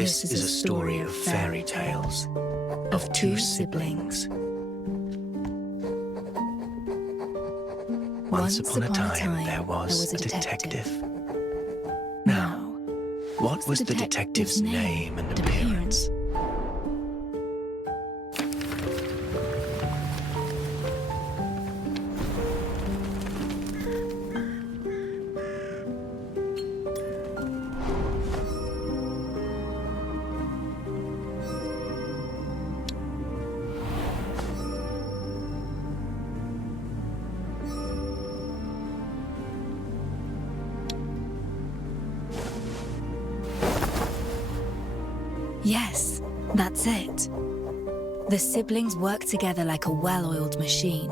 This is a story of fairy tales, of two siblings. Once upon a time, there was a detective. Now, what was the detective's name and appearance? Yes, that's it. The siblings worked together like a well-oiled machine.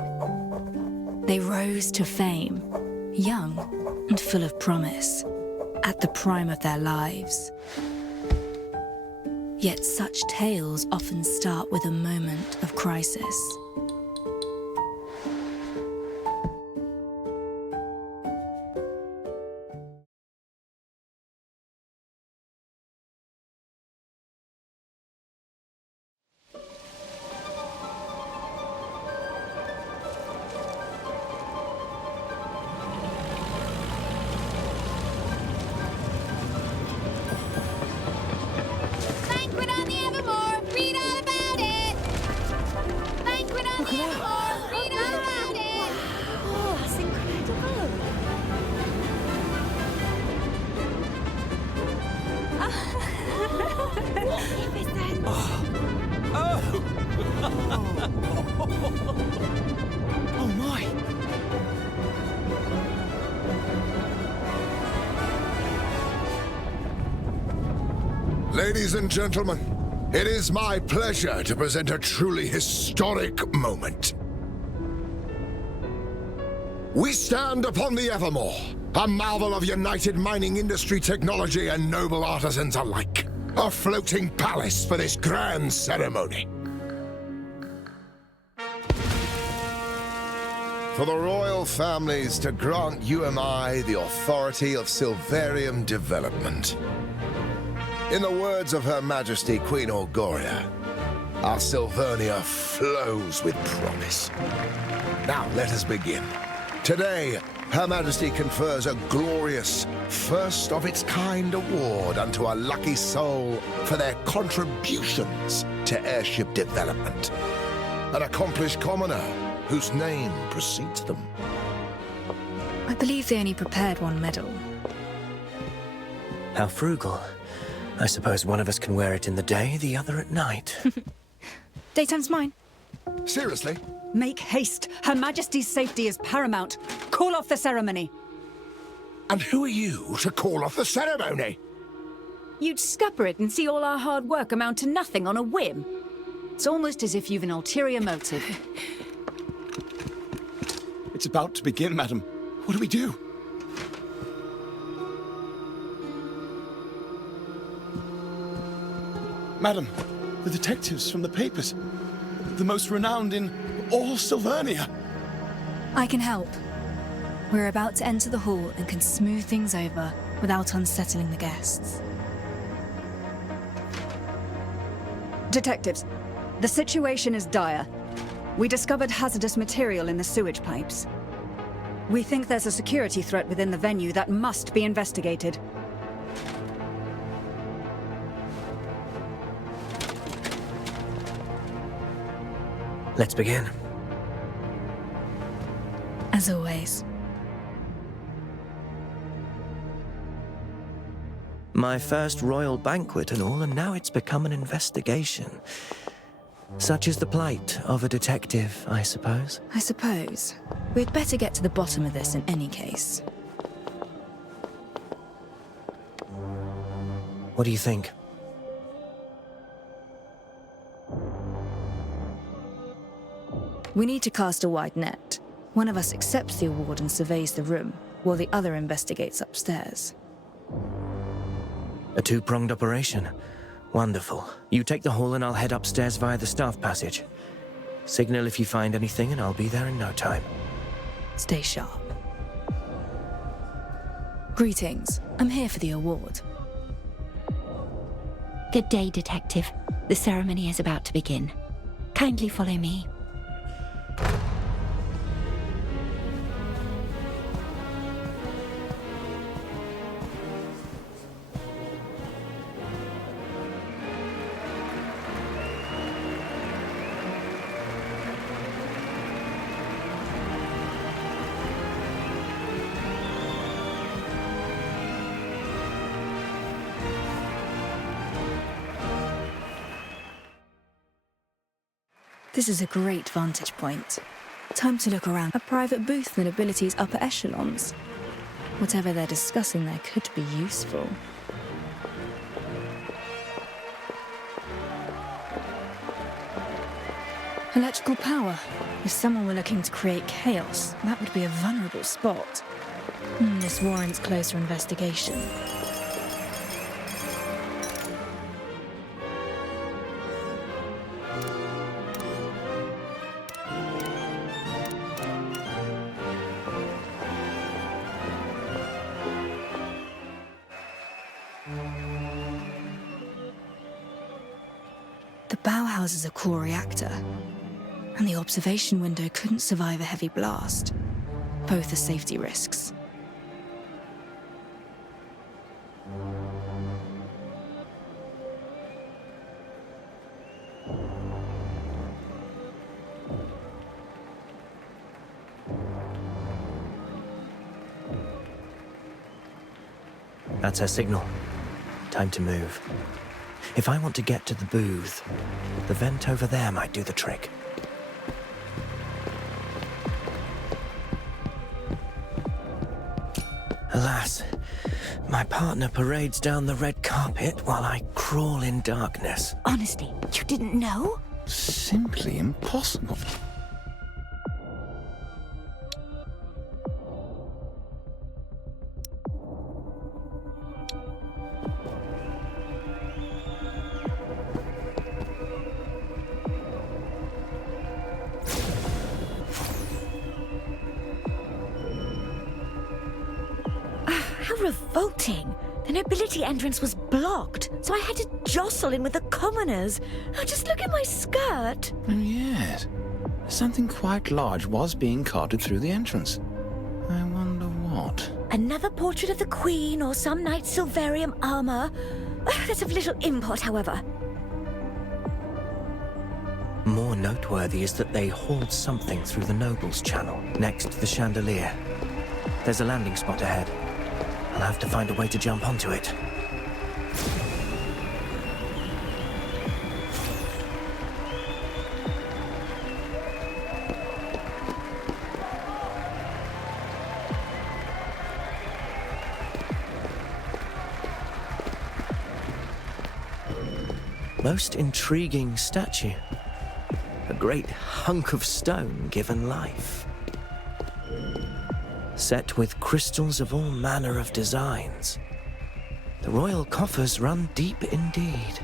They rose to fame, young and full of promise, at the prime of their lives. Yet such tales often start with a moment of crisis. Oh my! Ladies and gentlemen, it is my pleasure to present a truly historic moment. We stand upon the Evermore, a marvel of united mining industry technology and noble artisans alike. A floating palace for this grand ceremony. For the royal families to grant you and I the authority of Silverium development. In the words of Her Majesty Queen Auguria, our Silvernia flows with promise. Now let us begin. Today, Her Majesty confers a glorious, first-of-its-kind award unto a lucky soul for their contributions to airship development. An accomplished commoner whose name precedes them. I believe they only prepared one medal. How frugal. I suppose one of us can wear it in the day, the other at night. Daytime's mine. Seriously? Make haste. Her Majesty's safety is paramount. Call off the ceremony. And who are you to call off the ceremony? You'd scupper it and see all our hard work amount to nothing on a whim. It's almost as if you've an ulterior motive. It's about to begin, madam. What do we do? Madam, the detectives from the papers. The most renowned in all Silvernia. I can help. We're about to enter the hall and can smooth things over without unsettling the guests. Detectives, the situation is dire. We discovered hazardous material in the sewage pipes. We think there's a security threat within the venue that must be investigated. Let's begin. As always. My first royal banquet and all, and now it's become an investigation. Such is the plight of a detective, I suppose. I suppose. We'd better get to the bottom of this in any case. What do you think? We need to cast a wide net. One of us accepts the award and surveys the room, while the other investigates upstairs. A two-pronged operation. Wonderful. You take the hall and I'll head upstairs via the staff passage. Signal if you find anything and I'll be there in no time. Stay sharp. Greetings. I'm here for the award. Good day, Detective. The ceremony is about to begin. Kindly follow me. This is a great vantage point. Time to look around a private booth in the nobility's upper echelons. Whatever they're discussing there could be useful. Electrical power. If someone were looking to create chaos, that would be a vulnerable spot. This warrants closer investigation. The Bauhaus is a core reactor, and the observation window couldn't survive a heavy blast. Both are safety risks. That's her signal. Time to move. If I want to get to the booth, the vent over there might do the trick. Alas, my partner parades down the red carpet while I crawl in darkness. Honestly, you didn't know? Simply impossible. How revolting! The nobility entrance was blocked, so I had to jostle in with the commoners. Oh, just look at my skirt. Oh, yes. Something quite large was being carted through the entrance. I wonder what. Another portrait of the Queen or some knight's Silverium armor. That's of little import, however. More noteworthy is that they hauled something through the Nobles channel, next to the chandelier. There's a landing spot ahead. I'll have to find a way to jump onto it. Most intriguing statue. A great hunk of stone given life. Set with crystals of all manner of designs. The royal coffers run deep indeed.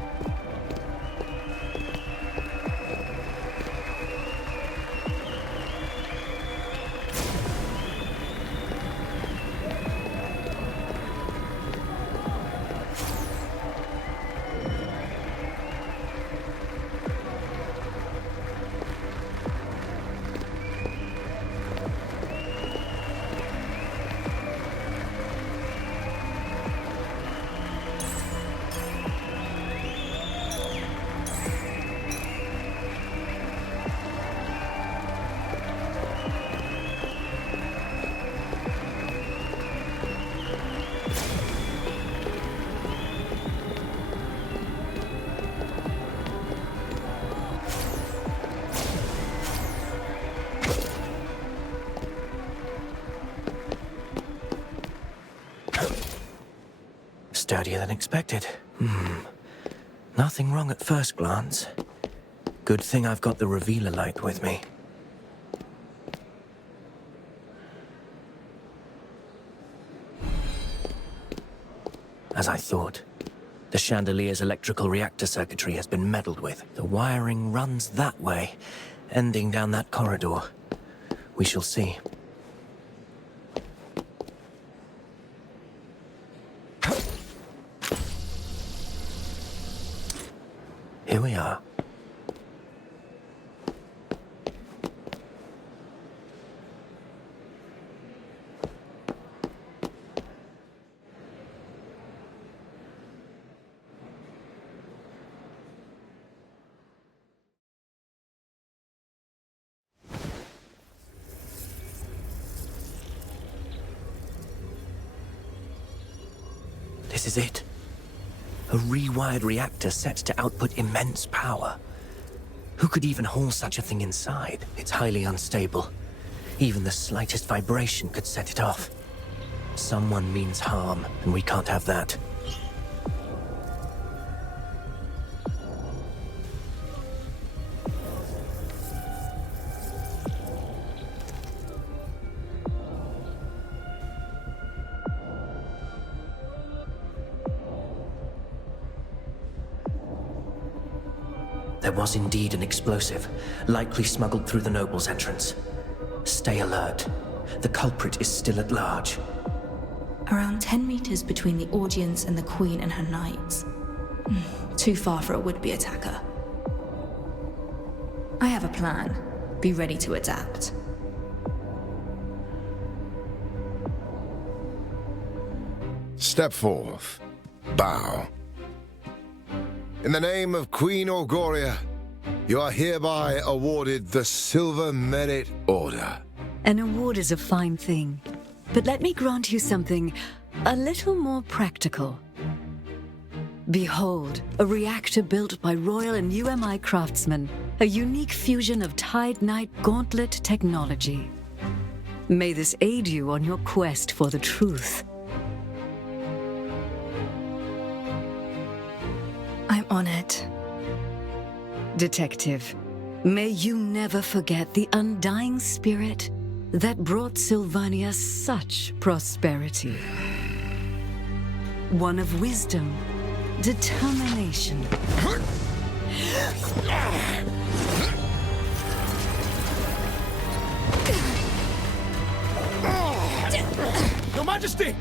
Sturdier than expected. Nothing wrong at first glance. Good thing I've got the revealer light with me. As I thought, the chandelier's electrical reactor circuitry has been meddled with. The wiring runs that way, ending down that corridor. We shall see. This is it. A rewired reactor set to output immense power. Who could even haul such a thing inside? It's highly unstable. Even the slightest vibration could set it off. Someone means harm, and we can't have that. There was indeed an explosive, likely smuggled through the Noble's entrance. Stay alert. The culprit is still at large. Around 10 meters between the audience and the Queen and her knights. Too far for a would-be attacker. I have a plan. Be ready to adapt. Step forth. Bow. In the name of Queen Auguria, you are hereby awarded the Silver Merit Order. An award is a fine thing, but let me grant you something a little more practical. Behold, a reactor built by Royal and UMI craftsmen, a unique fusion of Tide Knight Gauntlet technology. May this aid you on your quest for the truth. I'm honored. Detective, may you never forget the undying spirit that brought Sylvania such prosperity. One of wisdom, determination. Your Majesty!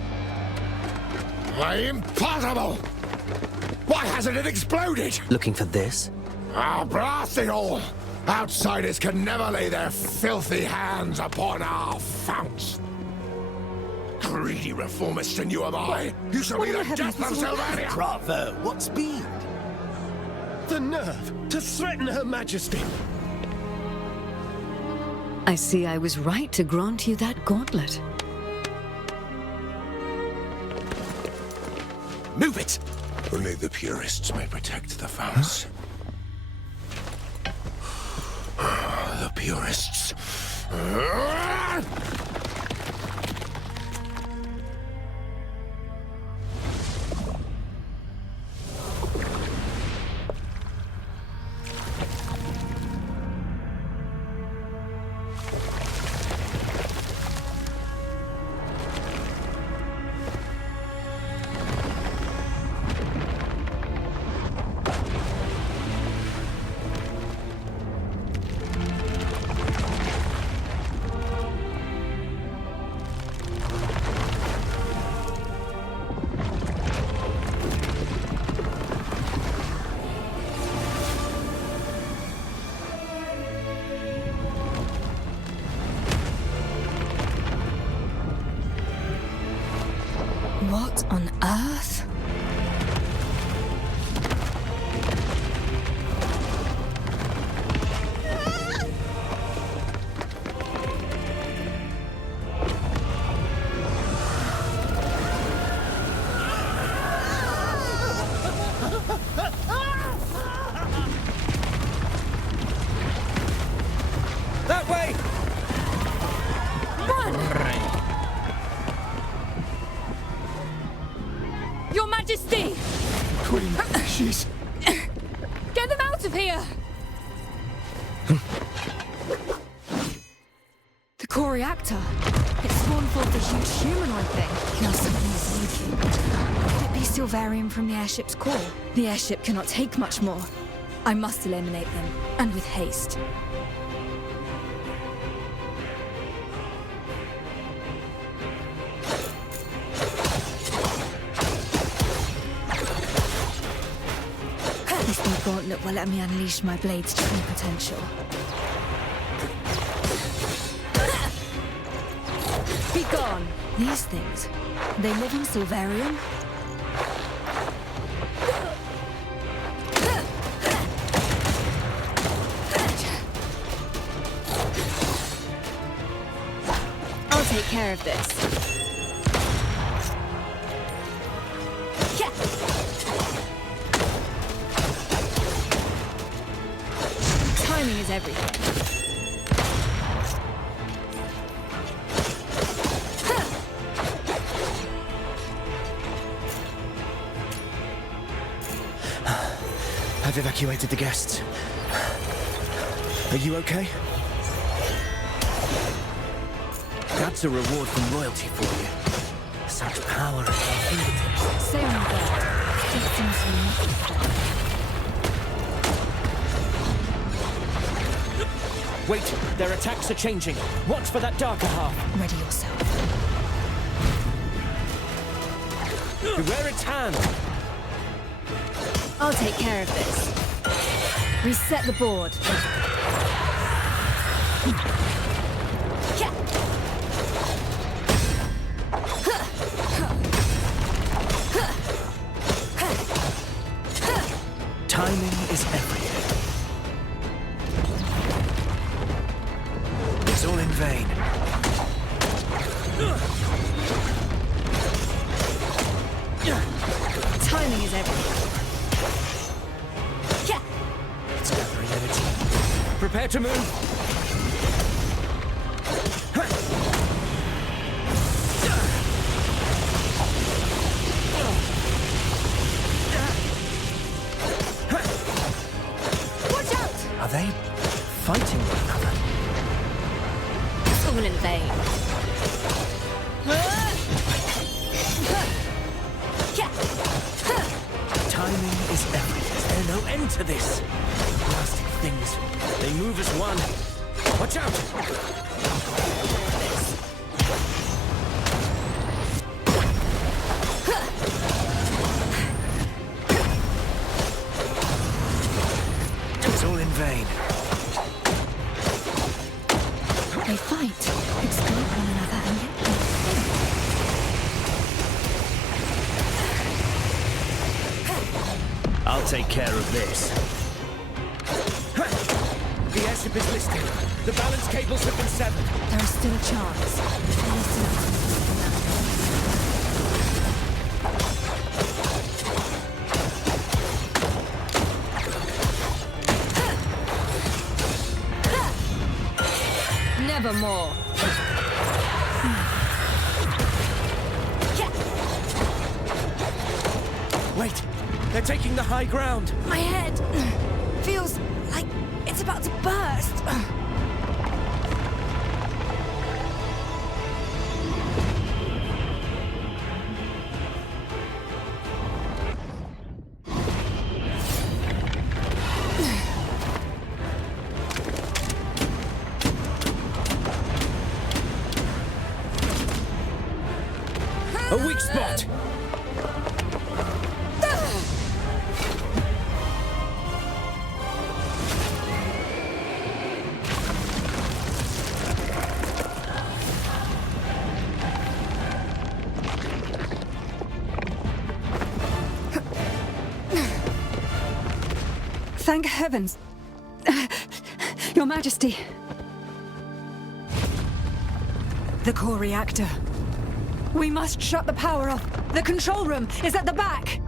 Impossible! Why hasn't it exploded? Looking for this? Ah, blast it all! Outsiders can never lay their filthy hands upon our founts. Greedy reformists and you am I. You shall be the death of Sylvania! Bravo! What speed? The nerve to threaten Her Majesty! I see I was right to grant you that gauntlet. Move it! Only the purists may protect the founts. The purists. What on earth? That way! Your Majesty! Queen, she's... Get them out of here! The core reactor. It spawned forth a huge humanoid thing. Now something is leaking. Could it be Silvarium from the airship's core? The airship cannot take much more. I must eliminate them, and with haste. This new gauntlet will let me unleash my blade's true potential. Be gone! These things, they live in Silvarium? I'll take care of this. everything. I've evacuated the guests. Are you okay? That's a reward from royalty for you. Such power at our fingertips. Same there. It seems to me. Wait, their attacks are changing. Watch for that darker half. Ready yourself. Beware its hand. I'll take care of this. Reset the board. Timing is everything. It's all in vain. Timing is everything. It's gathering energy. Prepare to move. Watch out! Are they fighting one another? It's all in vain. Timing is everything. There's no end to this. Blasted things. They move as one. Watch out! It's all in vain. They fight, exploit one another, and yet they I'll take care of this. The airship is listed. The balance cables have been severed. there is still a chance. Nevermore. Wait, they're taking the high ground. My head feels like it's about to burst. A weak spot. Thank heavens. Your Majesty. The core reactor. We must shut the power off. The control room is at the back.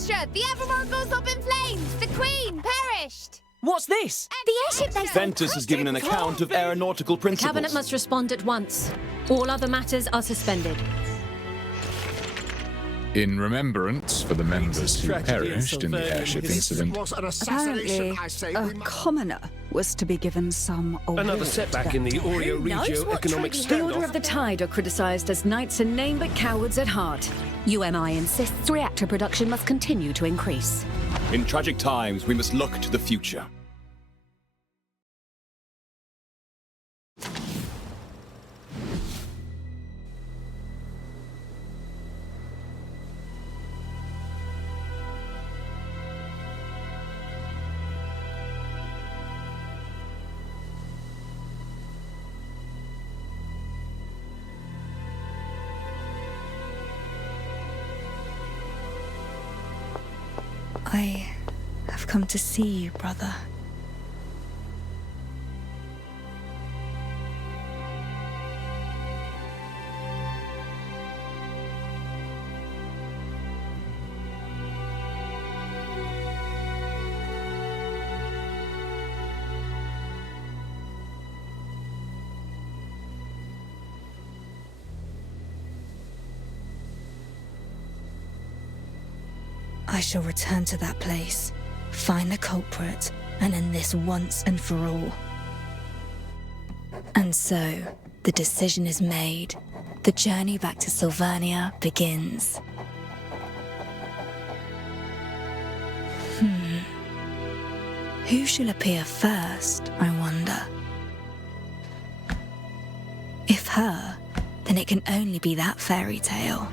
extra! The Evermore goes up in flames! The Queen perished! What's this? The airship they Ventus has given an account of aeronautical principles. Cabinet must respond at once. All other matters are suspended. In remembrance for the members who perished in the airship incident. Apparently, a commoner was to be given some award. Another setback in the Oreo-Regio economic The Order standoff. of the Tide are criticized as knights in name but cowards at heart. UMI insists reactor production must continue to increase. In tragic times, we must look to the future. I have come to see you, brother. I shall return to that place, find the culprit, and end this once and for all. And so, the decision is made. The journey back to Sylvania begins. Who shall appear first, I wonder? If her, then it can only be that fairy tale.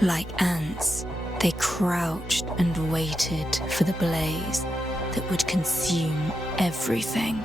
Like ants, they crouched and waited for the blaze that would consume everything.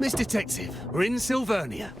Miss Detective, we're in Sylvania.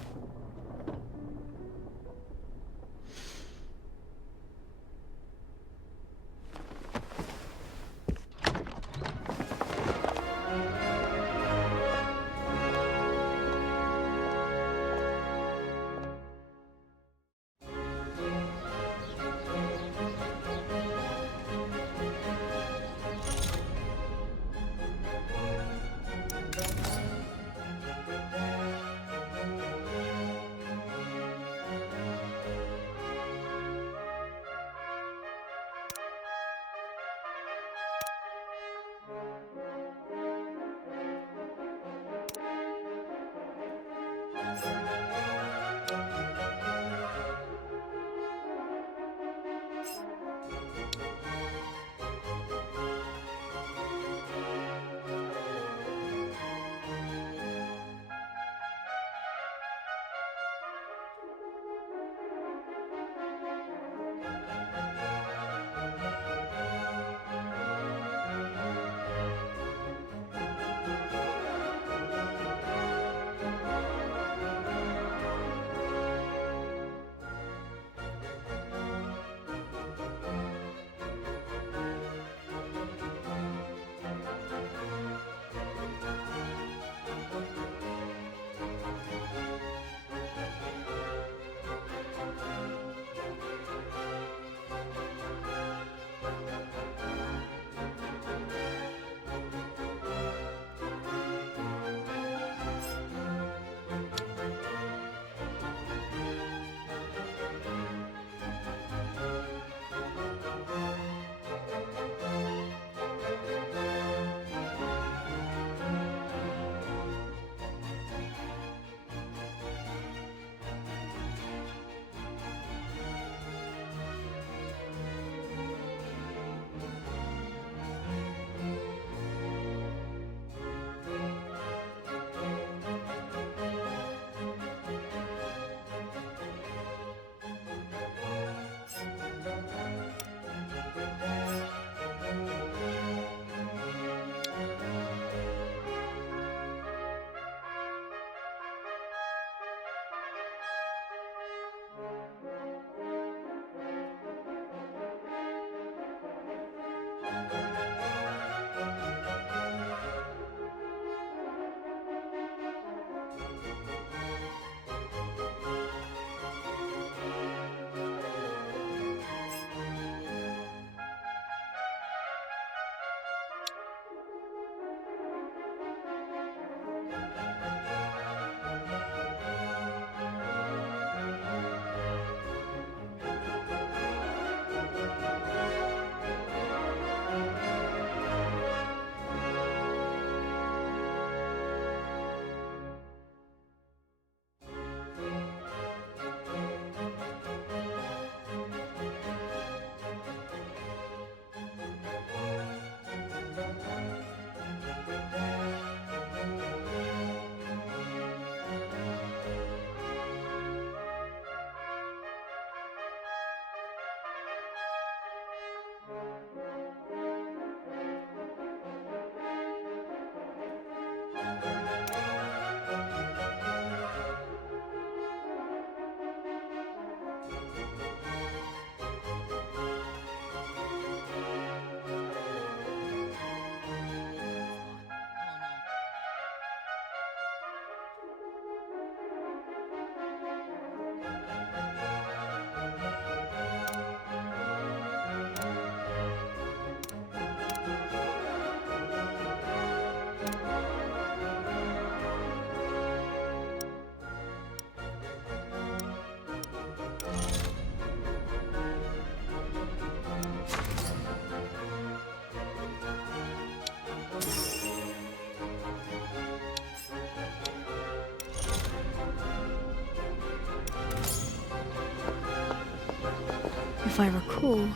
if I recall.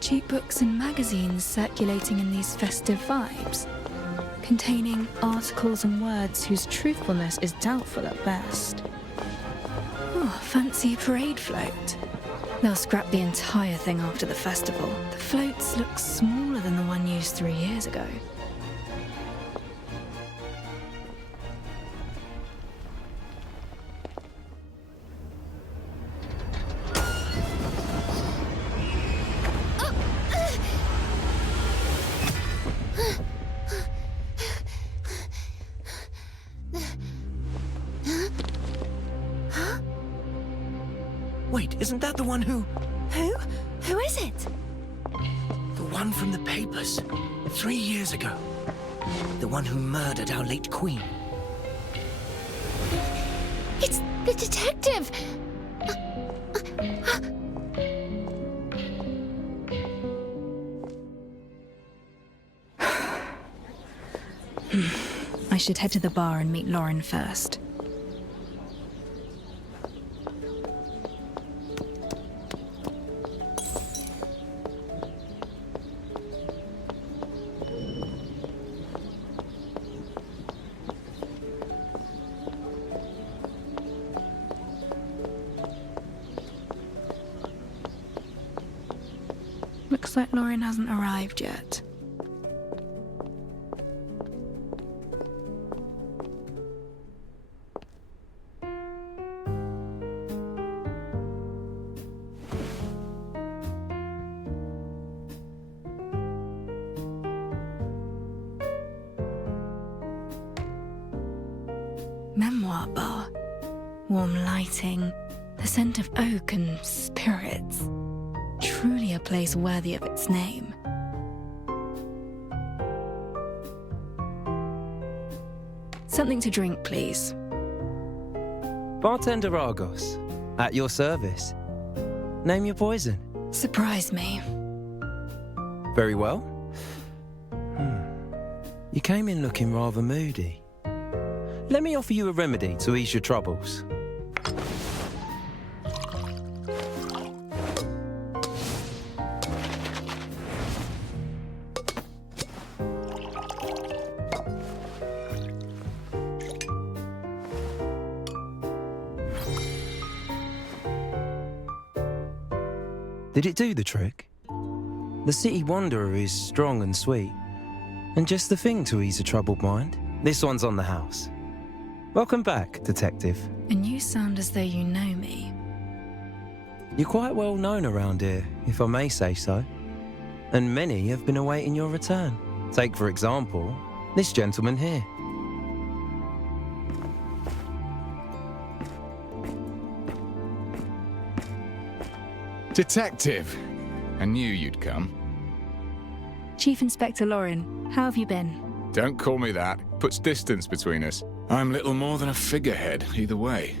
Cheap books and magazines circulating in these festive vibes, containing articles and words whose truthfulness is doubtful at best. Oh, fancy parade float. They'll scrap the entire thing after the festival. The floats look smaller than the one used 3 years ago. Wait, isn't that the one who... Who? Who is it? The one from the papers, 3 years ago. The one who murdered our late queen. It's the detective! I should head to the bar and meet Lauren first. Looks like Lauren hasn't arrived yet. Memoir bar. Warm lighting, the scent of oak and spirits. Truly a place worthy of its name. Something to drink, please. Bartender Argos, at your service. Name your poison. Surprise me. Very well. You came in looking rather moody. Let me offer you a remedy to ease your troubles. Did it do the trick? The City Wanderer is strong and sweet, and just the thing to ease a troubled mind. This one's on the house. Welcome back, Detective. And you sound as though you know me. You're quite well known around here, if I may say so. And many have been awaiting your return. Take, for example, this gentleman here. Detective! I knew you'd come. Chief Inspector Lauren, how have you been? Don't call me that. Puts distance between us. I'm little more than a figurehead, either way.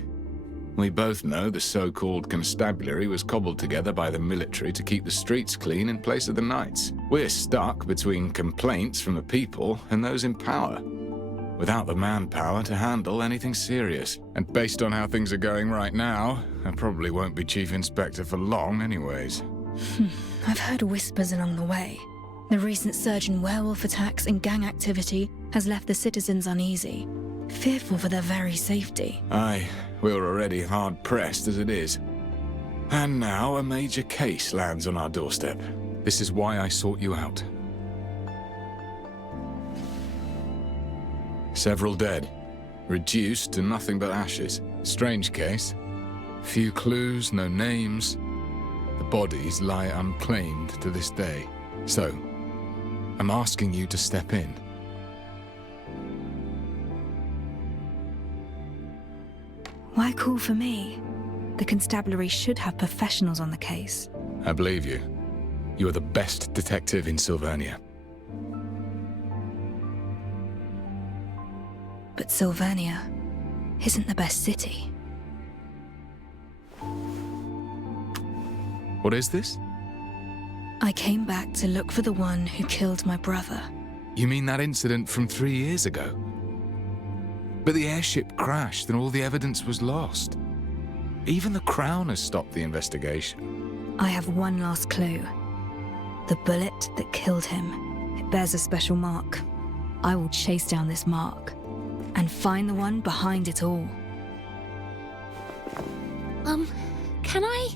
We both know the so-called constabulary was cobbled together by the military to keep the streets clean in place of the knights. We're stuck between complaints from the people and those in power, without the manpower to handle anything serious. And based on how things are going right now, I probably won't be Chief Inspector for long anyways. I've heard whispers along the way. The recent surge in werewolf attacks and gang activity has left the citizens uneasy, fearful for their very safety. Aye, we're already hard-pressed as it is. And now a major case lands on our doorstep. This is why I sought you out. Several dead, reduced to nothing but ashes. Strange case. Few clues, no names. The bodies lie unclaimed to this day. So, I'm asking you to step in. Why call for me? The constabulary should have professionals on the case. I believe you. You are the best detective in Sylvania. But Sylvania isn't the best city. What is this? I came back to look for the one who killed my brother. You mean that incident from 3 years ago? But the airship crashed and all the evidence was lost. Even the Crown has stopped the investigation. I have one last clue. The bullet that killed him. It bears a special mark. I will chase down this mark and find the one behind it all. Can I?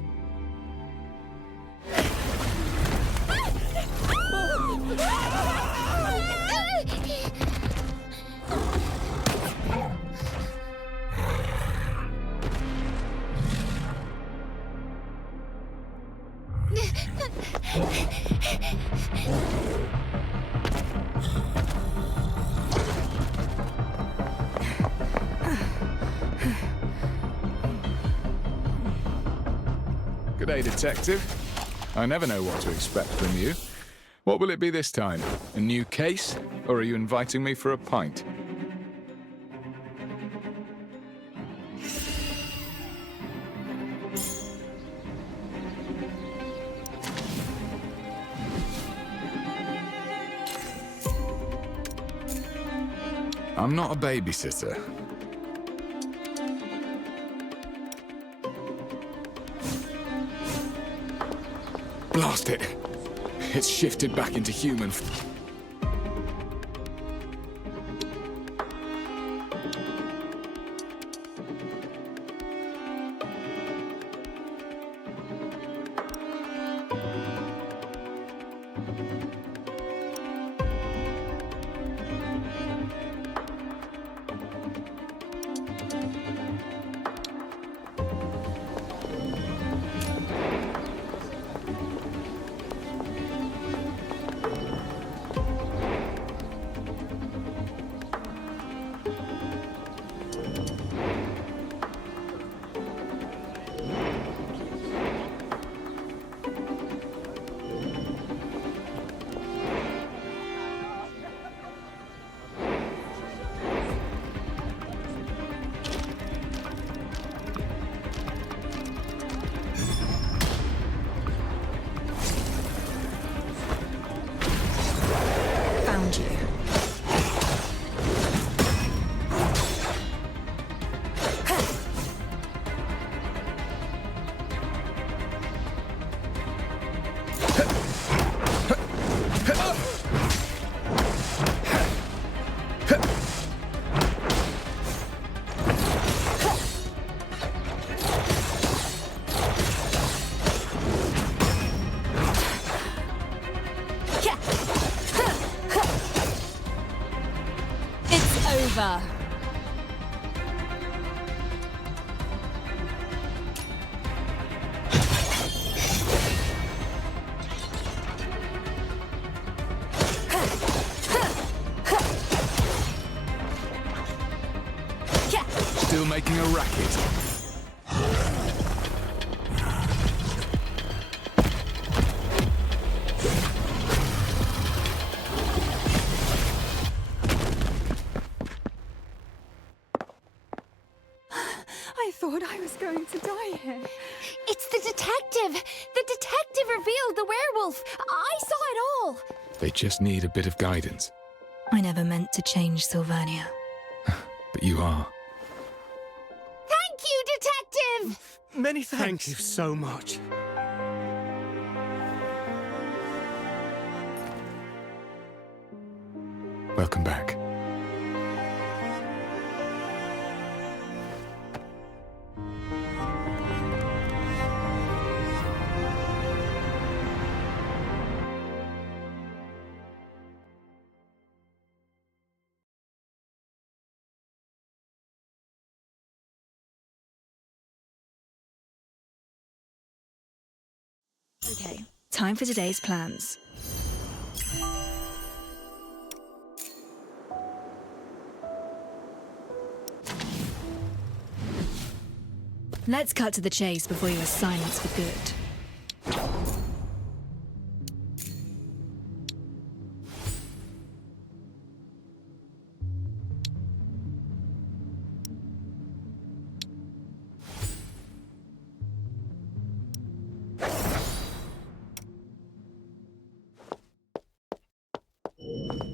Good day, Detective. I never know what to expect from you. What will it be this time? A new case? Or are you inviting me for a pint? I'm not a babysitter. Blast it! It's shifted back into human. over. Still making a racket. I thought I was going to die here. It's the detective! The detective revealed the werewolf! I saw it all! They just need a bit of guidance. I never meant to change Sylvania. But you are. Thank you, detective! Many thanks. Thank you so much. Welcome back. Okay, time for today's plans. Let's cut to the chase before you are silenced for good.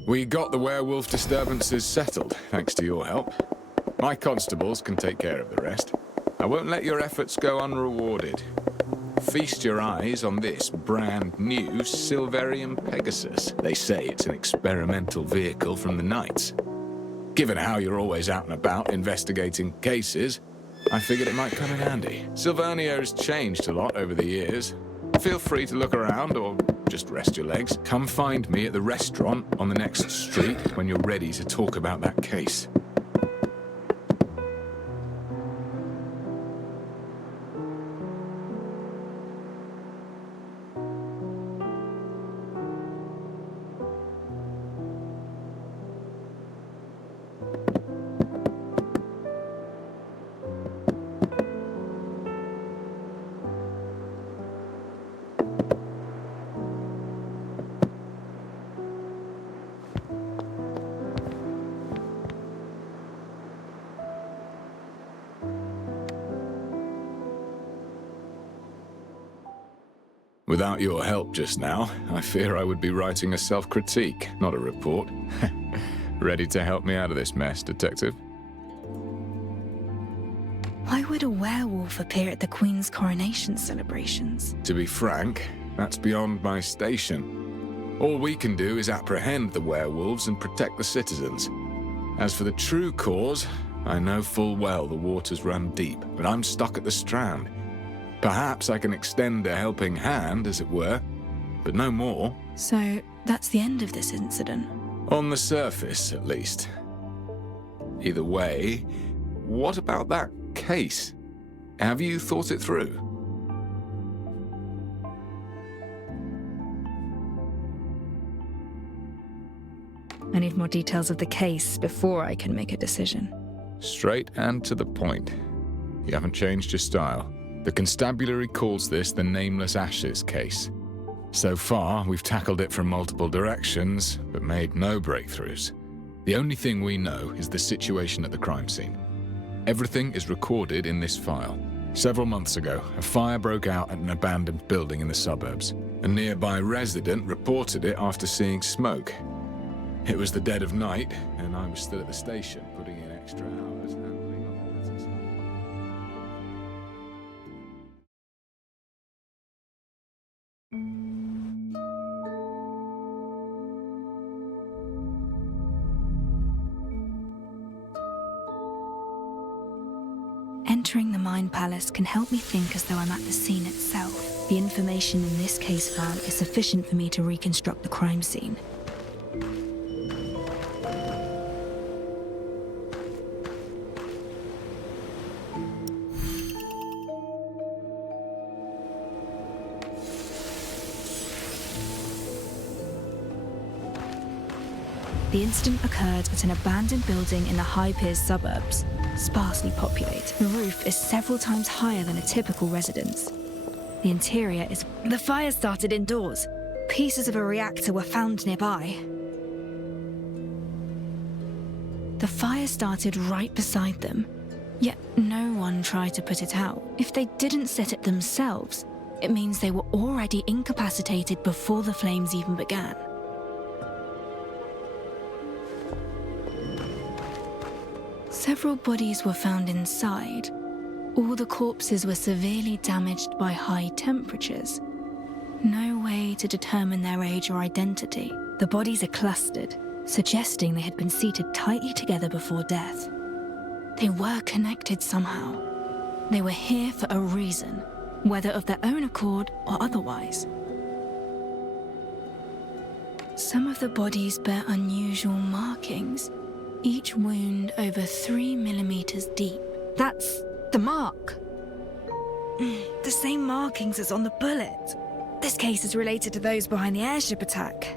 We got the werewolf disturbances settled, thanks to your help. My constables can take care of the rest. I won't let your efforts go unrewarded. feast your eyes on this brand new Silverium Pegasus. They say it's an experimental vehicle from the Knights. Given how you're always out and about investigating cases, I figured it might come in handy. Silvernio's changed a lot over the years. Feel free to look around or just rest your legs. Come find me at the restaurant on the next street when you're ready to talk about that case. Without your help just now, I fear I would be writing a self-critique, not a report. Ready to help me out of this mess, Detective? Why would a werewolf appear at the Queen's coronation celebrations? To be frank, that's beyond my station. All we can do is apprehend the werewolves and protect the citizens. As for the true cause, I know full well the waters run deep, but I'm stuck at the Strand. Perhaps I can extend a helping hand, as it were, but no more. So, that's the end of this incident? On the surface, at least. Either way, what about that case? Have you thought it through? I need more details of the case before I can make a decision. Straight and to the point. You haven't changed your style. The constabulary calls this the Nameless Ashes case. So far, we've tackled it from multiple directions, but made no breakthroughs. The only thing we know is the situation at the crime scene. Everything is recorded in this file. Several months ago, a fire broke out at an abandoned building in the suburbs. A nearby resident reported it after seeing smoke. It was the dead of night, and I was still at the station, putting in extra hours handling other matters. Entering the Mind Palace can help me think as though I'm at the scene itself. The information in this case file is sufficient for me to reconstruct the crime scene. The incident occurred at an abandoned building in the High Piers suburbs, sparsely populated. The roof is several times higher than a typical residence. The interior is... The fire started indoors. Pieces of a reactor were found nearby. The fire started right beside them, yet no one tried to put it out. If they didn't set it themselves, it means they were already incapacitated before the flames even began. Several bodies were found inside. All the corpses were severely damaged by high temperatures. No way to determine their age or identity. The bodies are clustered, suggesting they had been seated tightly together before death. They were connected somehow. They were here for a reason, whether of their own accord or otherwise. Some of the bodies bear unusual markings, each wound over 3 millimeters deep. That's the mark. The same markings as on the bullet. This case is related to those behind the airship attack.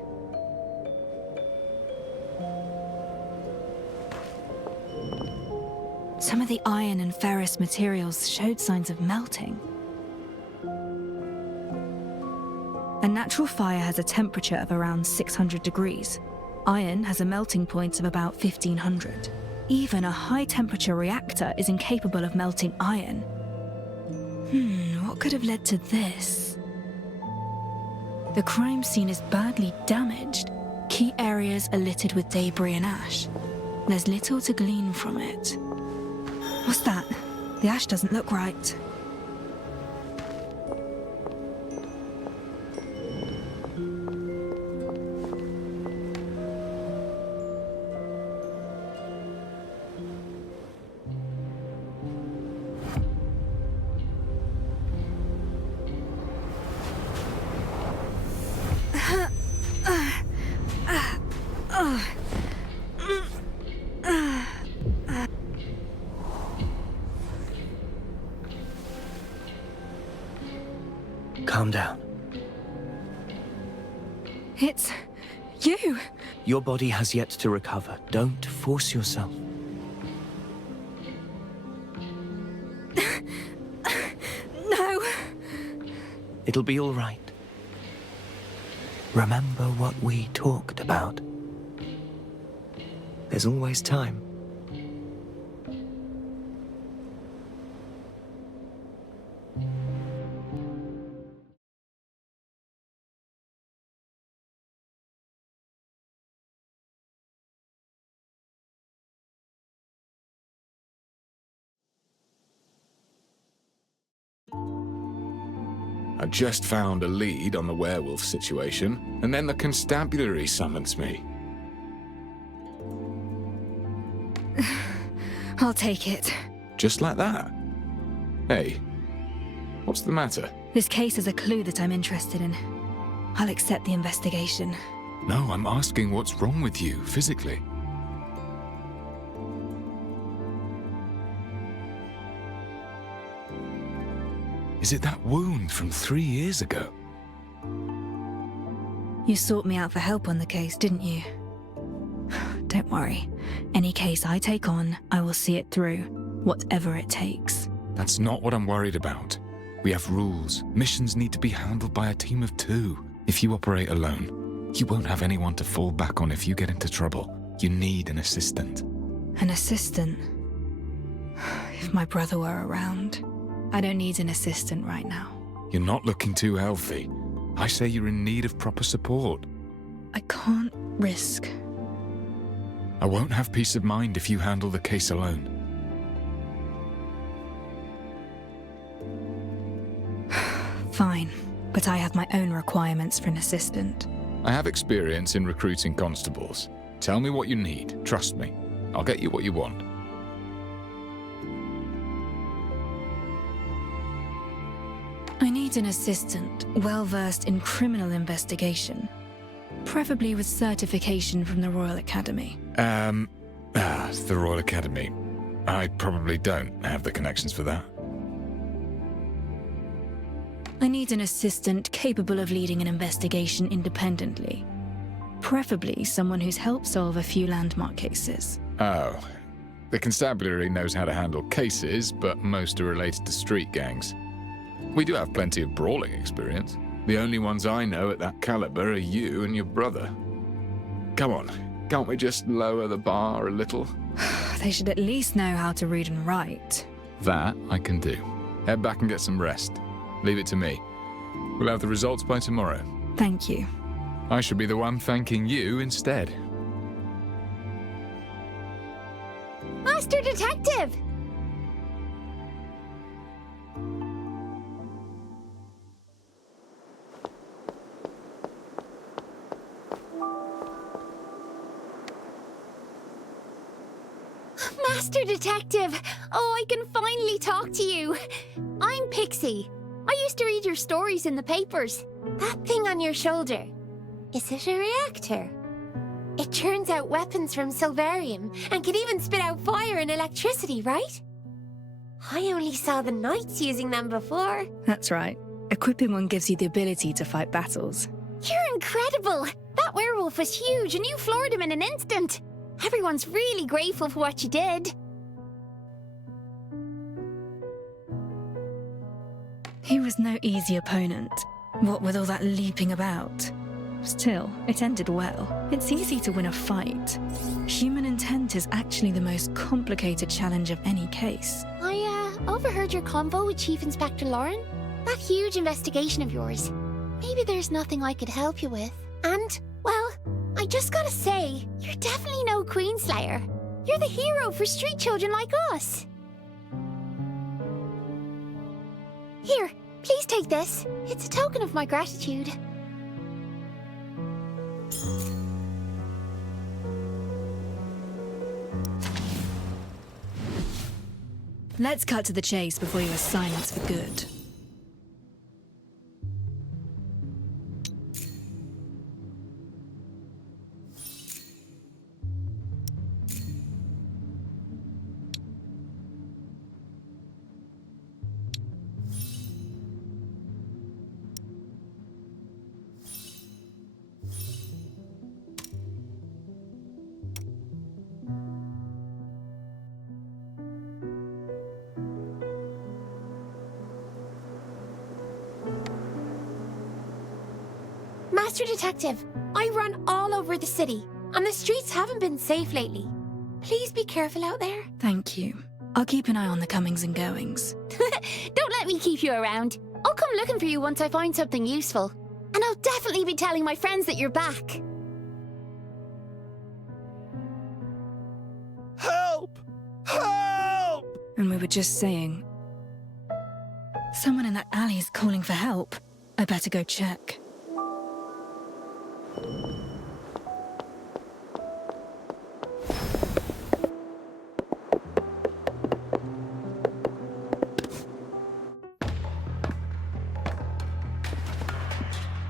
Some of the iron and ferrous materials showed signs of melting. A natural fire has a temperature of around 600 degrees. Iron has a melting point of about 1500. Even a high-temperature reactor is incapable of melting iron. What could have led to this? The crime scene is badly damaged. Key areas are littered with debris and ash. There's little to glean from it. What's that? The ash doesn't look right. Calm down. It's you. Your body has yet to recover. Don't force yourself. No. It'll be all right. Remember what we talked about. There's always time. I just found a lead on the werewolf situation, and then the constabulary summons me. I'll take it. Just like that? Hey, what's the matter? This case is a clue that I'm interested in. I'll accept the investigation. No, I'm asking what's wrong with you, physically. Is it that wound from 3 years ago? You sought me out for help on the case, didn't you? Don't worry. Any case I take on, I will see it through, whatever it takes. That's not what I'm worried about. We have rules. Missions need to be handled by a team of 2. If you operate alone, you won't have anyone to fall back on if you get into trouble. You need an assistant. An assistant? If my brother were around. I don't need an assistant right now. You're not looking too healthy. I say you're in need of proper support. I can't risk. I won't have peace of mind if you handle the case alone. Fine, but I have my own requirements for an assistant. I have experience in recruiting constables. Tell me what you need. Trust me. I'll get you what you want. I need an assistant, well-versed in criminal investigation. Preferably with certification from the Royal Academy. The Royal Academy. I probably don't have the connections for that. I need an assistant capable of leading an investigation independently. Preferably someone who's helped solve a few landmark cases. Oh. The constabulary knows how to handle cases, but most are related to street gangs. We do have plenty of brawling experience. The only ones I know at that caliber are you and your brother. Come on, can't we just lower the bar a little? They should at least know how to read and write. That I can do. Head back and get some rest. Leave it to me. We'll have the results by tomorrow. Thank you. I should be the one thanking you instead. Master Detective! Master Detective! Oh, I can finally talk to you. I'm Pixie. I used to read your stories in the papers. That thing on your shoulder, is it a reactor? It churns out weapons from Silverium and can even spit out fire and electricity, right? I only saw the knights using them before. That's right. Equipping one gives you the ability to fight battles. You're incredible! That werewolf was huge and you floored him in an instant. Everyone's really grateful for what you did. He was no easy opponent. What with all that leaping about. Still, it ended well. It's easy to win a fight. Human intent is actually the most complicated challenge of any case. I overheard your convo with Chief Inspector Lauren. That huge investigation of yours. Maybe there's nothing I could help you with. And, well, I just gotta say, you're definitely no Queenslayer. You're the hero for street children like us. Here, please take this. It's a token of my gratitude. Let's cut to the chase before you are silenced for good. Master Detective, I run all over the city, and the streets haven't been safe lately. Please be careful out there. Thank you. I'll keep an eye on the comings and goings. Don't let me keep you around. I'll come looking for you once I find something useful. And I'll definitely be telling my friends that you're back. Help! Help! And we were just saying... Someone in that alley is calling for help. I better go check.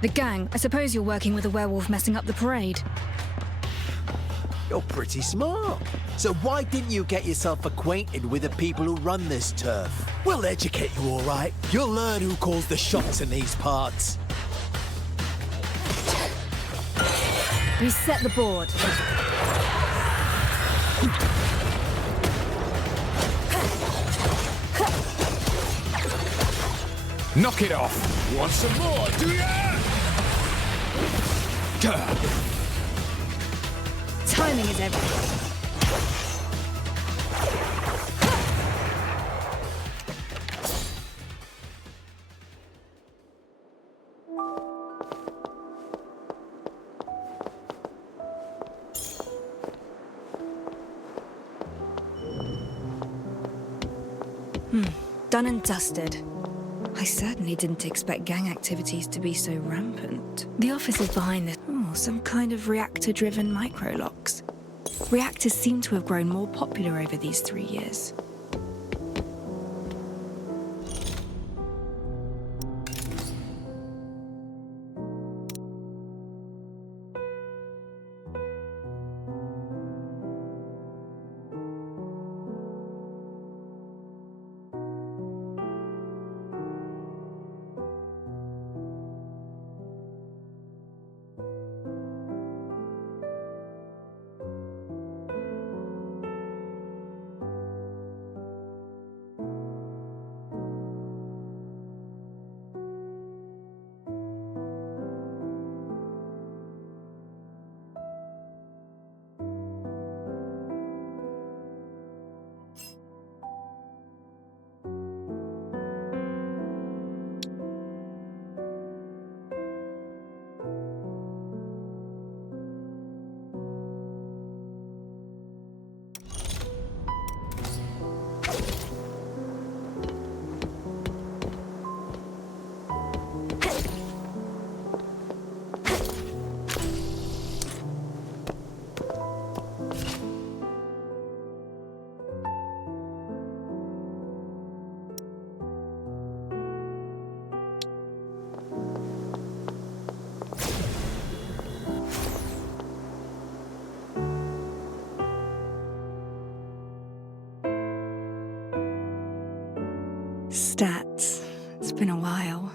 The gang, I suppose you're working with a werewolf messing up the parade. You're pretty smart. So why didn't you get yourself acquainted with the people who run this turf? We'll educate you, all right. You'll learn who calls the shots in these parts. Reset the board. Knock it off! Want some more, do ya? Timing is everything. Done and dusted. I certainly didn't expect gang activities to be so rampant. The office is behind this. Oh, some kind of reactor-driven microlocks. Reactors seem to have grown more popular over these 3 years. Stats. It's been a while.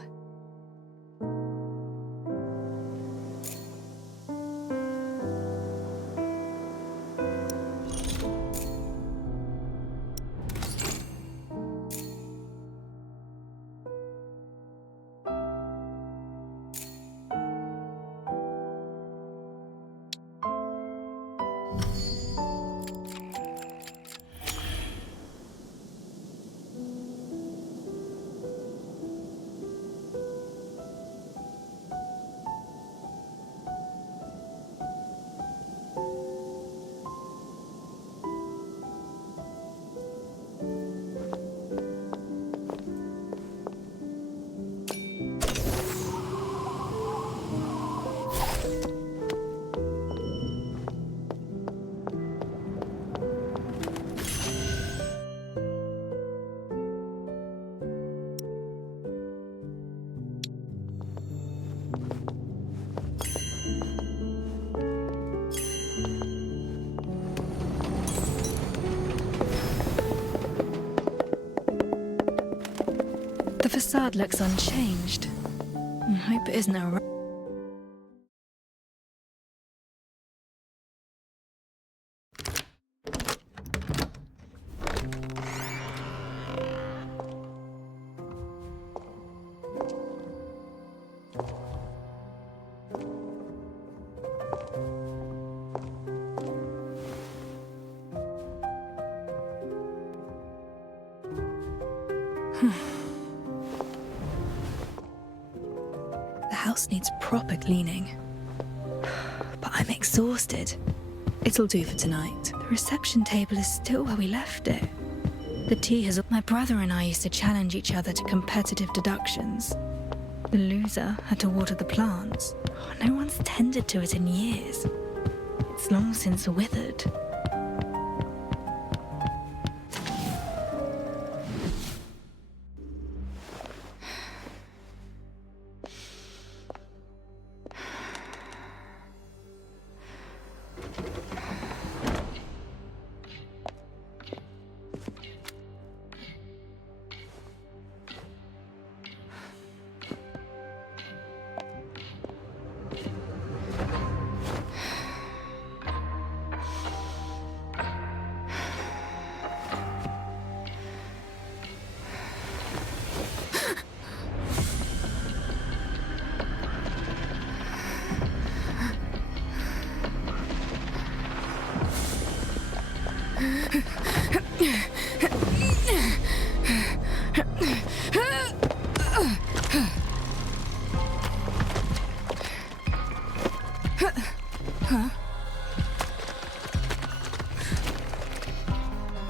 The facade looks unchanged. I hope it isn't a... house needs proper cleaning. But I'm exhausted. It'll do for tonight. The reception table is still where we left it. The tea has... My brother and I used to challenge each other to competitive deductions. The loser had to water the plants. No one's tended to it in years. It's long since withered.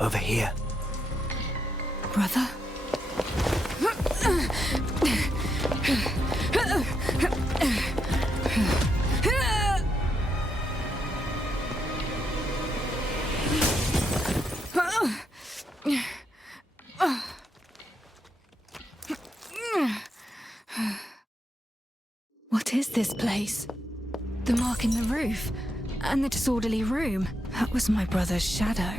Over here. Brother? What is this place? The mark in the roof, and the disorderly room. That was my brother's shadow.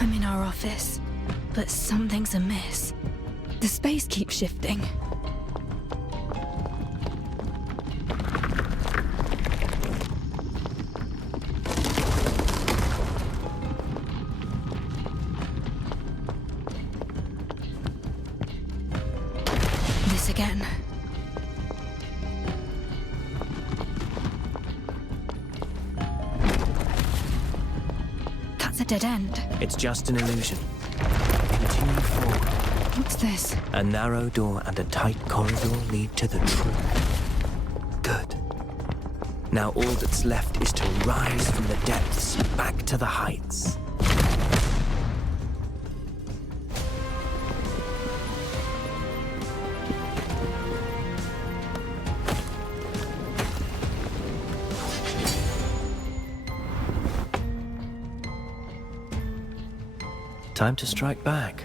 I'm in our office, but something's amiss. The space keeps shifting. This again. That's a dead end. It's just an illusion. Continue forward. What's this? A narrow door and a tight corridor lead to the truth. Good. Now all that's left is to rise from the depths back to the heights. Time to strike back.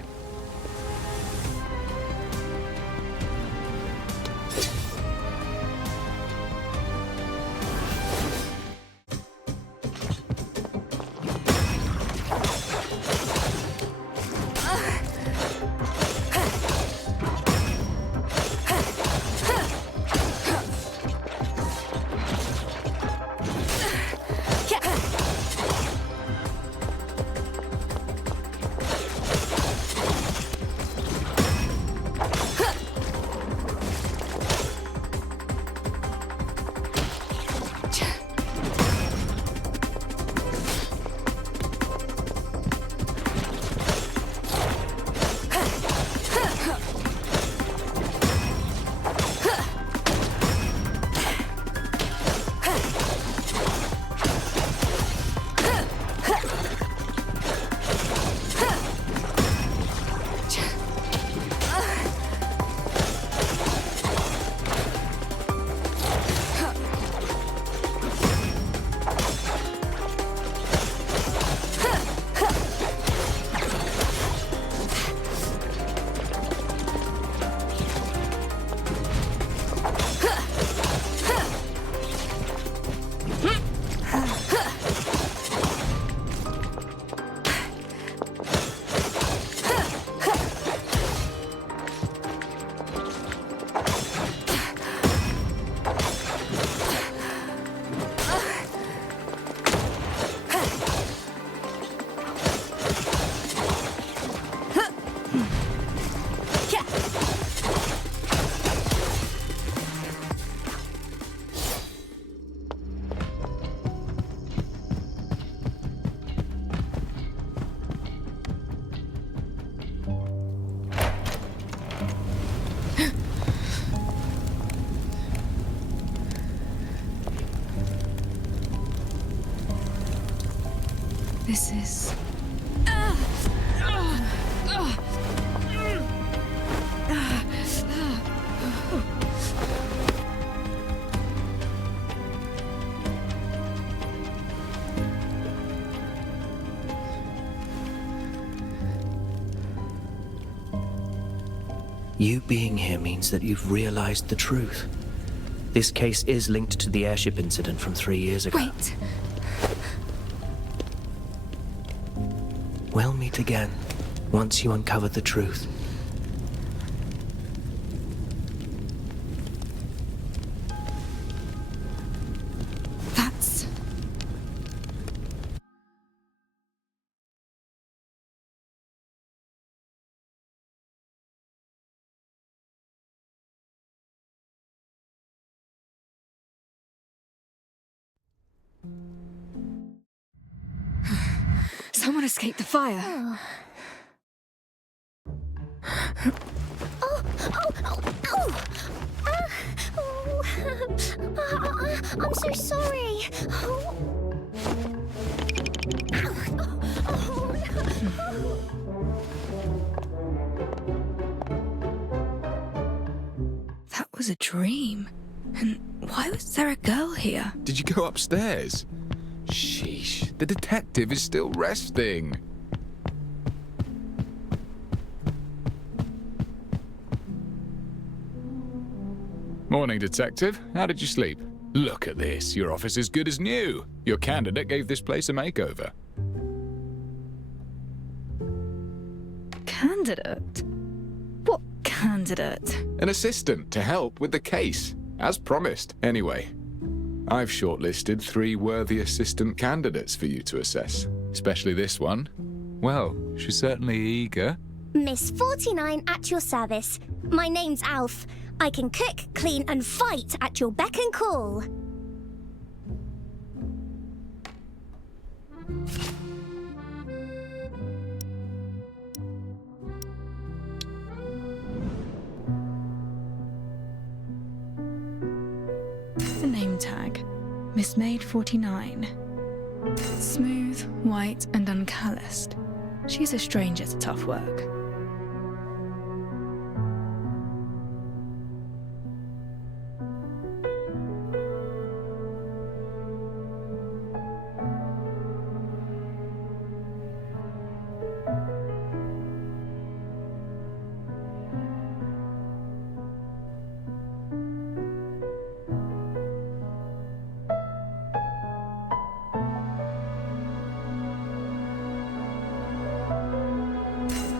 You being here means that you've realized the truth. This case is linked to the airship incident from 3 years ago. Wait. We'll meet again, once you uncover the truth. That's... Someone escaped the fire. I'm so sorry. That was a dream. And why was there a girl here? Did you go upstairs? Sheesh, the detective is still resting. Morning, detective. How did you sleep? Look at this. Your office is good as new. Your candidate gave this place a makeover. Candidate? What candidate? An assistant to help with the case, as promised. Anyway, I've shortlisted 3 worthy assistant candidates for you to assess, especially this one. Well, she's certainly eager. Miss 49 at your service. My name's Alf. I can cook, clean, and fight at your beck and call. The name tag. Miss Maid 49. Smooth, white, and uncalloused. She's a stranger to tough work.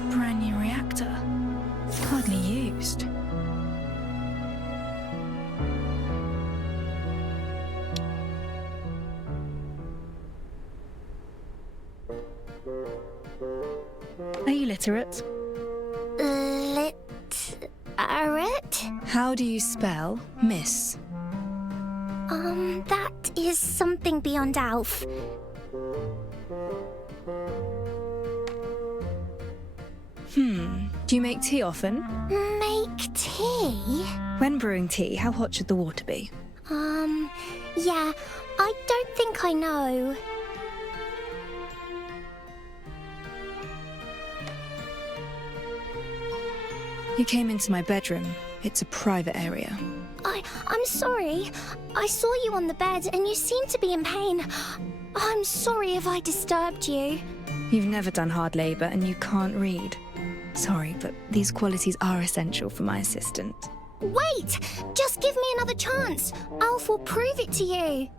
Brand new reactor. Hardly used. Are you literate? Literate? How do you spell miss? That is something beyond Alf. Do you make tea often? Make tea? When brewing tea, how hot should the water be? Yeah, I don't think I know. You came into my bedroom. It's a private area. I'm sorry. I saw you on the bed and you seemed to be in pain. I'm sorry if I disturbed you. You've never done hard labor and you can't read. Sorry, but these qualities are essential for my assistant. Wait! Just give me another chance. Alf will prove it to you.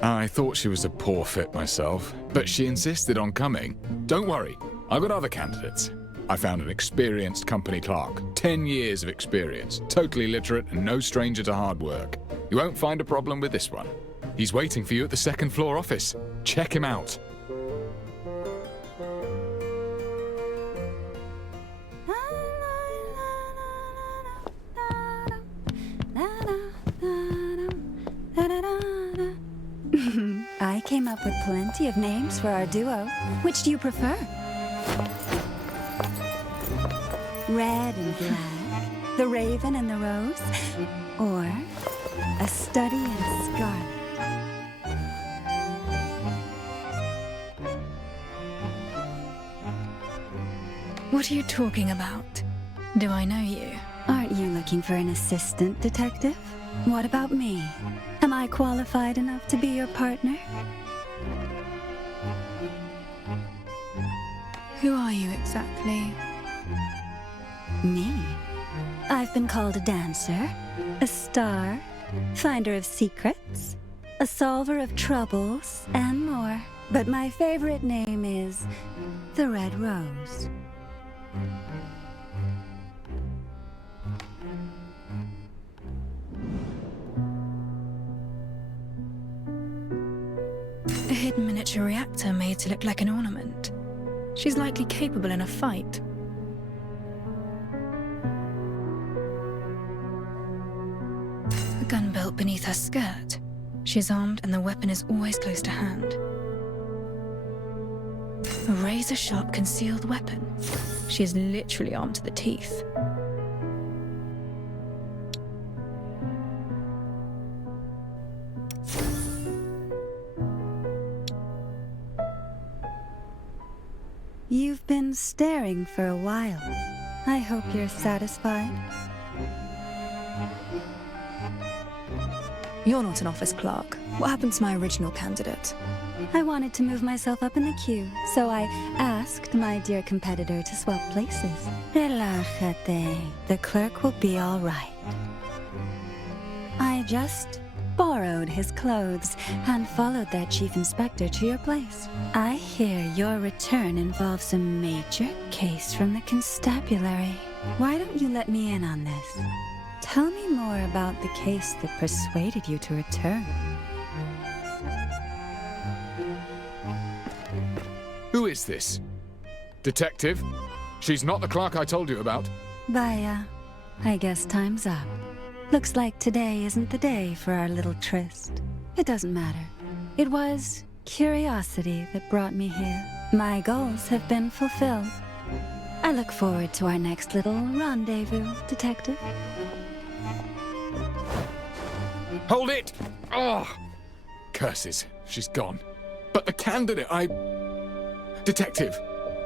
I thought she was a poor fit myself, but she insisted on coming. Don't worry, I've got other candidates. I found an experienced company clerk, 10 years of experience, totally literate and no stranger to hard work. You won't find a problem with this one. He's waiting for you at the second floor office. Check him out. I came up with plenty of names for our duo. Which do you prefer? Red and black, the raven and the rose, or a study and scarlet? What are you talking about? Do I know you? Aren't you looking for an assistant, detective? What about me? Am I qualified enough to be your partner? Who are you exactly? Me? I've been called a dancer, a star, finder of secrets, a solver of troubles, and more. But my favorite name is the Red Rose. A hidden miniature reactor made to look like an ornament. She's likely capable in a fight. A gun belt beneath her skirt. She's armed and the weapon is always close to hand. A razor-sharp concealed weapon. She is literally armed to the teeth. You've been staring for a while. I hope you're satisfied. You're not an office clerk. What happened to my original candidate? I wanted to move myself up in the queue, so I asked my dear competitor to swap places. Relájate. The clerk will be all right. I just borrowed his clothes and followed their chief inspector to your place. I hear your return involves a major case from the constabulary. Why don't you let me in on this? Tell me more about the case that persuaded you to return. Who is this? Detective? She's not the clerk I told you about. Vaya, I guess time's up. Looks like today isn't the day for our little tryst. It doesn't matter. It was curiosity that brought me here. My goals have been fulfilled. I look forward to our next little rendezvous, Detective. Hold it! Oh! Curses, she's gone. But the candidate, Detective,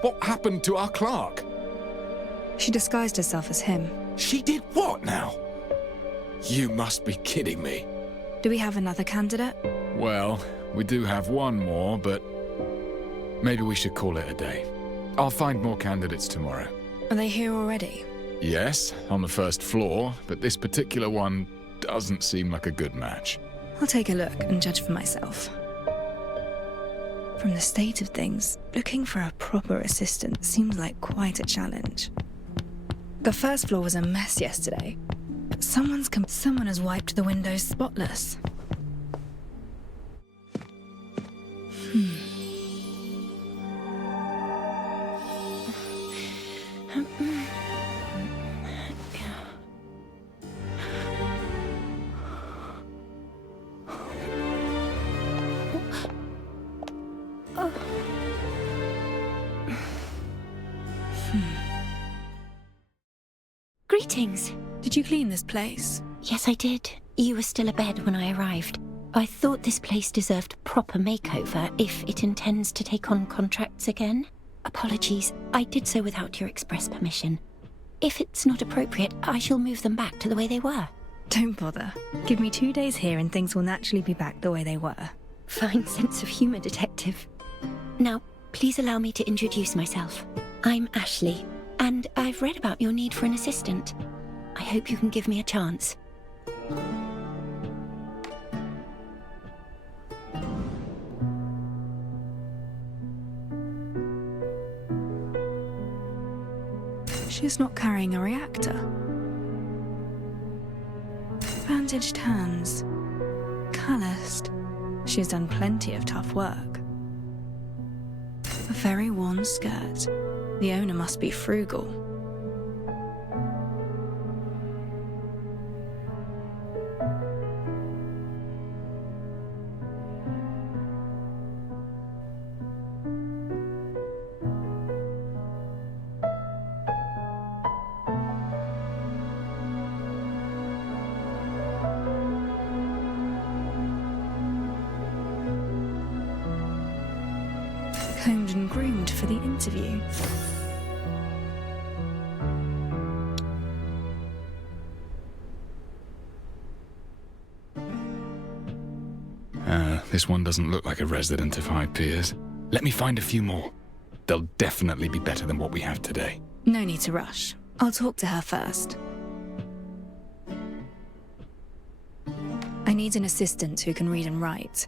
what happened to our clerk? She disguised herself as him. She did what now? You must be kidding me. Do we have another candidate? Well, we do have one more, but maybe we should call it a day. I'll find more candidates tomorrow. Are they here already? Yes, on the first floor, but this particular one doesn't seem like a good match. I'll take a look and judge for myself. From the state of things, looking for a proper assistant seems like quite a challenge. The first floor was a mess yesterday, but someone has wiped the windows spotless. Greetings. Did you clean this place? Yes, I did. You were still abed when I arrived. I thought this place deserved a proper makeover if it intends to take on contracts again. Apologies, I did so without your express permission. If it's not appropriate, I shall move them back to the way they were. Don't bother. Give me 2 days here and things will naturally be back the way they were. Fine sense of humor, Detective. Now, please allow me to introduce myself. I'm Ashley, and I've read about your need for an assistant. I hope you can give me a chance. She's not carrying a reactor. Bandaged hands. Calloused. She's done plenty of tough work. A very worn skirt. The owner must be frugal. Combed and groomed for the interview. This one doesn't look like a resident of High Piers. Let me find a few more. They'll definitely be better than what we have today. No need to rush. I'll talk to her first. I need an assistant who can read and write.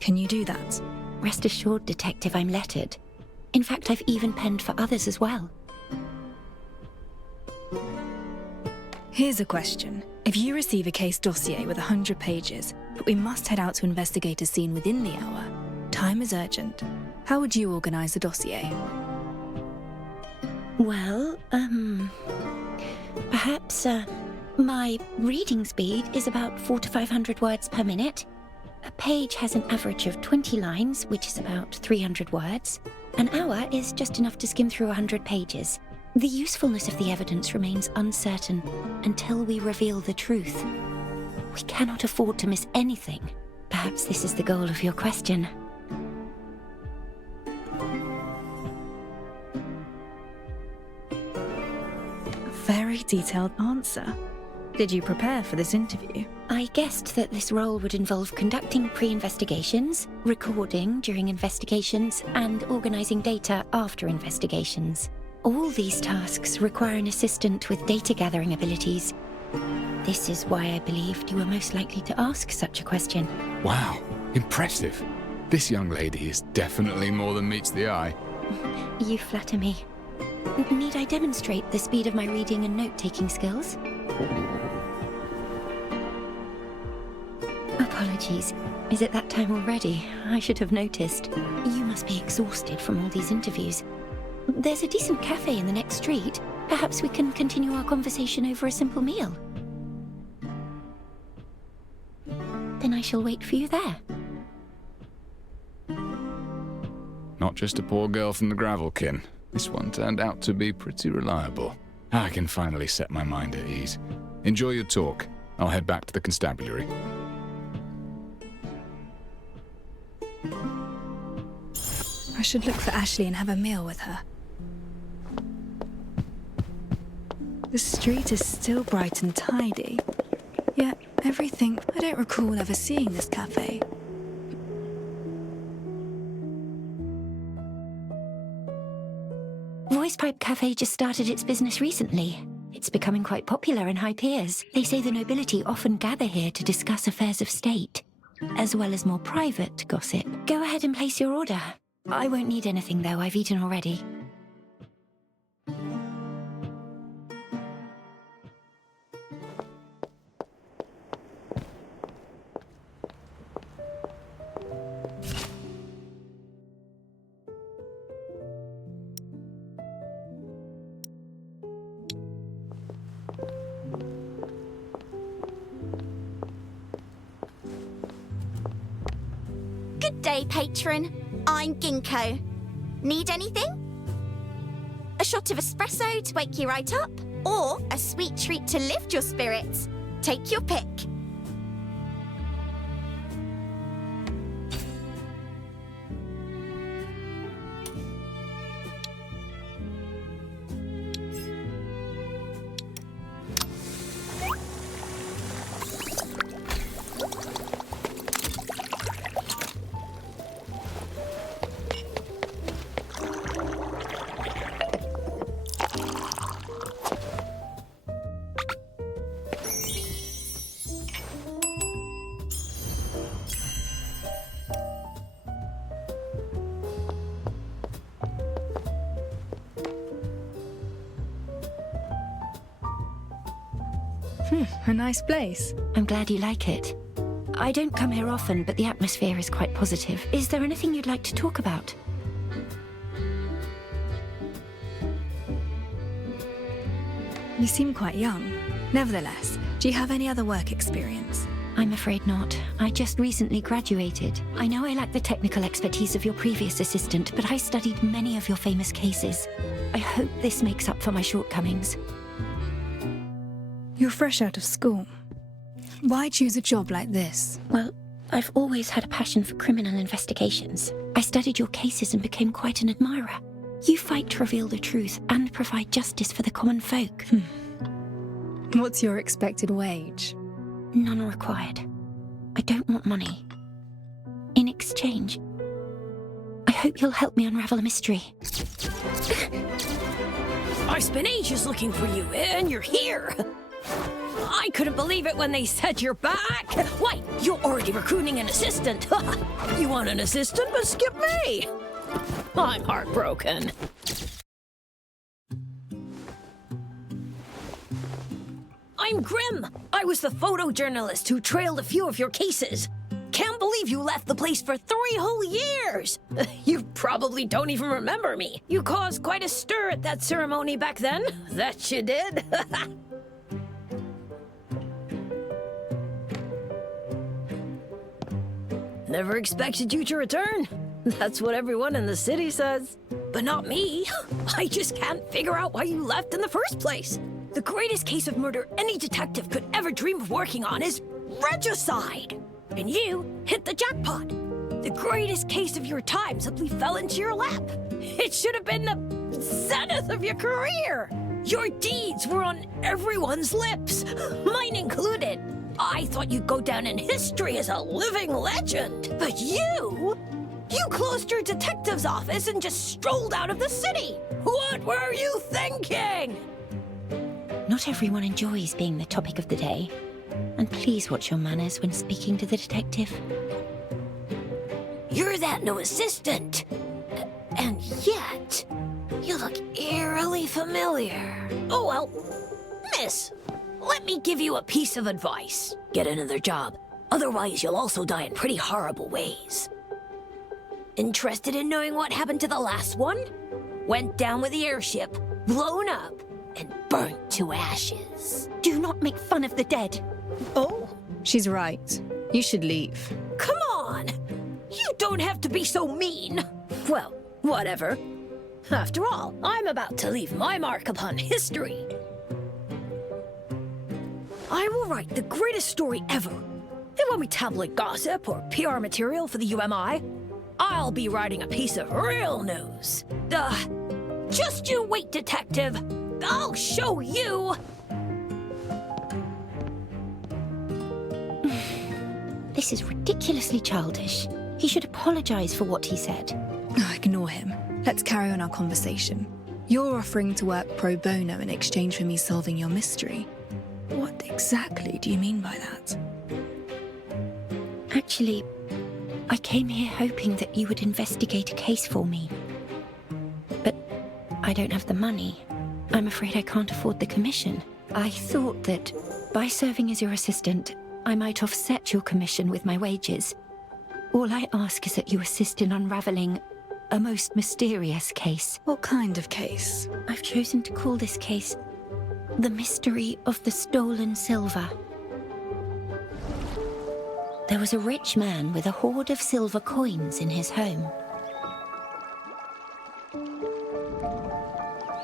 Can you do that? Rest assured, Detective, I'm lettered. In fact, I've even penned for others as well. Here's a question. If you receive a case dossier with 100 pages, but we must head out to investigate a scene within the hour, time is urgent, how would you organize the dossier? Well, perhaps, my reading speed is about 400 to 500 words per minute. A page has an average of 20 lines, which is about 300 words. An hour is just enough to skim through 100 pages. The usefulness of the evidence remains uncertain until we reveal the truth. We cannot afford to miss anything. Perhaps this is the goal of your question. Very detailed answer. Did you prepare for this interview? I guessed that this role would involve conducting pre-investigations, recording during investigations, and organizing data after investigations. All these tasks require an assistant with data-gathering abilities. This is why I believed you were most likely to ask such a question. Wow, impressive. This young lady is definitely more than meets the eye. You flatter me. Need I demonstrate the speed of my reading and note-taking skills? Apologies. Is it that time already? I should have noticed. You must be exhausted from all these interviews. There's a decent cafe in the next street. Perhaps we can continue our conversation over a simple meal. Then I shall wait for you there. Not just a poor girl from the Gravelkin. This one turned out to be pretty reliable. I can finally set my mind at ease. Enjoy your talk. I'll head back to the constabulary. I should look for Ashley and have a meal with her. The street is still bright and tidy. Yet everything... I don't recall ever seeing this cafe. Voice Pipe Cafe just started its business recently. It's becoming quite popular in high peers. They say the nobility often gather here to discuss affairs of state, as well as more private gossip. Go ahead and place your order. I won't need anything, though. I've eaten already. Good day, patron. I'm Ginkgo. Need anything? A shot of espresso to wake you right up? Or a sweet treat to lift your spirits? Take your pick. A nice place. I'm glad you like it. I don't come here often, but the atmosphere is quite positive. Is there anything you'd like to talk about? You seem quite young. Nevertheless, do you have any other work experience? I'm afraid not. I just recently graduated. I know I lack the technical expertise of your previous assistant, but I studied many of your famous cases. I hope this makes up for my shortcomings. You're fresh out of school. Why choose a job like this? Well, I've always had a passion for criminal investigations. I studied your cases and became quite an admirer. You fight to reveal the truth and provide justice for the common folk. What's your expected wage? None required. I don't want money. In exchange, I hope you'll help me unravel a mystery. I spent ages looking for you, and you're here. I couldn't believe it when they said you're back. Why, you're already recruiting an assistant. You want an assistant, but skip me. I'm heartbroken. I'm Grim. I was the photojournalist who trailed a few of your cases. Can't believe you left the place for 3 whole years. You probably don't even remember me. You caused quite a stir at that ceremony back then. That you did. Never expected you to return. That's what everyone in the city says. But not me. I just can't figure out why you left in the first place. The greatest case of murder any detective could ever dream of working on is regicide. And you hit the jackpot. The greatest case of your time simply fell into your lap. It should have been the zenith of your career. Your deeds were on everyone's lips, mine included. I thought you'd go down in history as a living legend. But you closed your detective's office and just strolled out of the city. What were you thinking? Not everyone enjoys being the topic of the day. And please watch your manners when speaking to the detective. You're that new assistant. And yet, you look eerily familiar. Oh, well, miss, let me give you a piece of advice. Get another job. Otherwise, you'll also die in pretty horrible ways. Interested in knowing what happened to the last one? Went down with the airship, blown up, and burnt to ashes. Do not make fun of the dead. Oh, she's right. You should leave. Come on! You don't have to be so mean. Well, whatever. After all, I'm about to leave my mark upon history. I will write the greatest story ever. It won't be tabloid gossip or PR material for the UMI. I'll be writing a piece of real news. Just you wait, detective. I'll show you. This is ridiculously childish. He should apologize for what he said. Ignore him. Let's carry on our conversation. You're offering to work pro bono in exchange for me solving your mystery. What exactly do you mean by that? Actually, I came here hoping that you would investigate a case for me. But I don't have the money. I'm afraid I can't afford the commission. I thought that by serving as your assistant, I might offset your commission with my wages. All I ask is that you assist in unraveling a most mysterious case. What kind of case? I've chosen to call this case The Mystery of the Stolen Silver. There was a rich man with a hoard of silver coins in his home.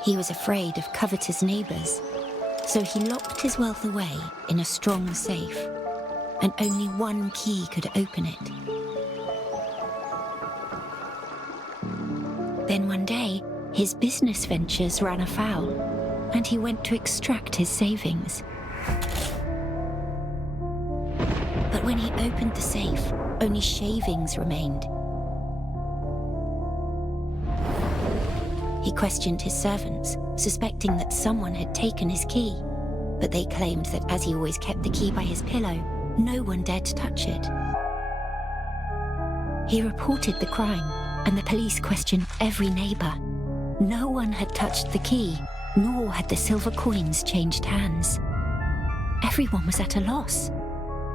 He was afraid of covetous neighbors, so he locked his wealth away in a strong safe, and only one key could open it. Then one day, his business ventures ran afoul, and he went to extract his savings. But when he opened the safe, only shavings remained. He questioned his servants, suspecting that someone had taken his key, but they claimed that as he always kept the key by his pillow, no one dared to touch it. He reported the crime, and the police questioned every neighbor. No one had touched the key, nor had the silver coins changed hands. Everyone was at a loss,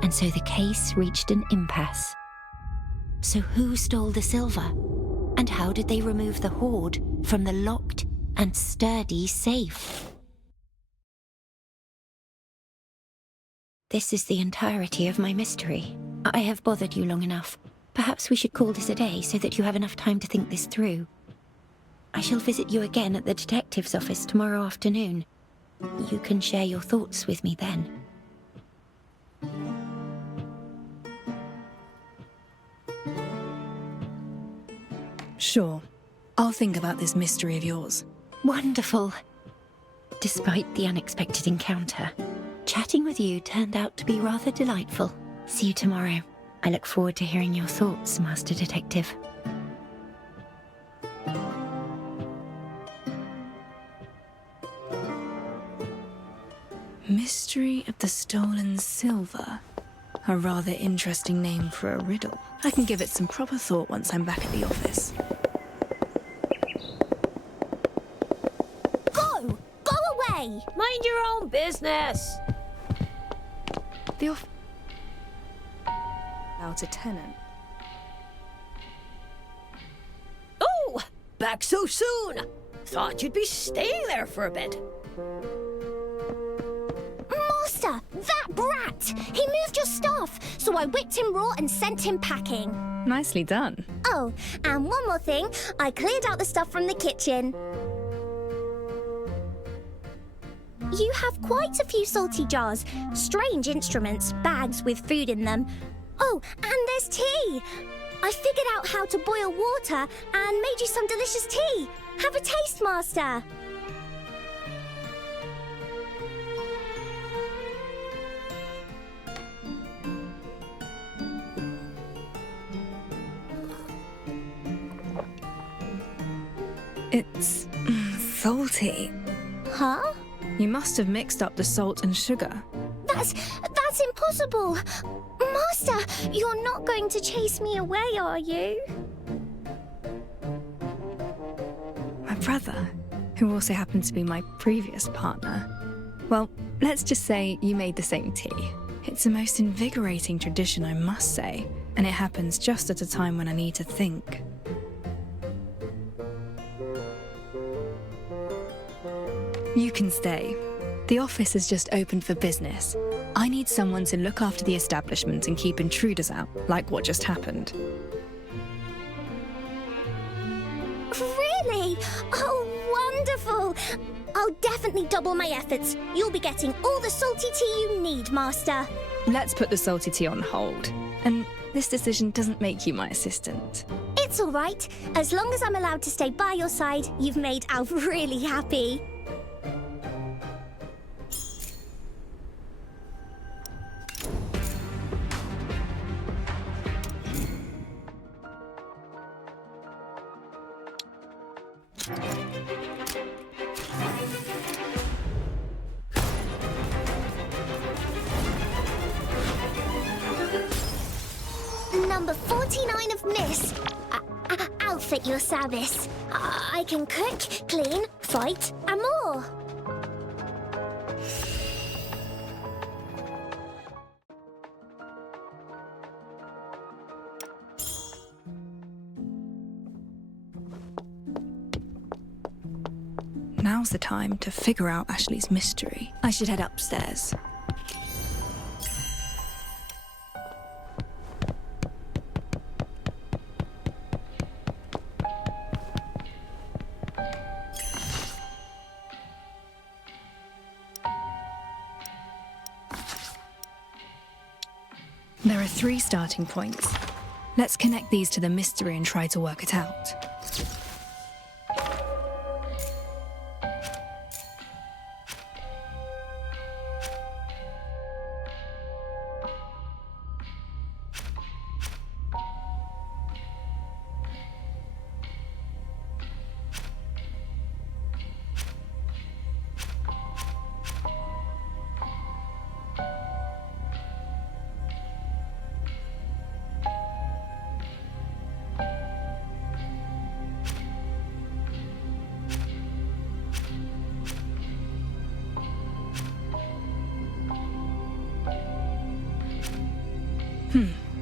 and so the case reached an impasse. So who stole the silver? And how did they remove the hoard from the locked and sturdy safe? This is the entirety of my mystery. I have bothered you long enough. Perhaps we should call this a day so that you have enough time to think this through. I shall visit you again at the detective's office tomorrow afternoon. You can share your thoughts with me then. Sure. I'll think about this mystery of yours. Wonderful. Despite the unexpected encounter, chatting with you turned out to be rather delightful. See you tomorrow. I look forward to hearing your thoughts, Master Detective. Mystery of the Stolen Silver. A rather interesting name for a riddle. I can give it some proper thought once I'm back at the office. Go! Go away! Mind your own business! The off... Out a tenant. Oh! Back so soon! Thought you'd be staying there for a bit. Master! That brat! He moved your stuff, so I whipped him raw and sent him packing. Nicely done. Oh, and one more thing. I cleared out the stuff from the kitchen. You have quite a few salty jars, strange instruments, bags with food in them. Oh, and there's tea! I figured out how to boil water and made you some delicious tea. Have a taste, Master. It's salty. Huh? You must have mixed up the salt and sugar. That's impossible. Master, you're not going to chase me away, are you? My brother, who also happened to be my previous partner. Well, let's just say you made the same tea. It's the most invigorating tradition, I must say, and it happens just at a time when I need to think. You can stay. The office has just opened for business. I need someone to look after the establishment and keep intruders out, like what just happened. Really? Oh, wonderful! I'll definitely double my efforts. You'll be getting all the salty tea you need, Master. Let's put the salty tea on hold. And this decision doesn't make you my assistant. It's all right. As long as I'm allowed to stay by your side, you've made Alf really happy. Number 49 of Miss. Alf at your service. I can cook, clean, fight, and more. Now's the time to figure out Ashley's mystery. I should head upstairs. There are 3 starting points. Let's connect these to the mystery and try to work it out.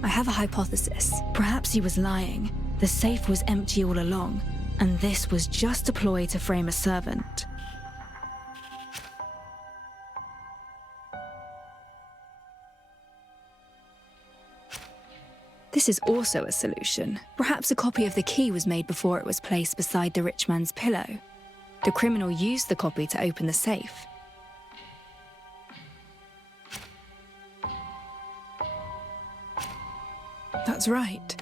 I have a hypothesis. Perhaps he was lying. The safe was empty all along, and this was just a ploy to frame a servant. This is also a solution. Perhaps a copy of the key was made before it was placed beside the rich man's pillow. The criminal used the copy to open the safe. That's right.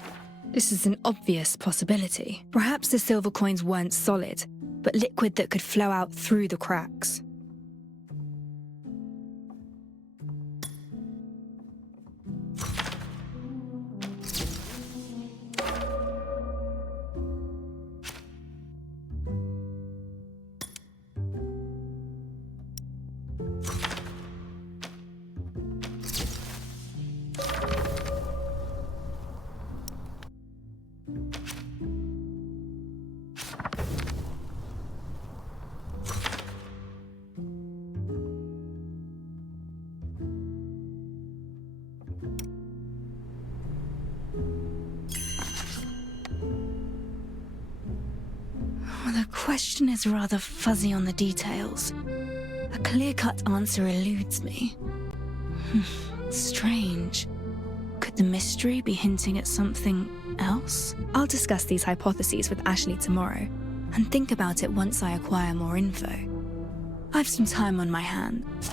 This is an obvious possibility. Perhaps the silver coins weren't solid, but liquid that could flow out through the cracks. question is rather fuzzy on the details. A clear-cut answer eludes me. Strange. Could the mystery be hinting at something else? I'll discuss these hypotheses with Ashley tomorrow, and think about it once I acquire more info. I've some time on my hands.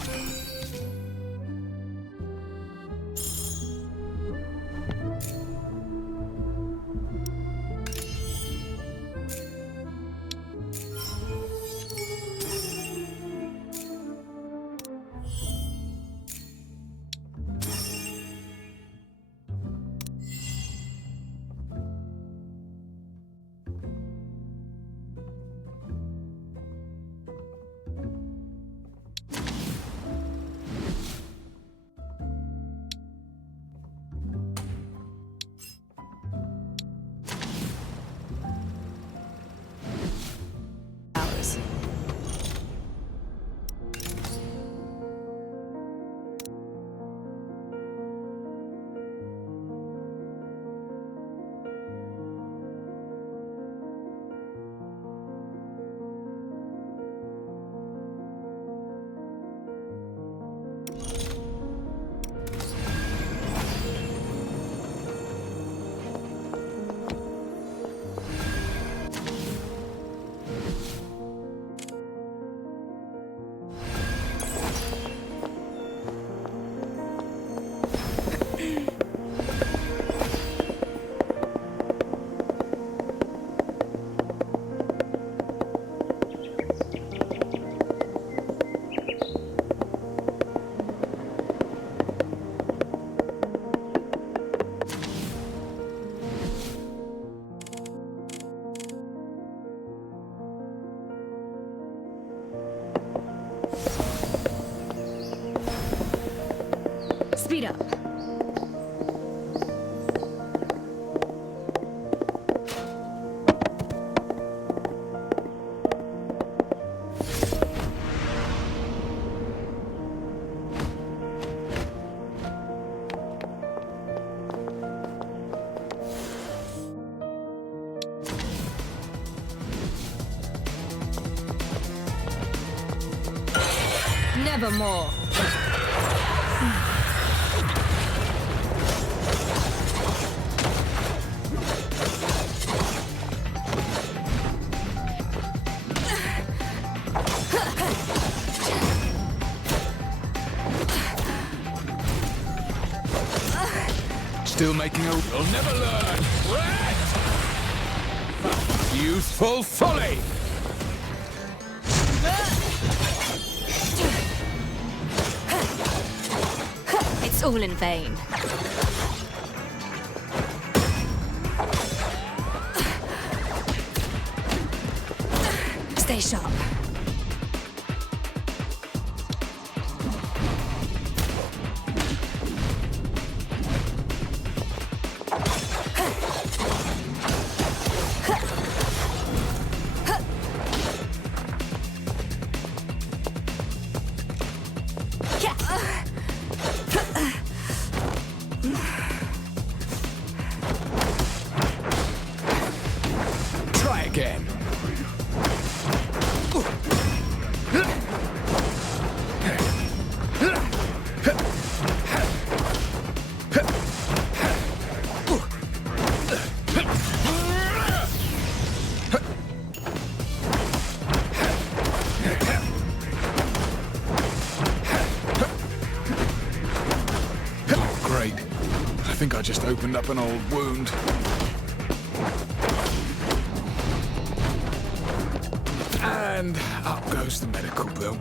Speed up. Nevermore. Still making a... You'll never learn! Rat! Youthful folly! It's all in vain. Stay sharp. Try again. Great. I think I just opened up an old wound. And up goes the medical bill.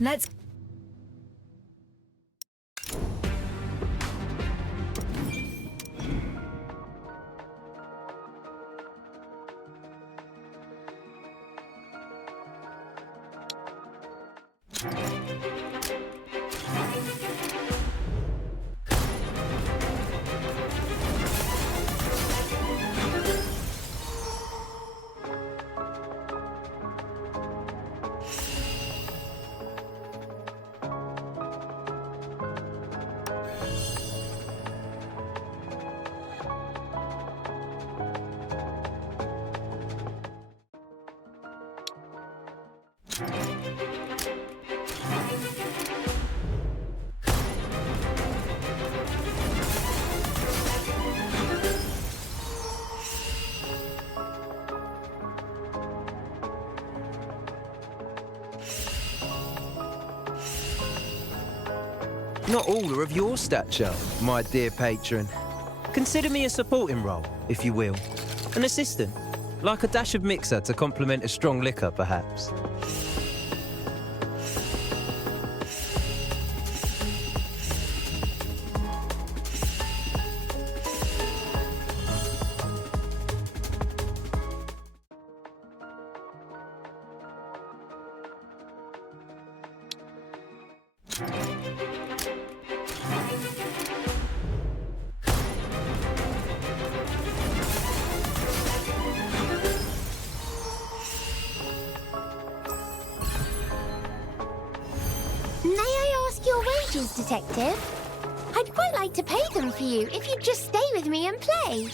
Let's... Not all are of your stature, my dear patron. Consider me a supporting role, if you will. An assistant, like a dash of mixer to complement a strong liquor, perhaps. May I ask your wages, Detective? I'd quite like to pay them for you if you'd just stay with me and play.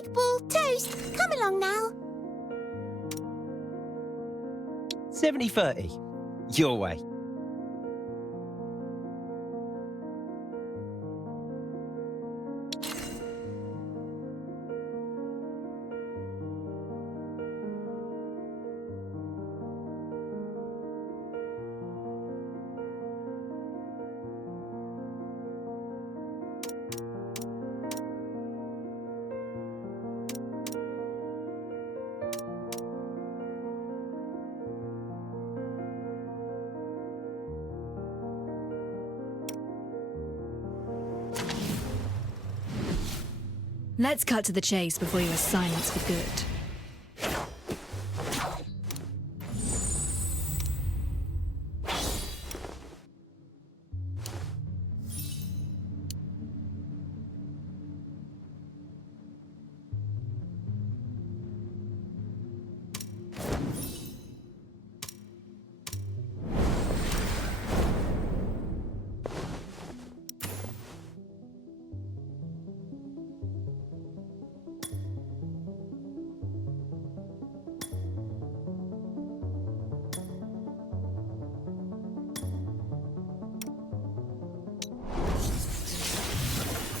Big ball toast. Come along now. 70-30. Your way. Let's cut to the chase before you are silenced for good.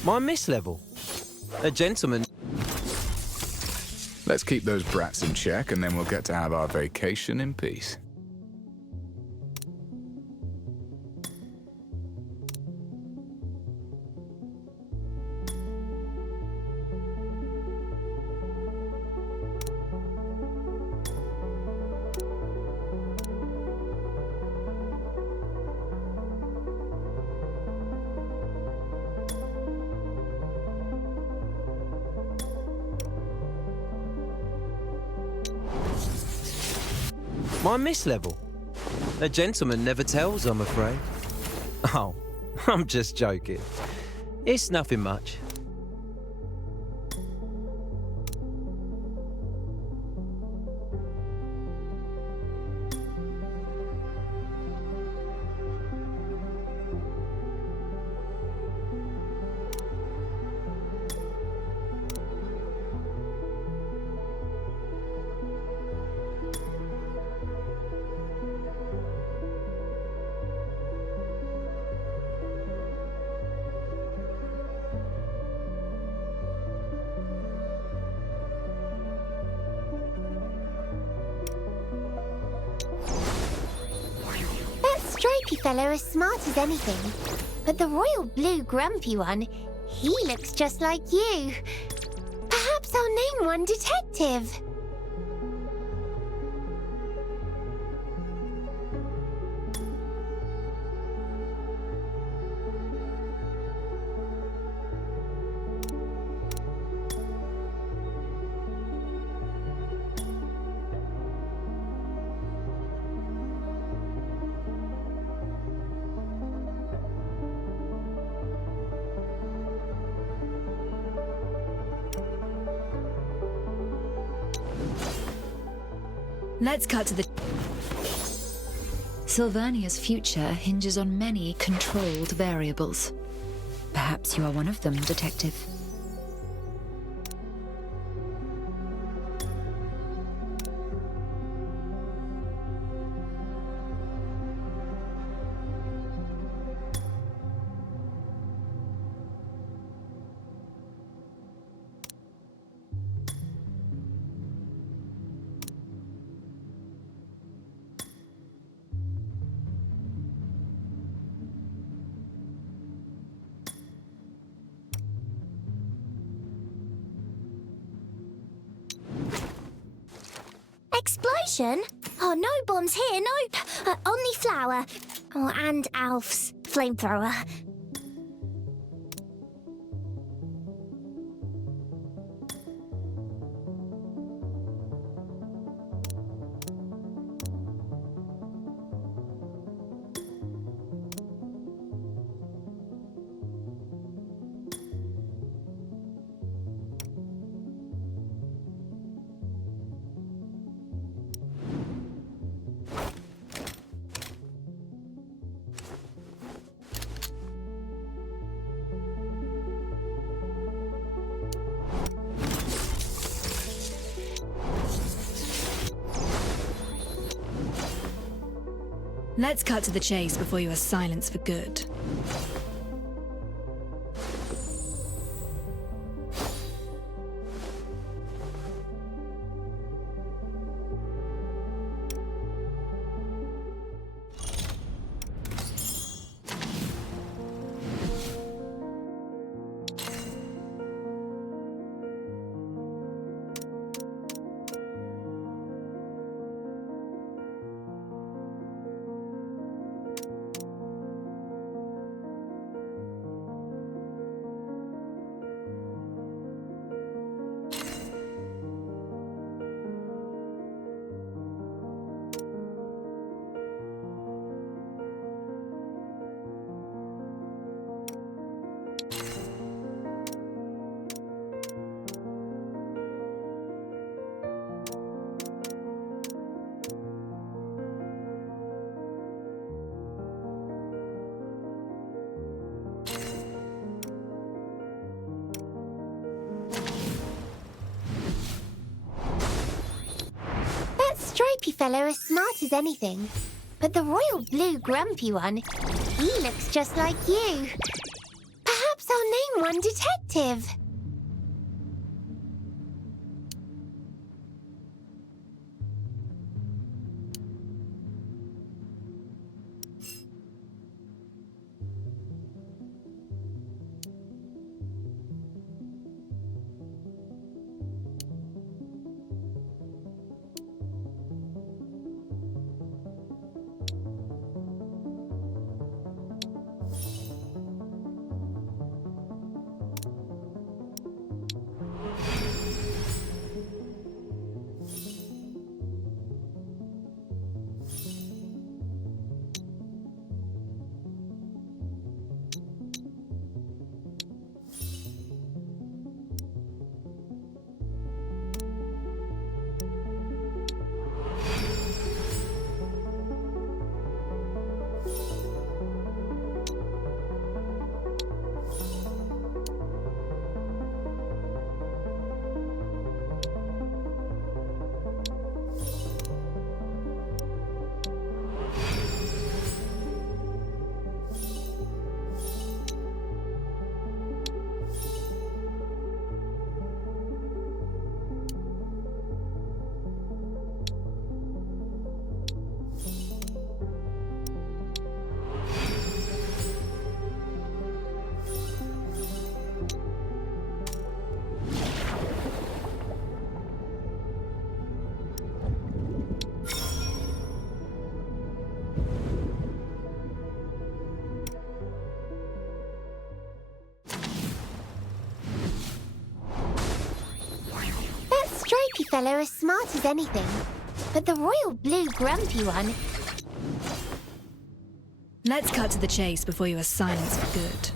My miss level. A gentleman. Let's keep those brats in check, and then we'll get to have our vacation in peace. My miss level. A gentleman never tells, I'm afraid. Oh, I'm just joking. It's nothing much. Stripey fellow as smart as anything. But the royal blue grumpy one, he looks just like you. Perhaps I'll name one detective. Let's cut to the... Sylvania's future hinges on many controlled variables. Perhaps you are one of them, Detective. Explosion? Oh, no bombs here, nope. Only flour. Oh, and Alf's flamethrower. Let's cut to the chase before you are silenced for good. Stripey fellow as smart as anything. But the royal blue grumpy one, he looks just like you. Perhaps I'll name one detective. Stripey fellow as smart as anything. But the royal blue grumpy one... Let's cut to the chase before you are silenced for good.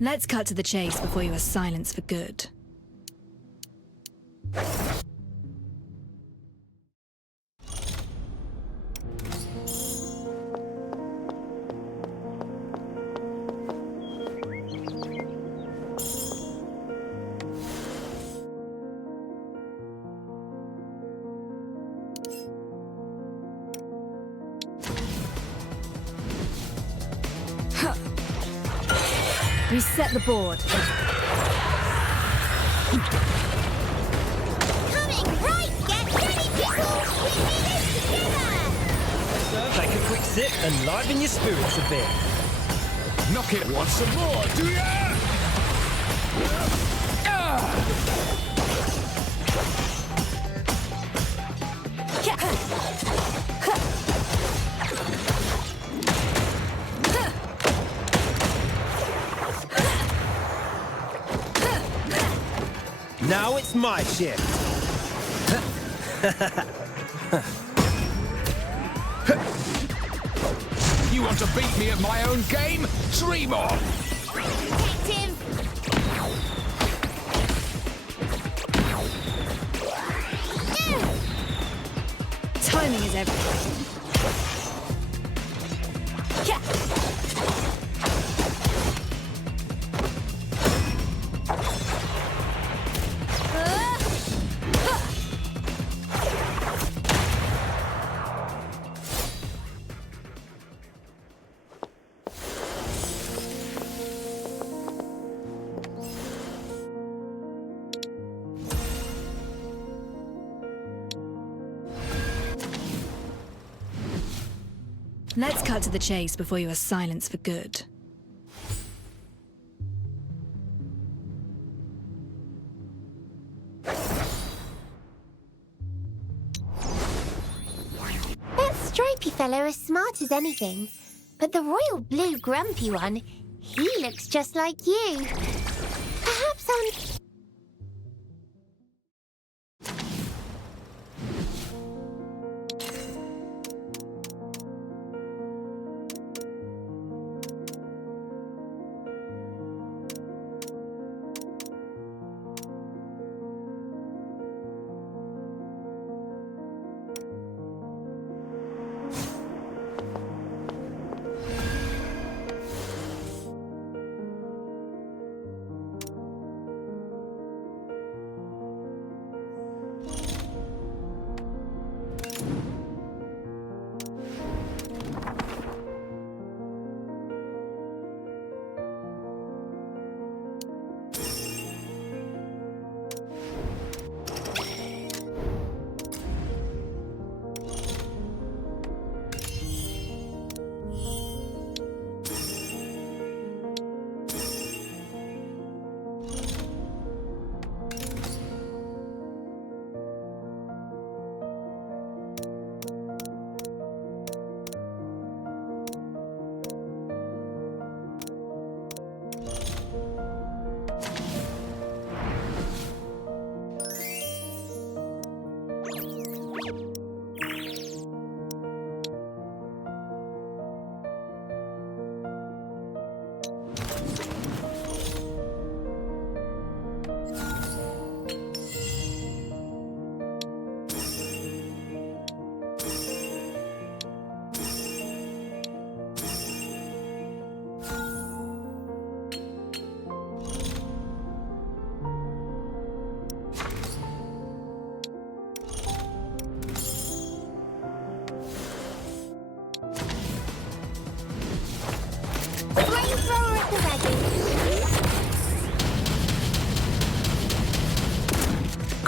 Let's cut to the chase before you are silenced for good. Reset the board. Coming right! Get ready, people! We do this together! Take a quick sip and liven your spirits a bit. Knock it, want some more, do ya? Now it's my shift. You want to beat me at my own game? Dream on! Detective! Timing is everything. Let's cut to the chase before you are silenced for good. That stripy fellow is smart as anything, but the royal blue grumpy one, he looks just like you. Perhaps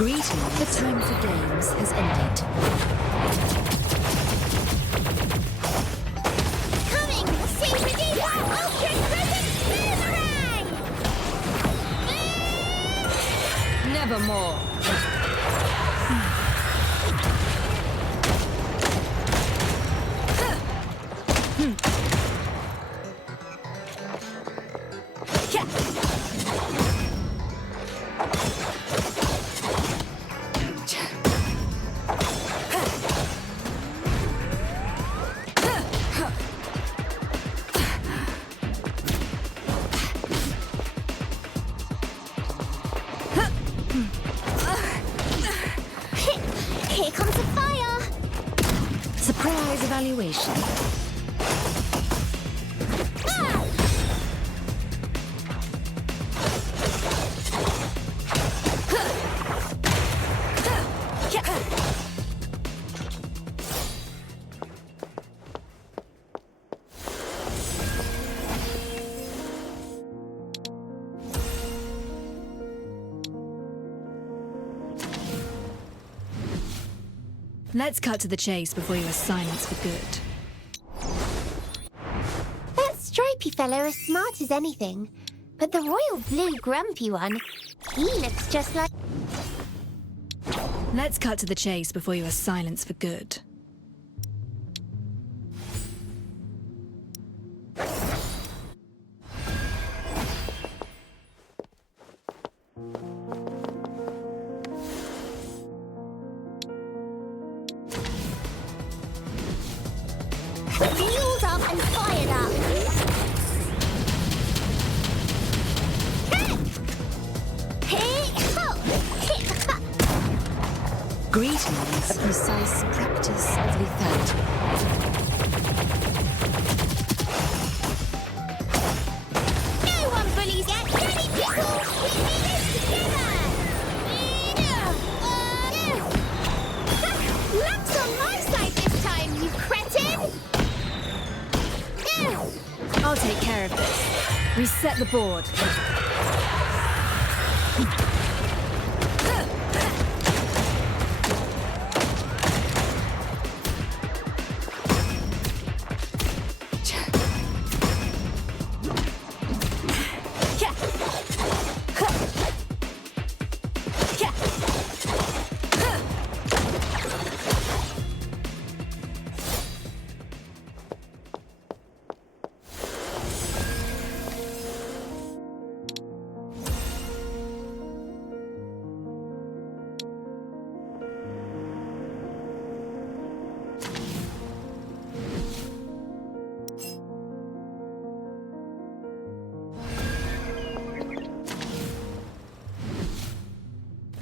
Greetings. The time for games has ended. Coming! Super Duper Ultra Crescent Boomerang! Nevermore. evaluation. Let's cut to the chase before you are silenced for good. That stripy fellow is smart as anything, but the royal blue grumpy one, he looks just like... Let's cut to the chase before you are silenced for good. Fueled up and fired up. Greetings, a precise practice of lethality. No one bullies yet. Ready, people? We do this together. Luck's on my side this time, you cretin! I'll take care of this. Reset the board.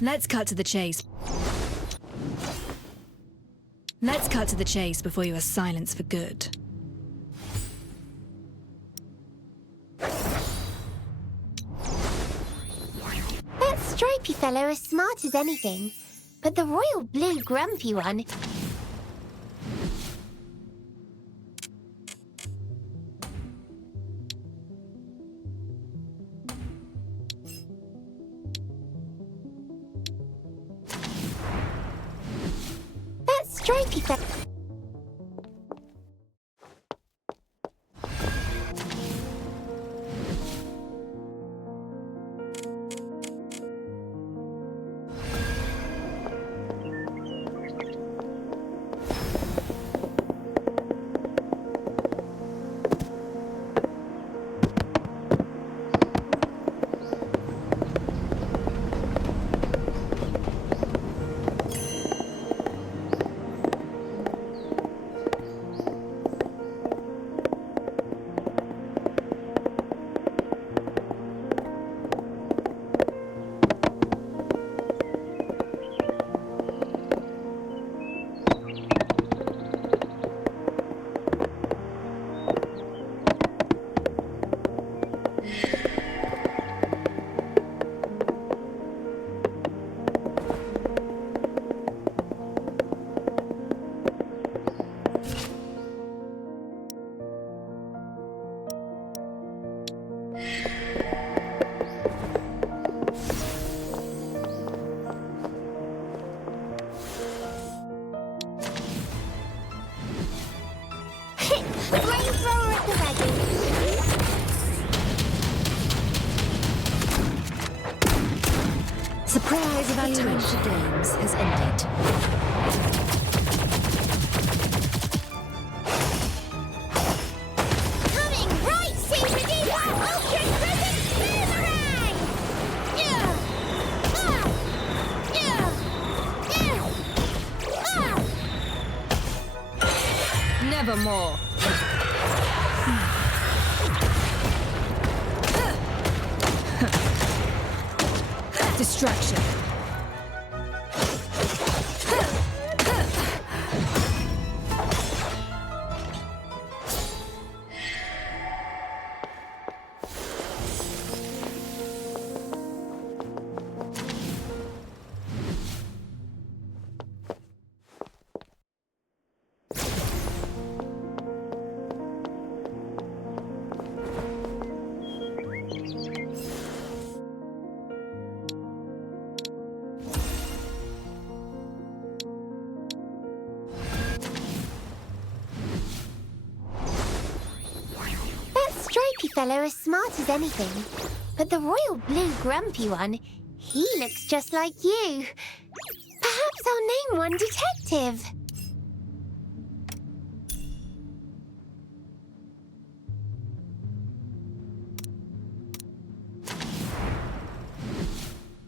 Let's cut to the chase. Let's cut to the chase before you are silenced for good. That stripy fellow is smart as anything, but the royal blue grumpy one... That stripy fellow... Flamethrower at the ready. Surprise evaluation. The time for games has ended. Coming right, Super Diva! Ultra Crescent Boomerang! Nevermore. Distraction. fellow as smart as anything, but the royal blue grumpy one, he looks just like you. Perhaps I'll name one detective.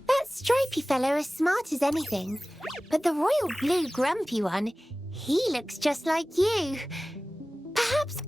That stripy fellow as smart as anything, but the royal blue grumpy one, he looks just like you. Perhaps...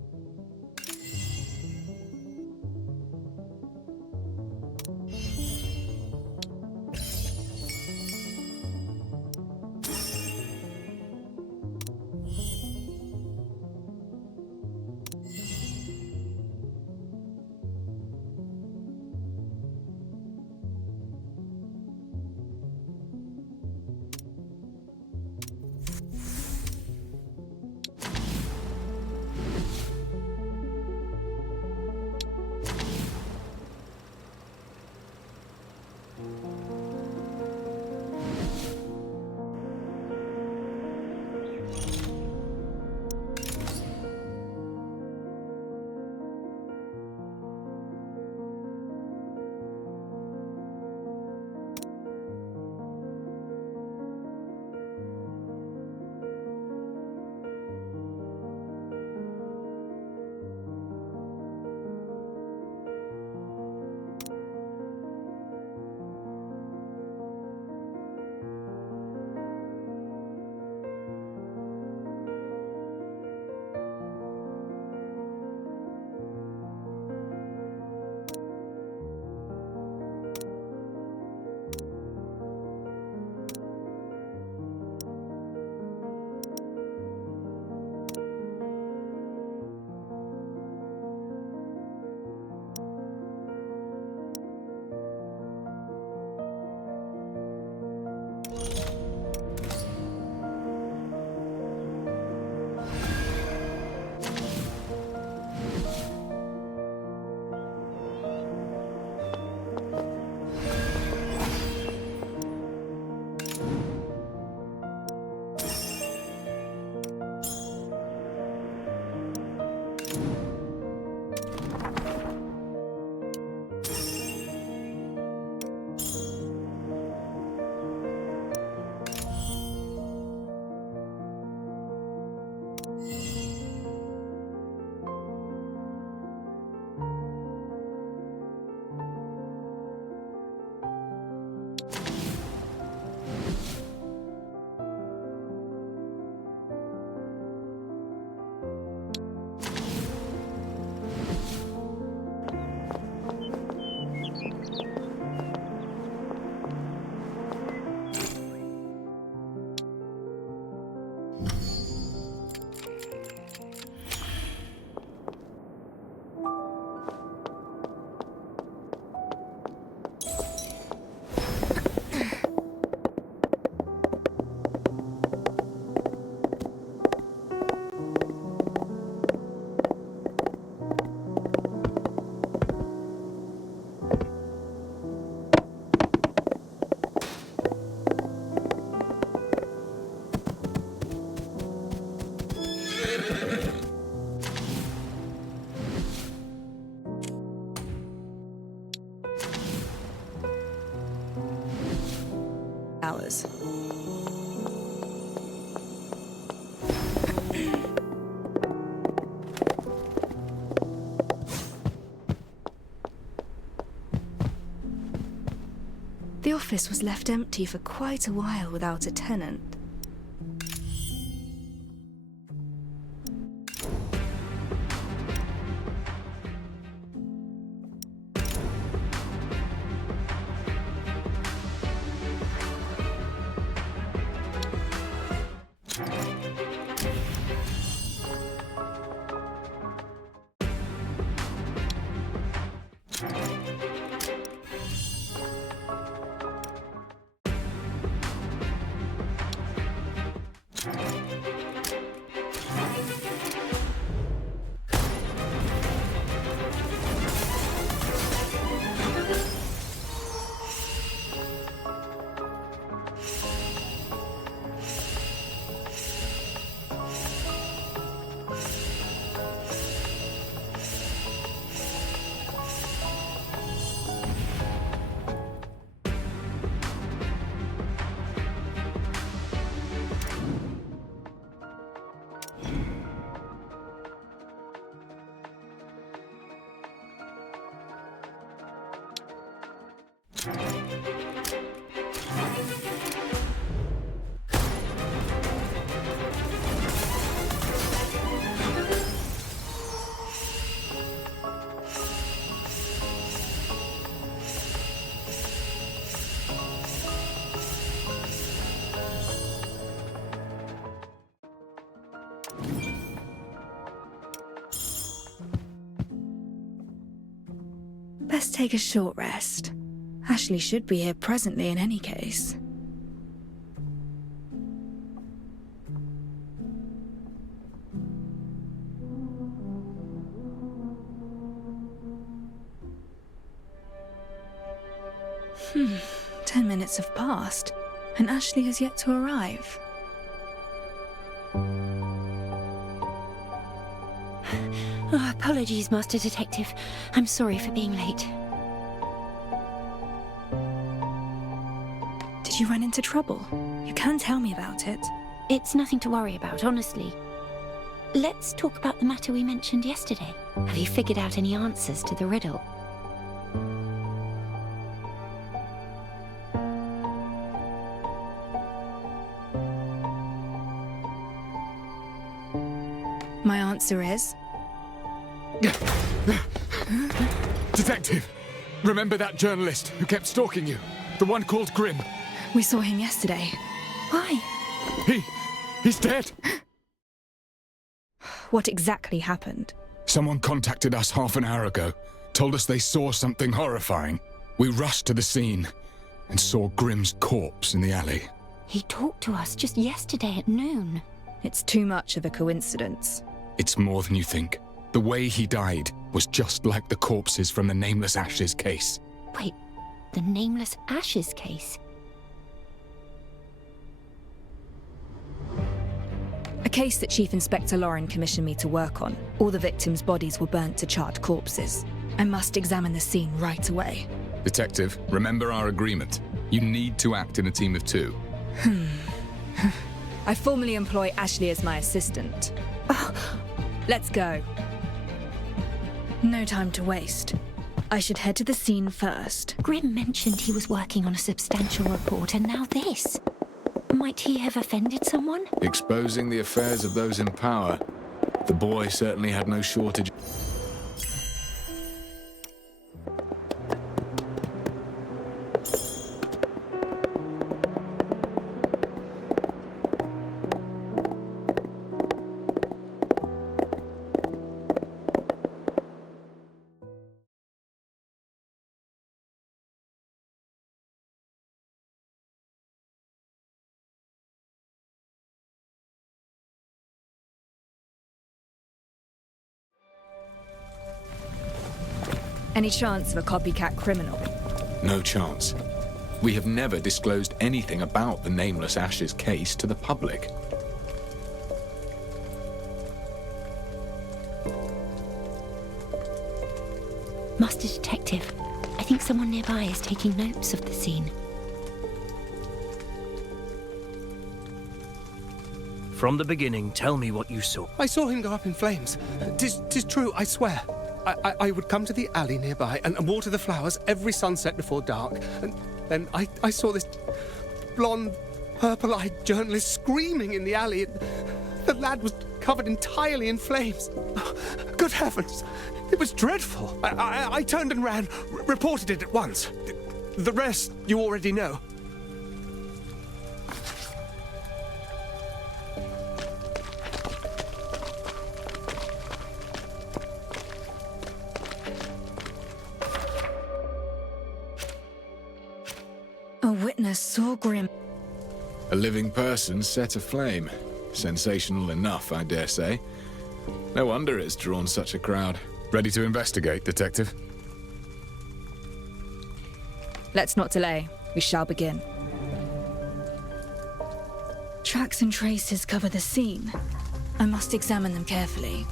Hours. The office was left empty for quite a while without a tenant. Best take a short rest. Ashley should be here presently in any case. Hmm. 10 minutes have passed, and Ashley has yet to arrive. Oh, apologies, Master Detective. I'm sorry for being late. Did you run into trouble? You can tell me about it. It's nothing to worry about, honestly. Let's talk about the matter we mentioned yesterday. Have you figured out any answers to the riddle? My answer is... Detective! Remember that journalist who kept stalking you? The one called Grimm? We saw him yesterday. Why? He's dead! What exactly happened? Someone contacted us half an hour ago. Told us they saw something horrifying. We rushed to the scene and saw Grimm's corpse in the alley. He talked to us just yesterday at noon. It's too much of a coincidence. It's more than you think. The way he died was just like the corpses from the Nameless Ashes case. Wait, the Nameless Ashes case? A case that Chief Inspector Lauren commissioned me to work on. All the victims' bodies were burnt to charred corpses. I must examine the scene right away. Detective, remember our agreement. You need to act in a team of 2. I formally employ Ashley as my assistant. Let's go. No time to waste. I should head to the scene first. Grimm mentioned he was working on a substantial report, and now this. Might he have offended someone? Exposing the affairs of those in power. The boy certainly had no shortage. Any chance of a copycat criminal? No chance. We have never disclosed anything about the Nameless Ashes case to the public. Master Detective, I think someone nearby is taking notes of the scene. From the beginning, tell me what you saw. I saw him go up in flames. Tis true, I swear. I would come to the alley nearby and water the flowers every sunset before dark. And then I saw this blonde, purple-eyed journalist screaming in the alley. The lad was covered entirely in flames. Good heavens! It was dreadful. I turned and ran, reported it at once. The rest you already know. A witness saw Grimm. A living person set aflame. Sensational enough, I dare say. No wonder it's drawn such a crowd. Ready to investigate, Detective? Let's not delay. We shall begin. Tracks and traces cover the scene. I must examine them carefully.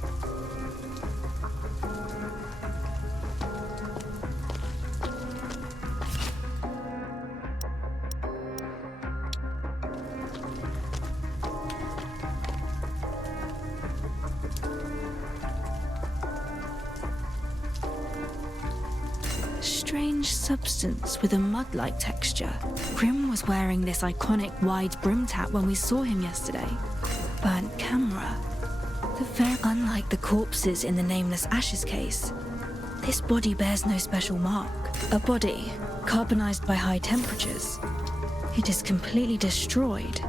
Strange substance with a mud-like texture. Grimm was wearing this iconic wide brimmed hat when we saw him yesterday. Burnt camera. Unlike the corpses in the Nameless Ashes case, this body bears no special mark. A body, carbonized by high temperatures. It is completely destroyed.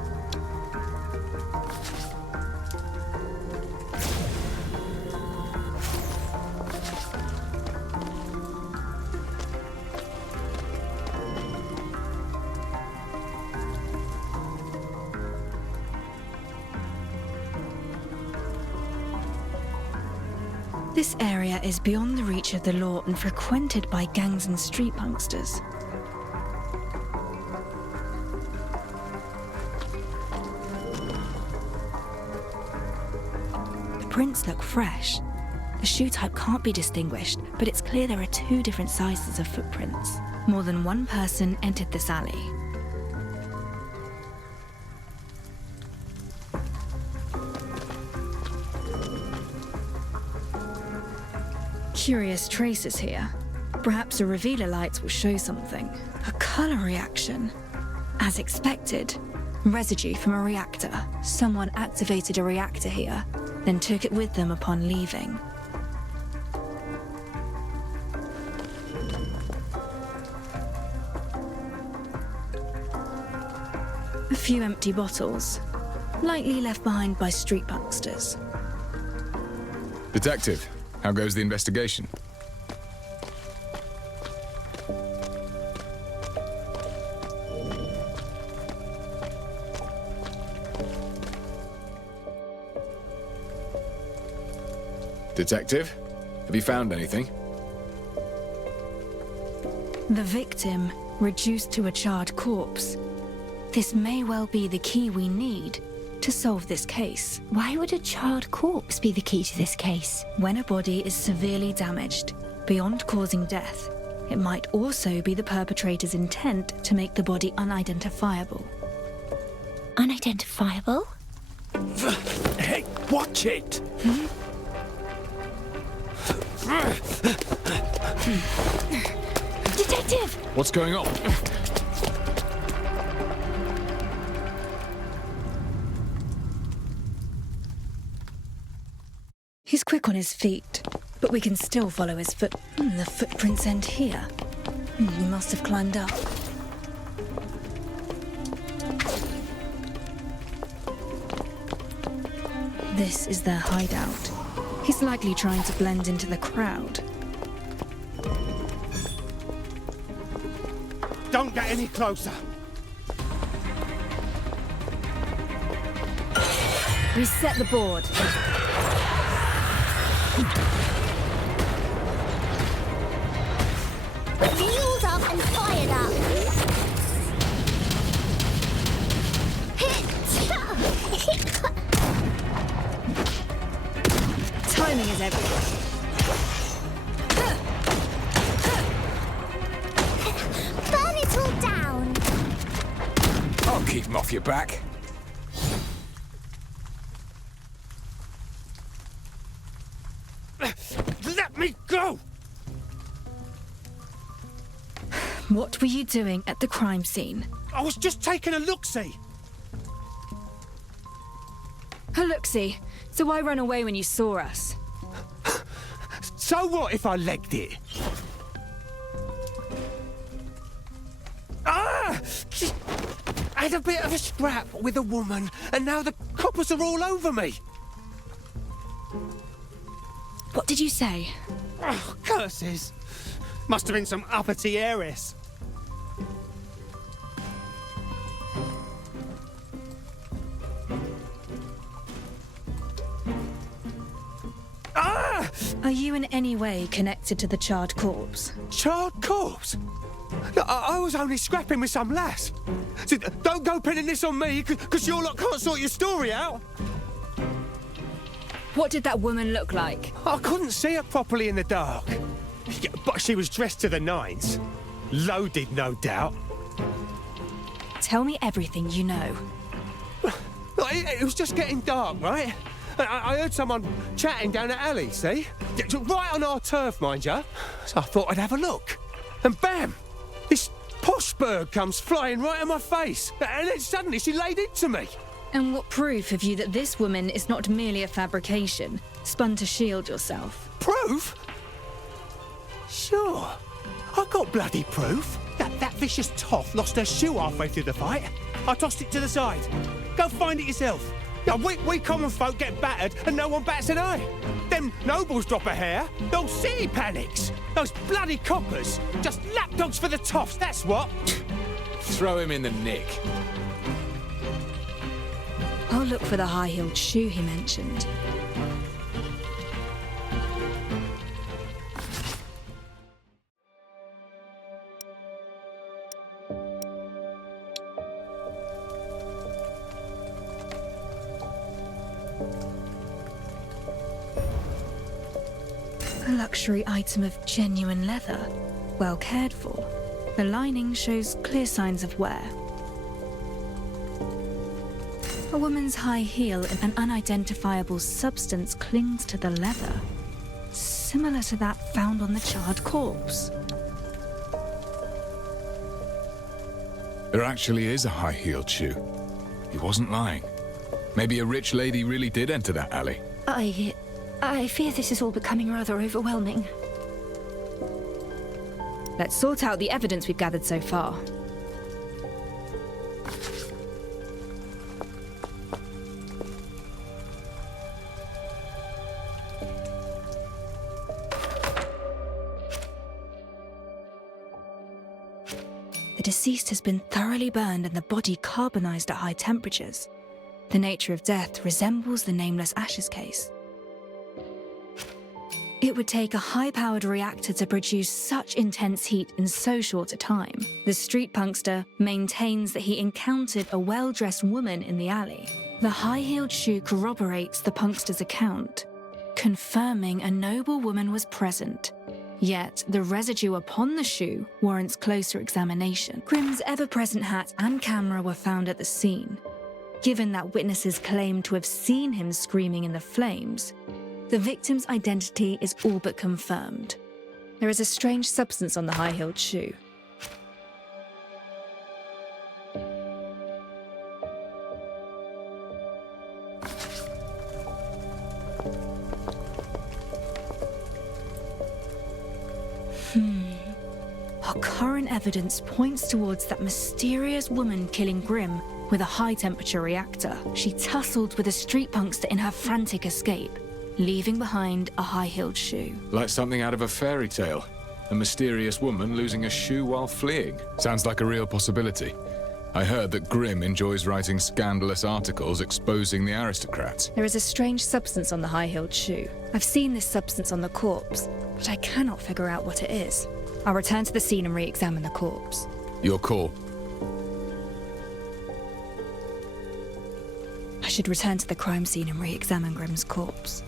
This area is beyond the reach of the law and frequented by gangs and street punksters. The prints look fresh. The shoe type can't be distinguished, but it's clear there are two different sizes of footprints. More than one person entered this alley. Curious traces here. Perhaps a revealer light will show something. A color reaction. As expected. Residue from a reactor. Someone activated a reactor here, then took it with them upon leaving. A few empty bottles, likely left behind by street punksters. Detective, how goes the investigation? Detective, have you found anything? The victim reduced to a charred corpse. This may well be the key we need to solve this case. Why would a charred corpse be the key to this case? When a body is severely damaged, beyond causing death, it might also be the perpetrator's intent to make the body unidentifiable. Unidentifiable? Hey, watch it! Detective! What's going on? He's quick on his feet, but we can still follow his foot. The footprints end here. He must have climbed up. This is their hideout. He's likely trying to blend into the crowd. Don't get any closer. Reset the board. Fueled up and fired up. Timing is everything. Burn it all down. I'll keep him off your back. Let me go! What were you doing at the crime scene? I was just taking a look-see. A look-see. So why run away when you saw us? So what if I legged it? Ah! I had a bit of a scrap with a woman, and now the coppers are all over me. What did you say? Oh, curses. Must have been some uppity heiress. Ah! Are you in any way connected to the charred corpse? Charred corpse? I was only scrapping with some lass. So don't go pinning this on me, because you lot can't sort your story out. What did that woman look like? I couldn't see her properly in the dark. Yeah, but she was dressed to the nines. Loaded, no doubt. Tell me everything you know. It was just getting dark, right? I heard someone chatting down the alley, see? Right on our turf, mind you. So I thought I'd have a look. And bam! This posh bird comes flying right in my face. And then suddenly she laid into me. And what proof have you that this woman is not merely a fabrication, spun to shield yourself? Proof? Sure. I got bloody proof. That vicious toff lost her shoe halfway through the fight. I tossed it to the side. Go find it yourself. Yeah, we common folk get battered and no one bats an eye. Them nobles drop a hair, the whole city panics. Those bloody coppers, just lapdogs for the toffs, that's what. Throw him in the nick. I'll look for the high-heeled shoe he mentioned. luxury item of genuine leather, well cared for. The lining shows clear signs of wear. A woman's high heel and an unidentifiable substance clings to the leather, similar to that found on the charred corpse. There actually is a high-heeled shoe. He wasn't lying. Maybe a rich lady really did enter that alley. I fear this is all becoming rather overwhelming. Let's sort out the evidence we've gathered so far. The deceased has been thoroughly burned and the body carbonized at high temperatures. The nature of death resembles the Nameless Ashes case. It would take a high-powered reactor to produce such intense heat in so short a time. The street punkster maintains that he encountered a well-dressed woman in the alley. The high-heeled shoe corroborates the punkster's account, confirming a noble woman was present. Yet, the residue upon the shoe warrants closer examination. Grimm's ever-present hat and camera were found at the scene. Given that witnesses claim to have seen him screaming in the flames, the victim's identity is all but confirmed. There is a strange substance on the high-heeled shoe. Our current evidence points towards that mysterious woman killing Grimm with a high-temperature reactor. She tussled with a street punkster in her frantic escape, leaving behind a high-heeled shoe. Like something out of a fairy tale. A mysterious woman losing a shoe while fleeing. Sounds like a real possibility. I heard that Grimm enjoys writing scandalous articles exposing the aristocrats. There is a strange substance on the high-heeled shoe. I've seen this substance on the corpse, but I cannot figure out what it is. I'll return to the scene and re-examine the corpse. Your call. I should return to the crime scene and re-examine Grimm's corpse.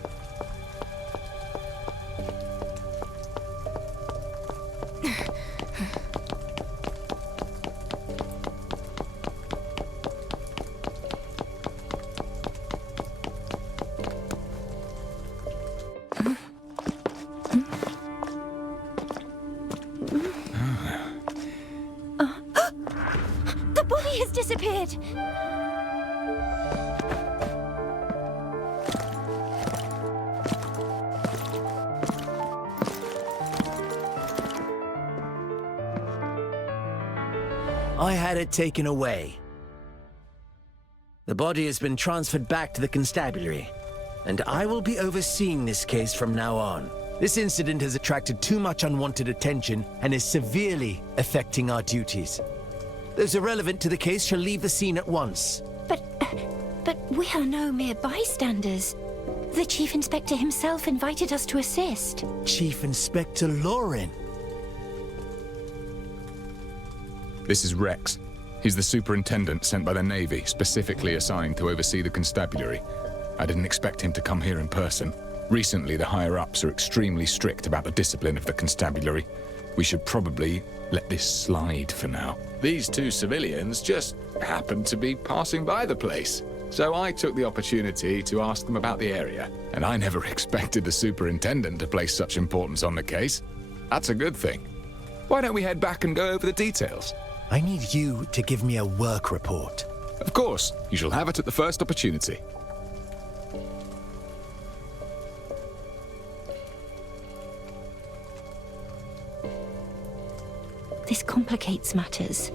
The body has disappeared! I had it taken away. The body has been transferred back to the constabulary, and I will be overseeing this case from now on. This incident has attracted too much unwanted attention and is severely affecting our duties. Those irrelevant to the case shall leave the scene at once. But we are no mere bystanders. The Chief Inspector himself invited us to assist. Chief Inspector Lauren. This is Rex. He's the superintendent sent by the Navy, specifically assigned to oversee the constabulary. I didn't expect him to come here in person. Recently, the higher-ups are extremely strict about the discipline of the constabulary. We should probably let this slide for now. These two civilians just happened to be passing by the place. So I took the opportunity to ask them about the area. And I never expected the superintendent to place such importance on the case. That's a good thing. Why don't we head back and go over the details? I need you to give me a work report. Of course. You shall have it at the first opportunity. This complicates matters.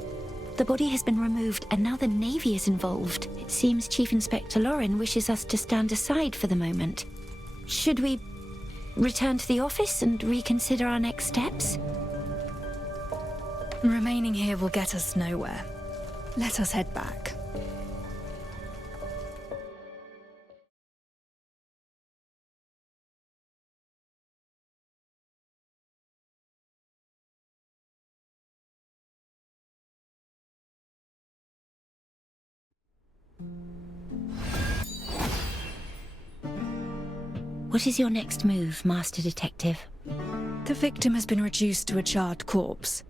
The body has been removed and now the Navy is involved. It seems Chief Inspector Lauren wishes us to stand aside for the moment. Should we return to the office and reconsider our next steps? Remaining here will get us nowhere. Let us head back. What is your next move, Master Detective? The victim has been reduced to a charred corpse.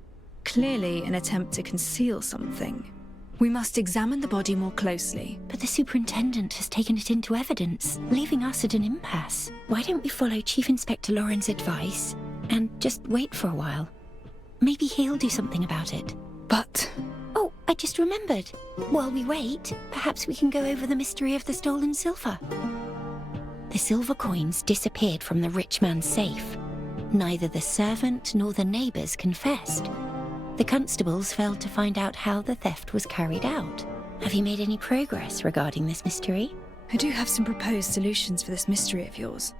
Clearly an attempt to conceal something. We must examine the body more closely. But the superintendent has taken it into evidence, leaving us at an impasse. Why don't we follow Chief Inspector Lauren's advice and just wait for a while? Maybe he'll do something about it. But... Oh, I just remembered. While we wait, perhaps we can go over the mystery of the stolen silver. The silver coins disappeared from the rich man's safe. Neither the servant nor the neighbours confessed. The constables failed to find out how the theft was carried out. Have you made any progress regarding this mystery? I do have some proposed solutions for this mystery of yours.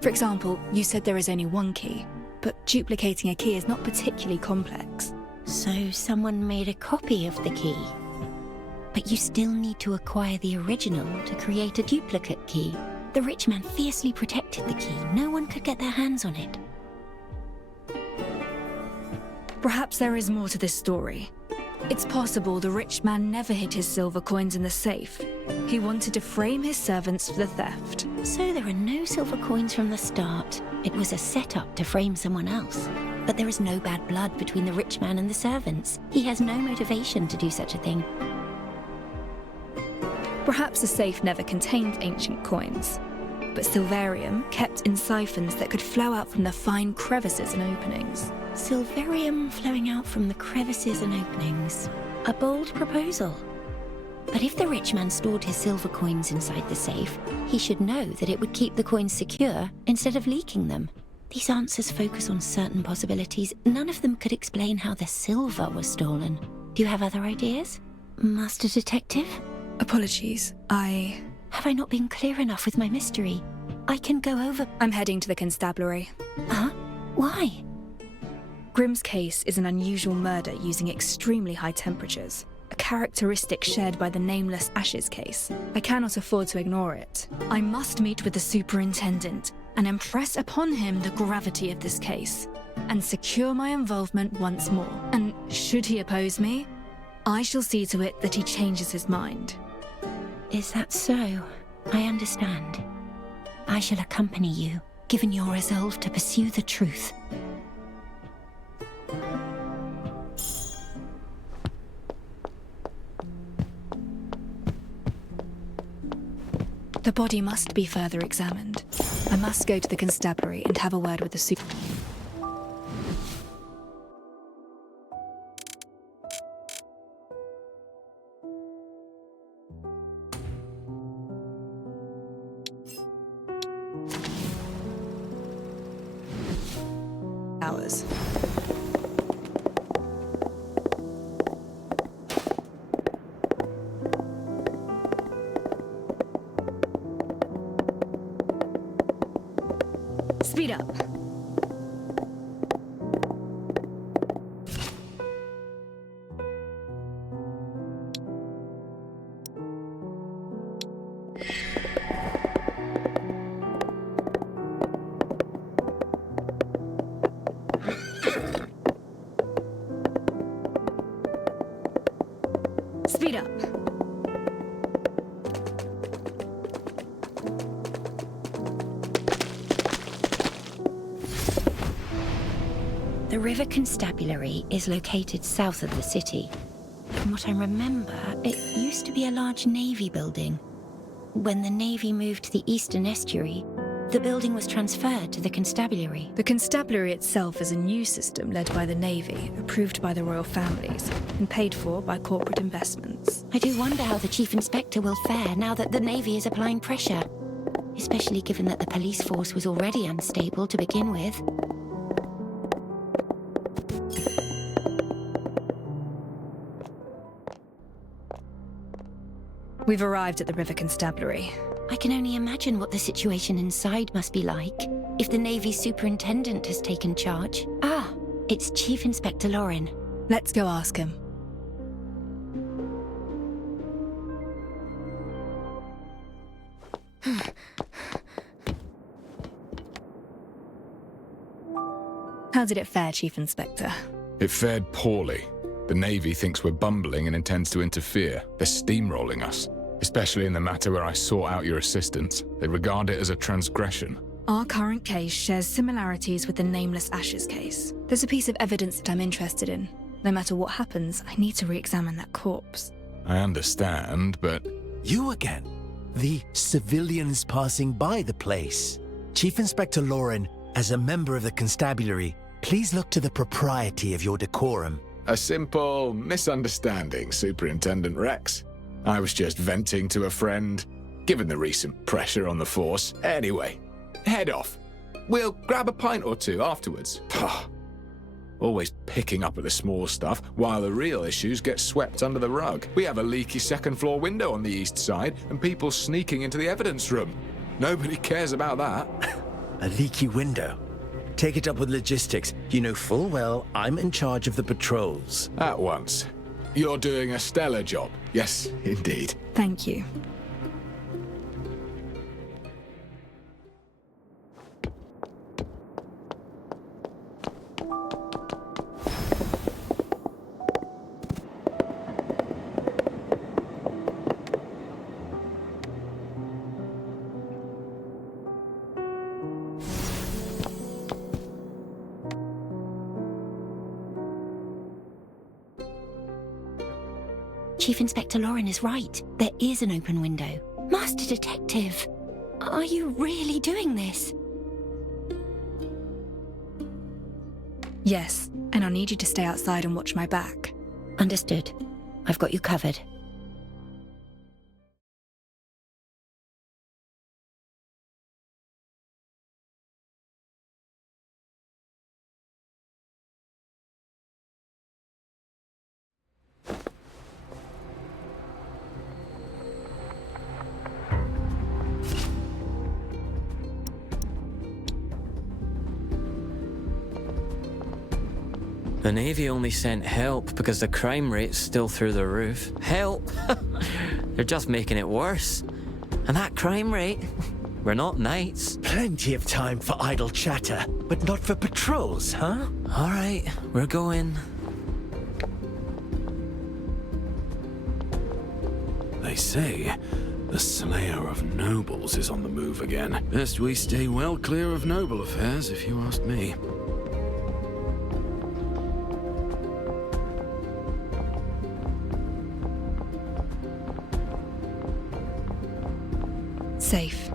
For example, you said there is only one key, but duplicating a key is not particularly complex. So someone made a copy of the key. But you still need to acquire the original to create a duplicate key. The rich man fiercely protected the key. No one could get their hands on it. Perhaps there is more to this story. It's possible the rich man never hid his silver coins in the safe. He wanted to frame his servants for the theft. So there are no silver coins from the start. It was a setup to frame someone else. But there is no bad blood between the rich man and the servants. He has no motivation to do such a thing. Perhaps the safe never contained ancient coins, but silverium kept in siphons that could flow out from the fine crevices and openings. Silverium flowing out from the crevices and openings. A bold proposal. But if the rich man stored his silver coins inside the safe, he should know that it would keep the coins secure instead of leaking them. These answers focus on certain possibilities. None of them could explain how the silver was stolen. Do you have other ideas, Master Detective? Apologies, Have I not been clear enough with my mystery? I can go over... I'm heading to the constabulary. Huh? Why? Grimm's case is an unusual murder using extremely high temperatures, a characteristic shared by the nameless Ashes case. I cannot afford to ignore it. I must meet with the superintendent and impress upon him the gravity of this case, and secure my involvement once more. And should he oppose me, I shall see to it that he changes his mind. Is that so? I understand. I shall accompany you, given your resolve to pursue the truth. The body must be further examined. I must go to the constabulary and have a word with the super... hours. Speed up. Speed up. The River Constabulary is located south of the city. From what I remember, it used to be a large Navy building. When the Navy moved to the eastern estuary, the building was transferred to the Constabulary. The Constabulary itself is a new system led by the Navy, approved by the royal families, and paid for by corporate investments. I do wonder how the Chief Inspector will fare now that the Navy is applying pressure, especially given that the police force was already unstable to begin with. We've arrived at the River Constabulary. I can only imagine what the situation inside must be like if the Navy superintendent has taken charge. Ah, it's Chief Inspector Lauren. Let's go ask him. How did it fare, Chief Inspector? It fared poorly. The Navy thinks we're bumbling and intends to interfere. They're steamrolling us, especially in the matter where I sought out your assistance. They regard it as a transgression. Our current case shares similarities with the Nameless Ashes case. There's a piece of evidence that I'm interested in. No matter what happens, I need to re-examine that corpse. I understand, but... You again? The civilians passing by the place. Chief Inspector Lauren, as a member of the constabulary, please look to the propriety of your decorum. A simple misunderstanding, Superintendent Rex. I was just venting to a friend, given the recent pressure on the force. Anyway, head off. We'll grab a pint or two afterwards. Always picking up at the small stuff, while the real issues get swept under the rug. We have a leaky second-floor window on the east side, and people sneaking into the evidence room. Nobody cares about that. A leaky window? Take it up with logistics. You know full well I'm in charge of the patrols. At once. You're doing a stellar job. Yes, indeed. Thank you. Chief Inspector Lauren is right. There is an open window. Master Detective, are you really doing this? Yes, and I'll need you to stay outside and watch my back. Understood. I've got you covered. The Navy only sent help because the crime rate's still through the roof. Help? They're just making it worse. And that crime rate? We're not knights. Plenty of time for idle chatter, but not for patrols, huh? All right, we're going. They say the slayer of nobles is on the move again. Best we stay well clear of noble affairs, if you ask me. Safe.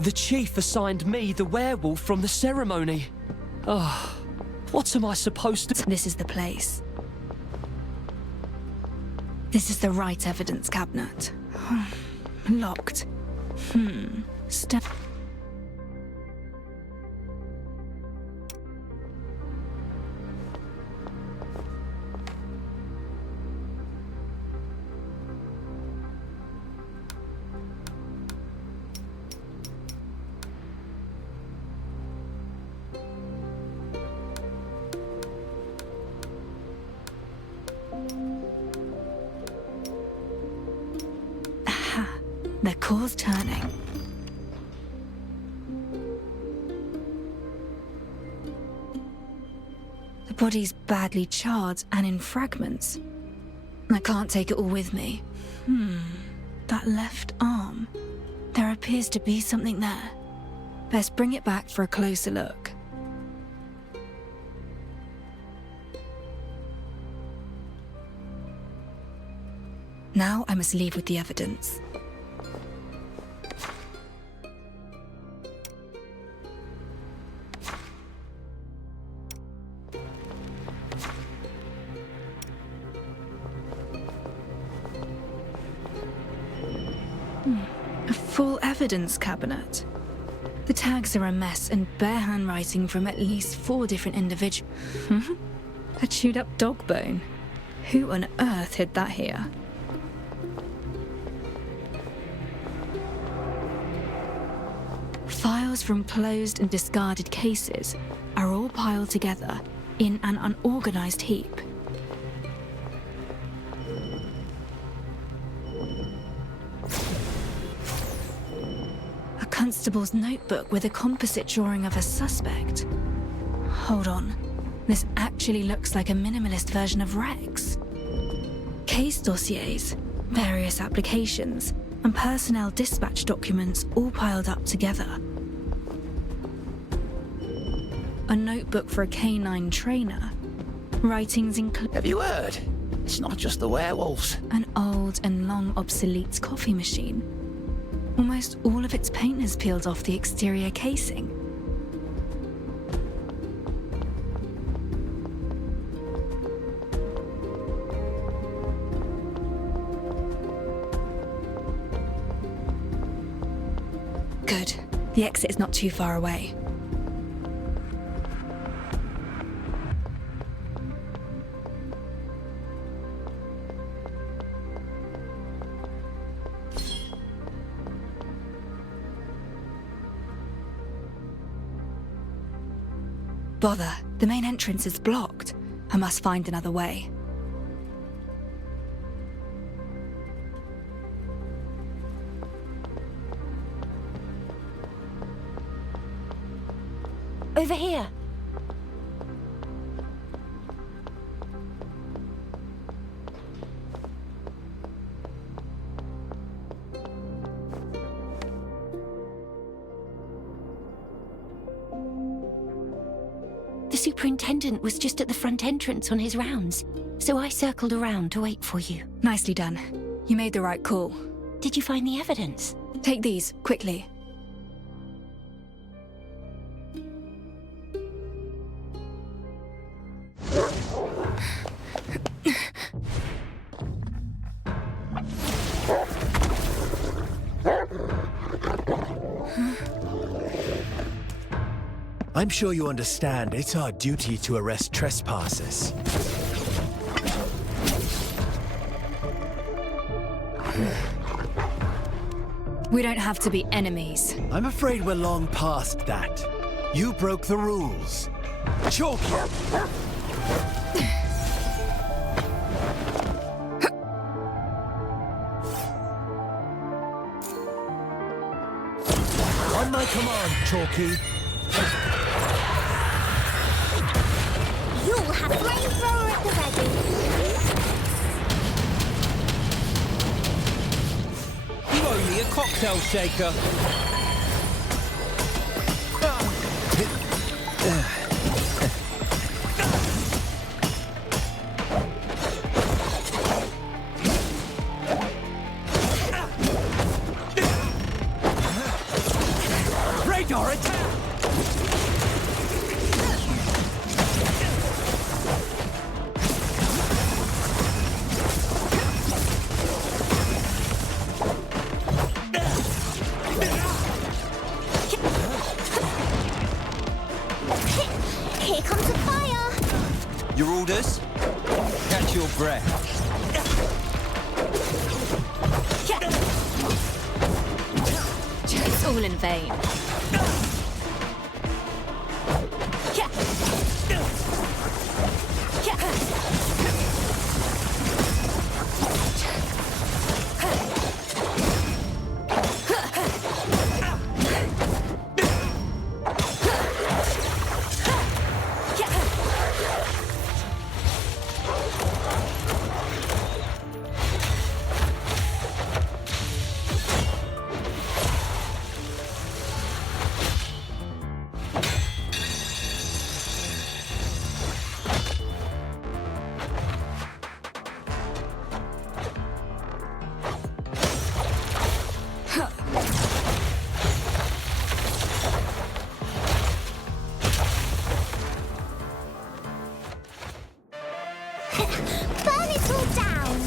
The chief assigned me the werewolf from the ceremony. Oh, what am I supposed to... This is the place. This is the right evidence cabinet. Locked. Step. The core's turning. The body's badly charred and in fragments. I can't take it all with me. That left arm. There appears to be something there. Best bring it back for a closer look. Now I must leave with the evidence. A full evidence cabinet. The tags are a mess and bare handwriting from at least 4 different individuals. A chewed up dog bone. Who on earth hid that here? Files from closed and discarded cases are all piled together in an unorganized heap. A constable's notebook with a composite drawing of a suspect. Hold on. This actually looks like a minimalist version of Rex. Case dossiers, various applications, and personnel dispatch documents all piled up together. A notebook for a canine trainer. Writings include... Have you heard? It's not just the werewolves. An old and long obsolete coffee machine. Almost all of its paint has peeled off the exterior casing. Good. The exit is not too far away. Bother, the main entrance is blocked. I must find another way. Over here. The superintendent was just at the front entrance on his rounds, so I circled around to wait for you. Nicely done. You made the right call. Did you find the evidence? Take these, quickly. I'm sure you understand it's our duty to arrest trespassers. We don't have to be enemies. I'm afraid we're long past that. You broke the rules. Chalk you! On my command, Chalky. You'll have flamethrower at the ready. You owe me a cocktail shaker. Radar attack! Here comes the fire. Your orders? Catch your breath. It's all in vain. Burn it all down.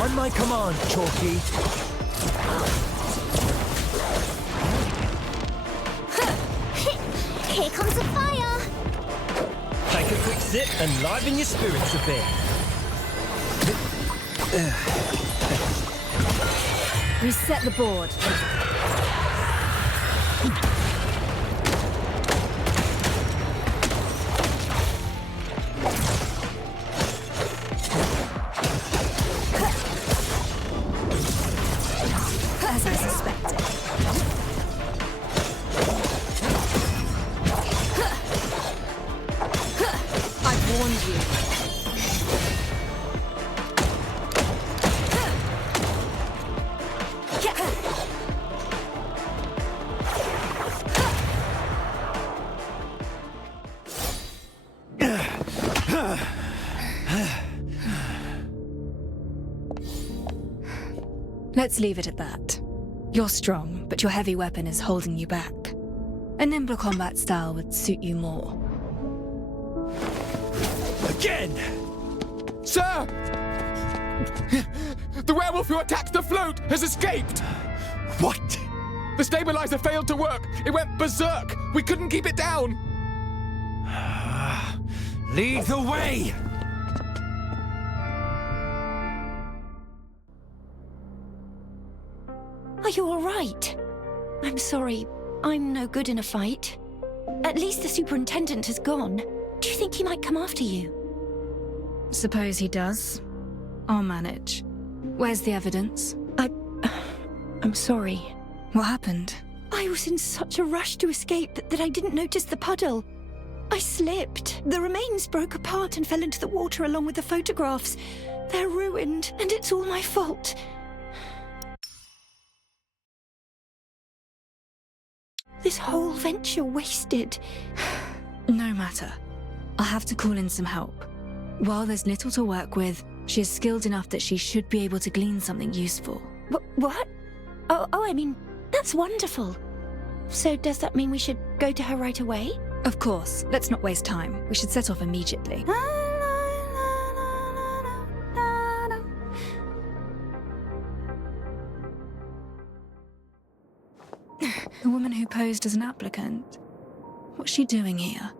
On my command, Chalky. Here comes the fire. Thank Take a quick sip and liven your spirits a bit. Reset the board. As I suspected. I've warned you. Let's leave it at that. You're strong, but your heavy weapon is holding you back. A nimble combat style would suit you more. Again! Sir! The werewolf who attacked the float has escaped! What? The stabilizer failed to work. It went berserk. We couldn't keep it down. Lead the way! Are you all right? I'm sorry. I'm no good in a fight. At least the superintendent has gone. Do you think he might come after you? Suppose he does. I'll manage. Where's the evidence? I'm sorry. What happened? I was in such a rush to escape that I didn't notice the puddle. I slipped. The remains broke apart and fell into the water along with the photographs. They're ruined, and it's all my fault. This whole venture wasted. No matter. I'll have to call in some help. While there's little to work with, she is skilled enough that she should be able to glean something useful. What? Oh, I mean, that's wonderful. So does that mean we should go to her right away? Of course. Let's not waste time. We should set off immediately. The woman who posed as an applicant. What's she doing here?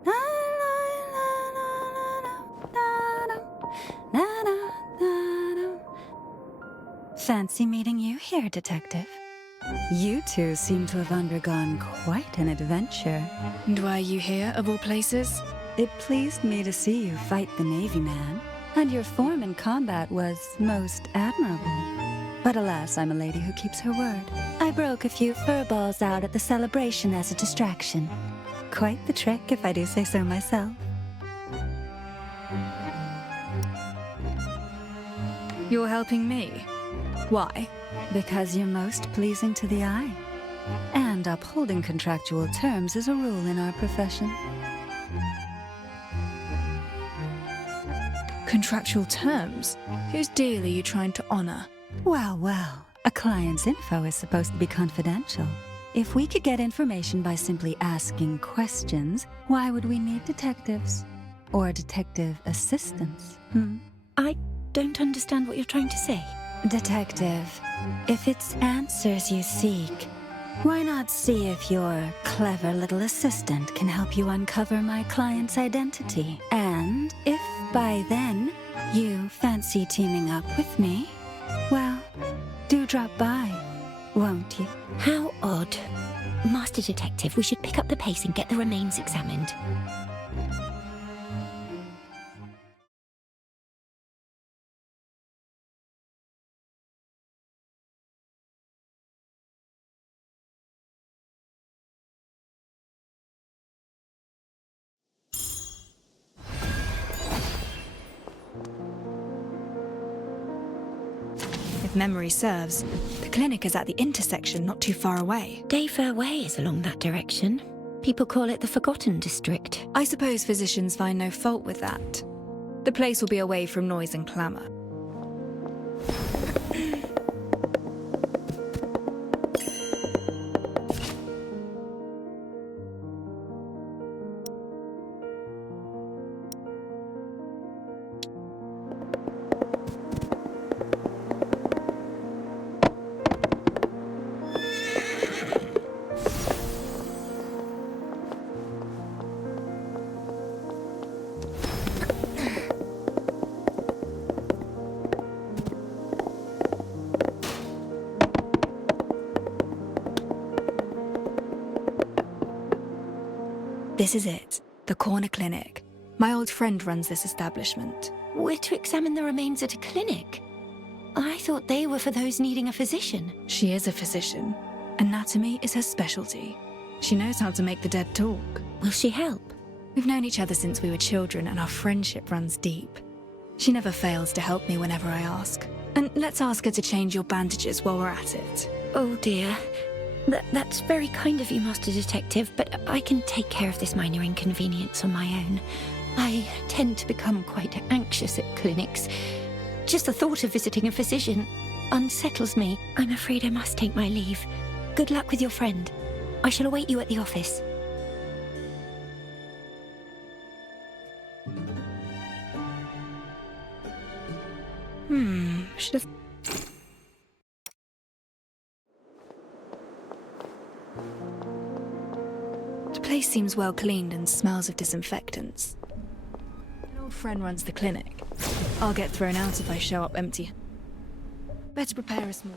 Fancy meeting you here, Detective. You two seem to have undergone quite an adventure. And why are you here, of all places? It pleased me to see you fight the Navy man, and your form in combat was most admirable. But alas, I'm a lady who keeps her word. I broke a few fur balls out at the celebration as a distraction. Quite the trick, if I do say so myself. You're helping me? Why? Because you're most pleasing to the eye. And upholding contractual terms is a rule in our profession. Contractual terms? Whose deal are you trying to honor? Well, a client's info is supposed to be confidential. If we could get information by simply asking questions, why would we need detectives? Or detective assistants, I don't understand what you're trying to say. Detective, if it's answers you seek, why not see if your clever little assistant can help you uncover my client's identity? And if by then you fancy teaming up with me, well, do drop by, won't you? How odd. Master Detective, we should pick up the pace and get the remains examined. If memory serves, the clinic is at the intersection not too far away. Dayfair Way is along that direction. People call it the Forgotten District. I suppose physicians find no fault with that. The place will be away from noise and clamour. This is it, the corner clinic. My old friend runs this establishment. We're to examine the remains at a clinic. I thought they were for those needing a physician. She is a physician. Anatomy is her specialty. She knows how to make the dead talk. Will she help? We've known each other since we were children, and our friendship runs deep. She never fails to help me whenever I ask. And let's ask her to change your bandages while we're at it. Oh dear. That's very kind of you, Master Detective, but I can take care of this minor inconvenience on my own. I tend to become quite anxious at clinics. Just the thought of visiting a physician unsettles me. I'm afraid I must take my leave. Good luck with your friend. I shall await you at the office. Should have... The place seems well cleaned and smells of disinfectants. An old friend runs the clinic. I'll get thrown out if I show up empty. Better prepare a small...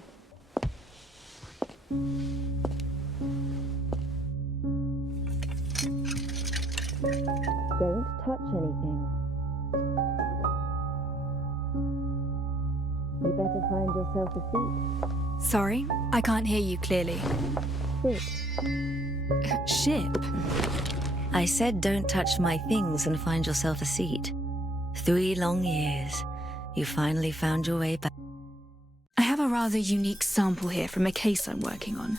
Don't touch anything. You better find yourself a seat. Sorry, I can't hear you clearly. Sit. Ship? I said don't touch my things and find yourself a seat. 3 long years. You finally found your way back. I have a rather unique sample here from a case I'm working on.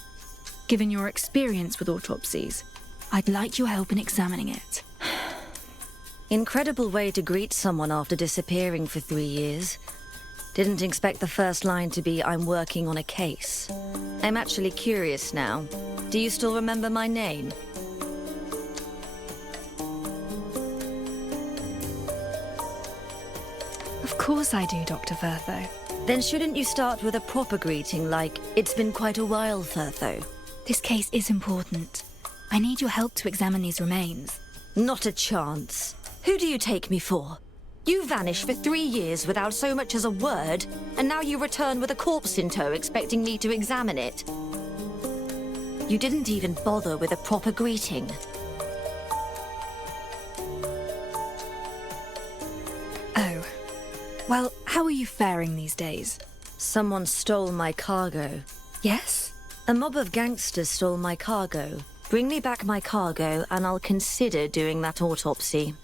Given your experience with autopsies, I'd like your help in examining it. Incredible way to greet someone after disappearing for 3 years. Didn't expect the first line to be, I'm working on a case. I'm actually curious now. Do you still remember my name? Of course I do, Dr. Firtho. Then shouldn't you start with a proper greeting like, it's been quite a while, Firtho? This case is important. I need your help to examine these remains. Not a chance. Who do you take me for? You vanished for 3 years without so much as a word, and now you return with a corpse in tow expecting me to examine it. You didn't even bother with a proper greeting. Oh. Well, how are you faring these days? Someone stole my cargo. Yes? A mob of gangsters stole my cargo. Bring me back my cargo, and I'll consider doing that autopsy.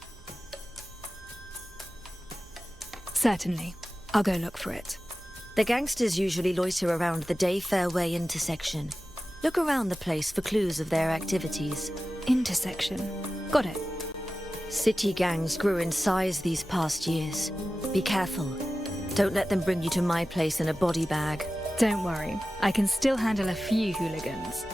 Certainly. I'll go look for it. The gangsters usually loiter around the Day Fairway intersection. Look around the place for clues of their activities. Intersection. Got it. City gangs grew in size these past years. Be careful. Don't let them bring you to my place in a body bag. Don't worry. I can still handle a few hooligans.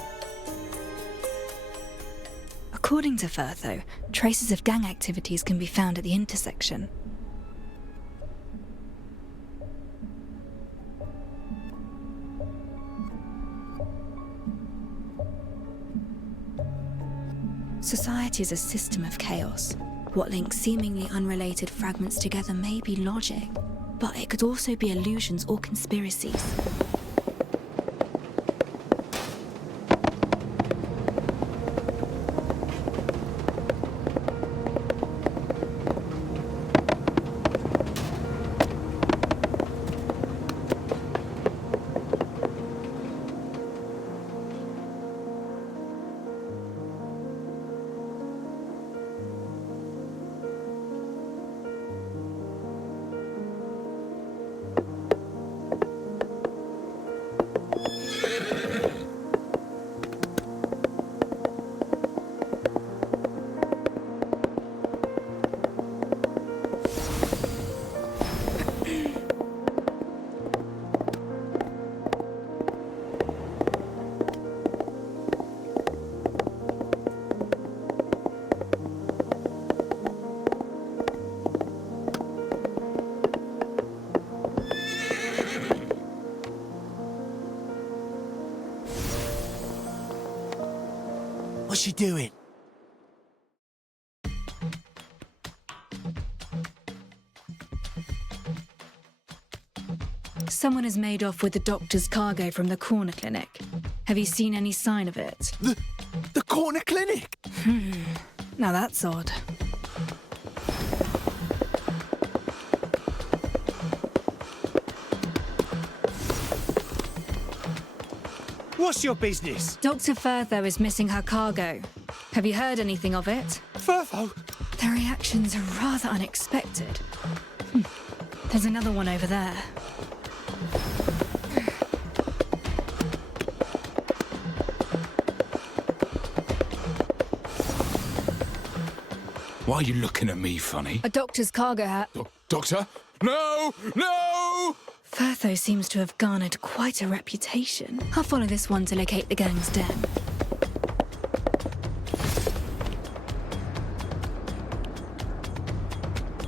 According to Firtho, traces of gang activities can be found at the intersection. Society is a system of chaos. What links seemingly unrelated fragments together may be logic, but it could also be illusions or conspiracies. What's she doing? Someone has made off with the doctor's cargo from the corner clinic. Have you seen any sign of it? The corner clinic? Now that's odd. What's your business? Dr. Furtho is missing her cargo. Have you heard anything of it? Furtho? The reactions are rather unexpected. There's another one over there. Why are you looking at me funny? A doctor's cargo hat. Doctor? No! No! Furtho seems to have garnered quite a reputation. I'll follow this one to locate the gang's den.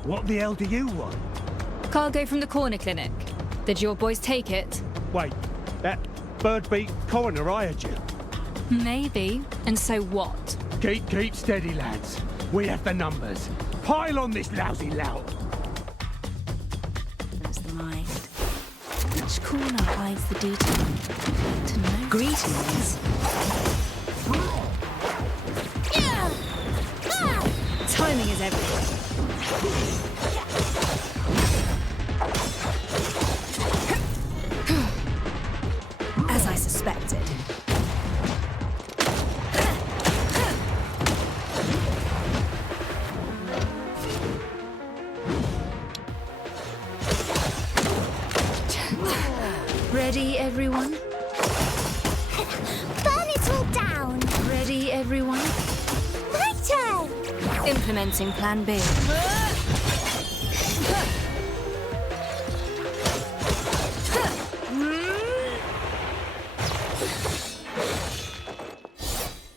What the hell do you want? Cargo from the corner clinic. Did your boys take it? Wait, that bird-beak coroner hired you? Maybe. And so what? Keep steady, lads. We have the numbers. Pile on this lousy lout. There's the mind. Which corner hides the detail? To know. Greetings. Timing is everything. As I suspected. Ready, everyone? Burn it all down! Ready, everyone? My turn! Implementing Plan B.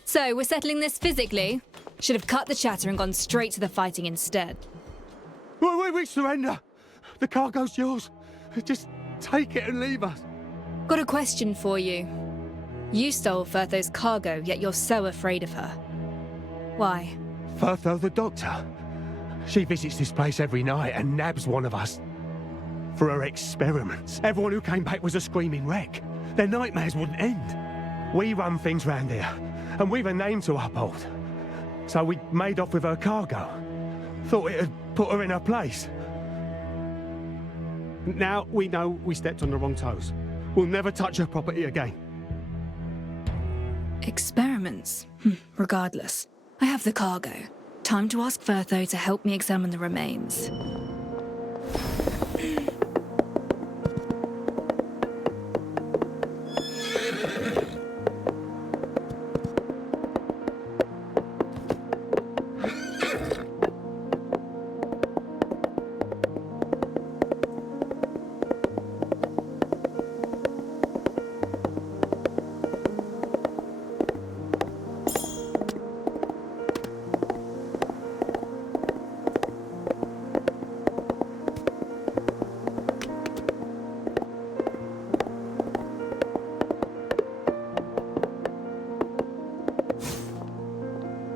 So, we're settling this physically? Should have cut the chatter and gone straight to the fighting instead. We surrender. The cargo's yours. Just take it and leave us. Got a question for you. You stole Furtho's cargo, yet you're so afraid of her. Why? Furtho the doctor. She visits this place every night and nabs one of us for her experiments. Everyone who came back was a screaming wreck. Their nightmares wouldn't end. We run things round here, and we've a name to uphold. So we made off with her cargo. Thought it'd put her in her place. Now we know we stepped on the wrong toes. We'll never touch her property again. Experiments? Regardless. I have the cargo. Time to ask Furtho to help me examine the remains.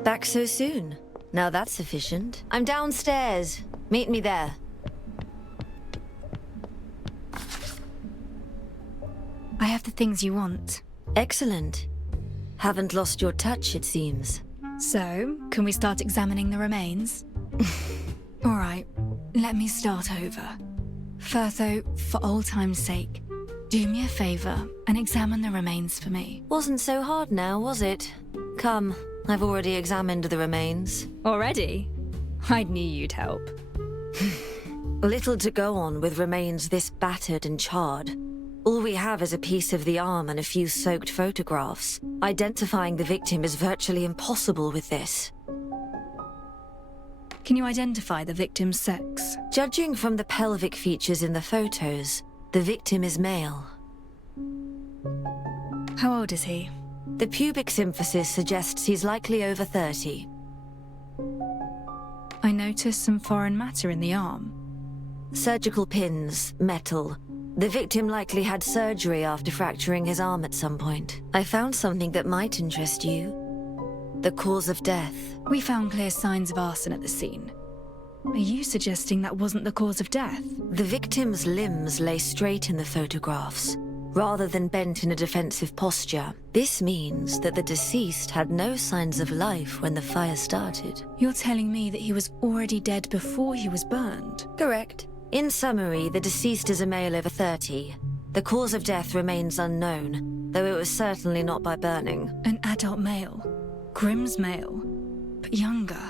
Back so soon? Now that's efficient. I'm downstairs. Meet me there. I have the things you want. Excellent. Haven't lost your touch, it seems. So, can we start examining the remains? All right, let me start over. Furtho, for old time's sake, do me a favor and examine the remains for me. Wasn't so hard now, was it? Come, I've already examined the remains. Already? I knew you'd help. Little to go on with remains this battered and charred. All we have is a piece of the arm and a few soaked photographs. Identifying the victim is virtually impossible with this. Can you identify the victim's sex? Judging from the pelvic features in the photos, the victim is male. How old is he? The pubic symphysis suggests he's likely over 30. I noticed some foreign matter in the arm. Surgical pins, metal. The victim likely had surgery after fracturing his arm at some point. I found something that might interest you. The cause of death. We found clear signs of arson at the scene. Are you suggesting that wasn't the cause of death? The victim's limbs lay straight in the photographs. rather than bent in a defensive posture. This means that the deceased had no signs of life when the fire started. You're telling me that he was already dead before he was burned? Correct. In summary, the deceased is a male over 30. The cause of death remains unknown, though it was certainly not by burning. An adult male. Grimm's male. But younger.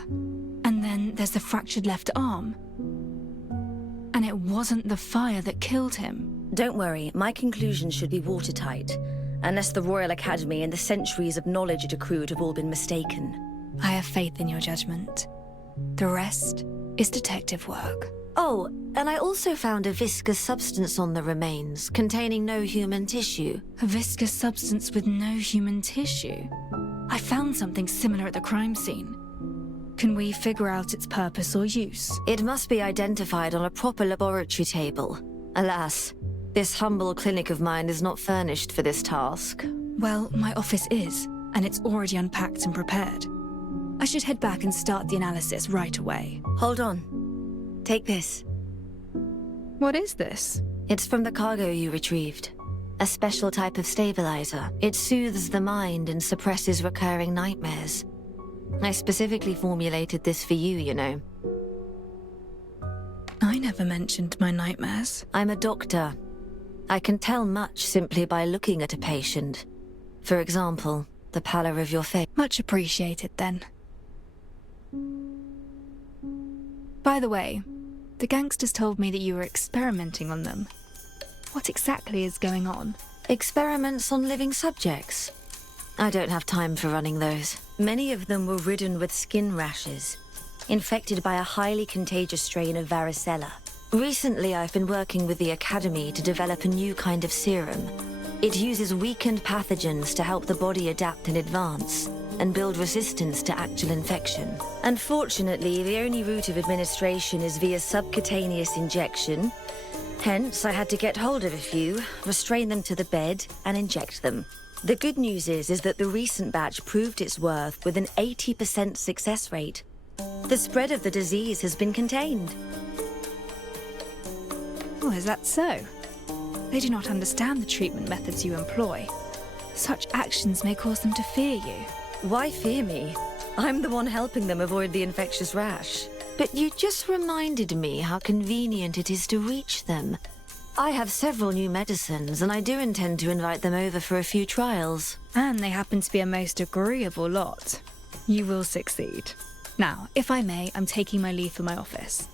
And then there's the fractured left arm. And it wasn't the fire that killed him. Don't worry, my conclusions should be watertight, unless the Royal Academy and the centuries of knowledge it accrued have all been mistaken. I have faith in your judgment. The rest is detective work. Oh, and I also found a viscous substance on the remains, containing no human tissue. A viscous substance with no human tissue? I found something similar at the crime scene. Can we figure out its purpose or use? It must be identified on a proper laboratory table. Alas, this humble clinic of mine is not furnished for this task. Well, my office is, and it's already unpacked and prepared. I should head back and start the analysis right away. Hold on. Take this. What is this? It's from the cargo you retrieved. A special type of stabilizer. It soothes the mind and suppresses recurring nightmares. I specifically formulated this for you, you know. I never mentioned my nightmares. I'm a doctor. I can tell much simply by looking at a patient. For example, the pallor of your face. Much appreciated, then. By the way, the gangsters told me that you were experimenting on them. What exactly is going on? Experiments on living subjects. I don't have time for running those. Many of them were ridden with skin rashes, infected by a highly contagious strain of varicella. Recently, I've been working with the Academy to develop a new kind of serum. It uses weakened pathogens to help the body adapt in advance and build resistance to actual infection. Unfortunately, the only route of administration is via subcutaneous injection. Hence, I had to get hold of a few, restrain them to the bed, and inject them. The good news is that the recent batch proved its worth with an 80% success rate. The spread of the disease has been contained. Oh, is that so? They do not understand the treatment methods you employ. Such actions may cause them to fear you. Why fear me? I'm the one helping them avoid the infectious rash. But you just reminded me how convenient it is to reach them. I have several new medicines, and I do intend to invite them over for a few trials. And they happen to be a most agreeable lot. You will succeed. Now, if I may, I'm taking my leave for my office.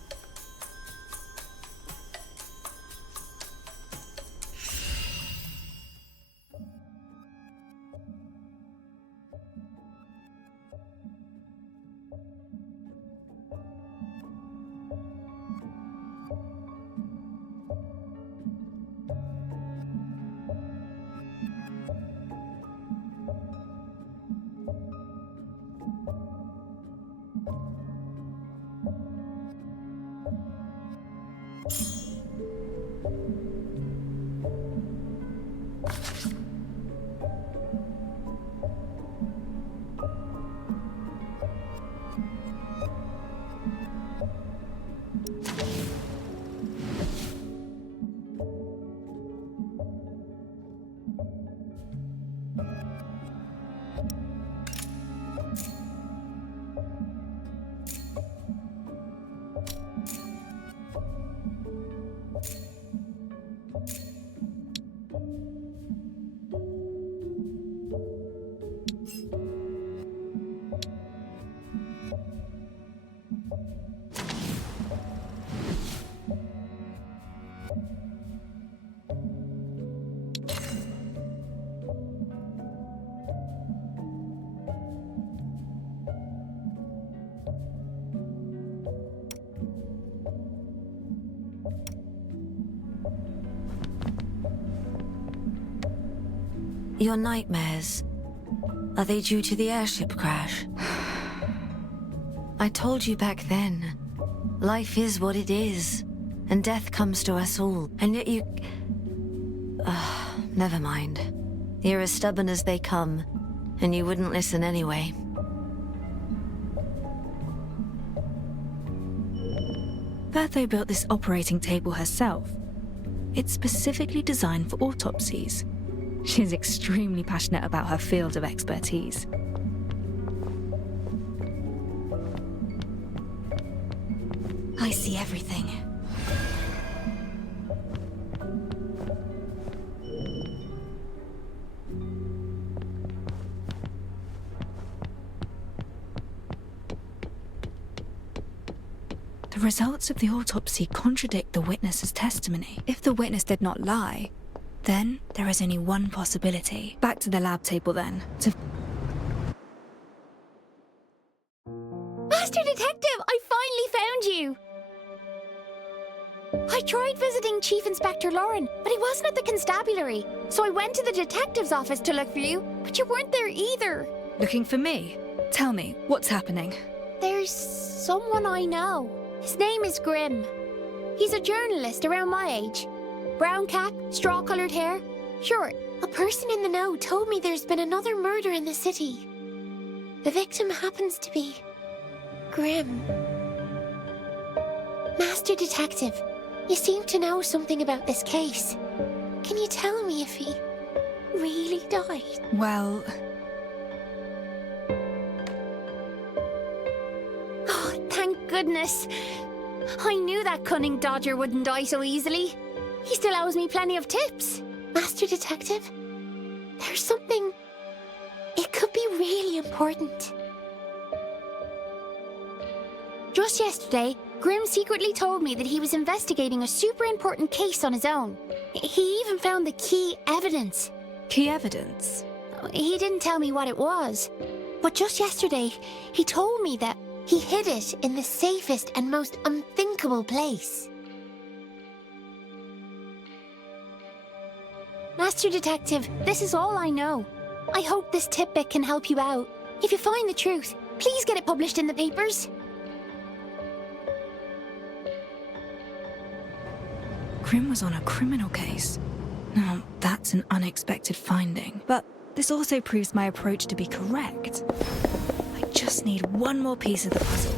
Your nightmares, are they due to the airship crash? I told you back then, life is what it is, and death comes to us all, and yet you... never mind. You're as stubborn as they come, and you wouldn't listen anyway. Bertho built this operating table herself. It's specifically designed for autopsies. She's extremely passionate about her field of expertise. I see everything. The results of the autopsy contradict the witness's testimony. If the witness did not lie, then there is only one possibility. Back to the lab table then. Master Detective, I finally found you! I tried visiting Chief Inspector Lauren, but he wasn't at the constabulary. So I went to the detective's office to look for you, but you weren't there either. Looking for me? Tell me, what's happening? There's someone I know. His name is Grimm. He's a journalist around my age. Brown cap, straw-coloured hair. Sure, a person in the know told me there's been another murder in the city. The victim happens to be Grimm. Master Detective, you seem to know something about this case. Can you tell me if he really died? Well... Oh, thank goodness. I knew that cunning dodger wouldn't die so easily. He still owes me plenty of tips. Master Detective, there's something... It could be really important. Just yesterday, Grimm secretly told me that he was investigating a super important case on his own. He even found the key evidence. Key evidence? He didn't tell me what it was. But just yesterday, he told me that he hid it in the safest and most unthinkable place. Master Detective, this is all I know. I hope this tidbit can help you out. If you find the truth, please get it published in the papers. Grimm was on a criminal case. Now, that's an unexpected finding. But this also proves my approach to be correct. I just need one more piece of the puzzle.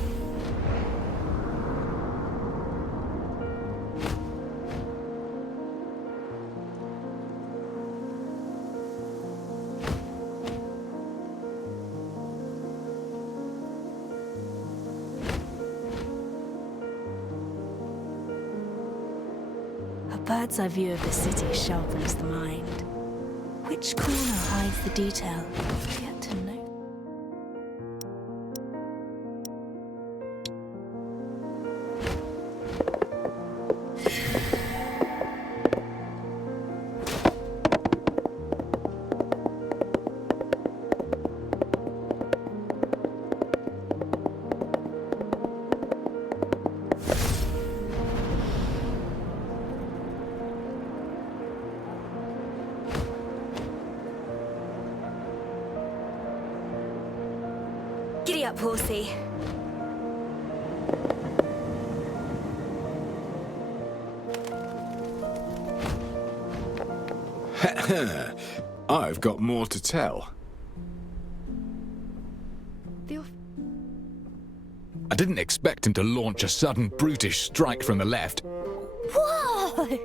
A bird's eye view of the city sharpens the mind. Which corner hides the detail? Yet to know. Giddy up, horsey. I've got more to tell. I didn't expect him to launch a sudden brutish strike from the left. Whoa!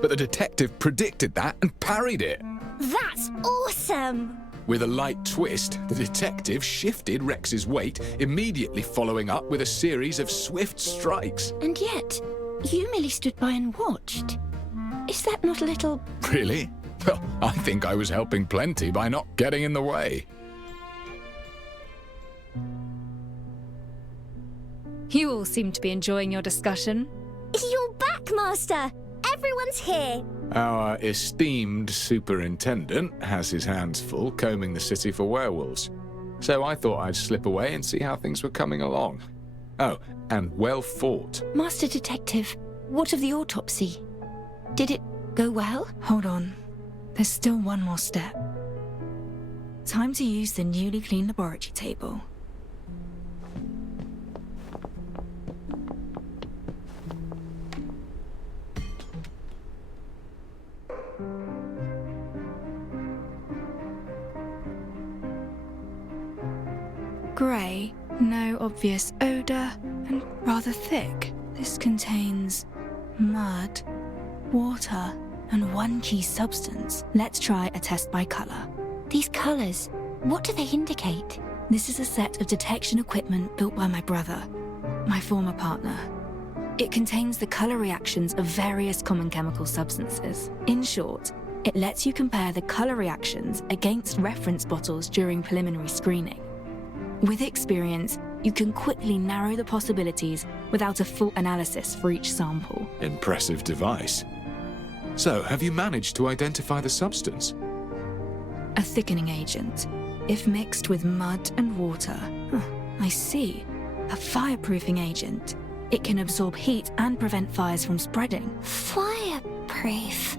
But the detective predicted that and parried it. That's awesome! With a light twist, the detective shifted Rex's weight, immediately following up with a series of swift strikes. And yet, you merely stood by and watched. Is that not a little... Really? Well, I think I was helping plenty by not getting in the way. You all seem to be enjoying your discussion. You're back, Master! Everyone's here! Our esteemed superintendent has his hands full combing the city for werewolves. So I thought I'd slip away and see how things were coming along. Oh, and well fought. Master Detective, what of the autopsy? Did it go well? Hold on. There's still one more step. Time to use the newly cleaned laboratory table. Grey, no obvious odour, and rather thick. This contains mud, water, and one key substance. Let's try a test by color. These colors, what do they indicate? This is a set of detection equipment built by my brother, my former partner. It contains the color reactions of various common chemical substances. In short, it lets you compare the color reactions against reference bottles during preliminary screening. With experience, you can quickly narrow the possibilities without a full analysis for each sample. Impressive device. So, have you managed to identify the substance? A thickening agent. If mixed with mud and water. I see. A fireproofing agent. It can absorb heat and prevent fires from spreading. Fireproof?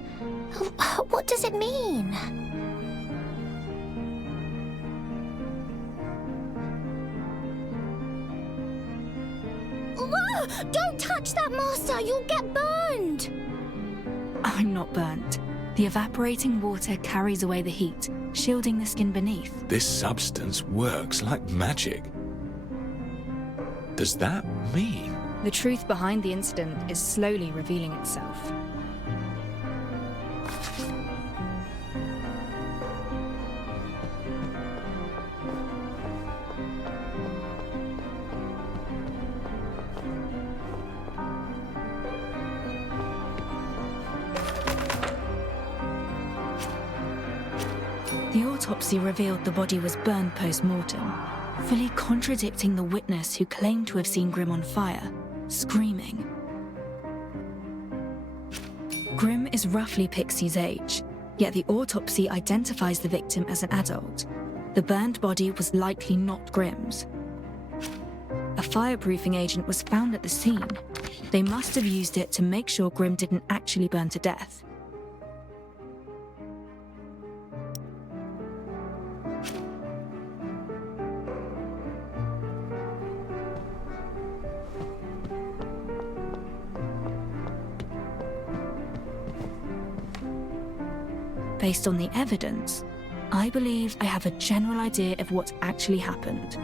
What does it mean? Whoa! Don't touch that, Master! You'll get burned! I'm not burnt. The evaporating water carries away the heat, shielding the skin beneath. This substance works like magic. Does that mean? The truth behind the incident is slowly revealing itself. The autopsy revealed the body was burned post-mortem, fully contradicting the witness who claimed to have seen Grim on fire, screaming. Grim is roughly Pixie's age, yet the autopsy identifies the victim as an adult. The burned body was likely not Grim's. A fireproofing agent was found at the scene. They must have used it to make sure Grim didn't actually burn to death. Based on the evidence, I believe I have a general idea of what actually happened.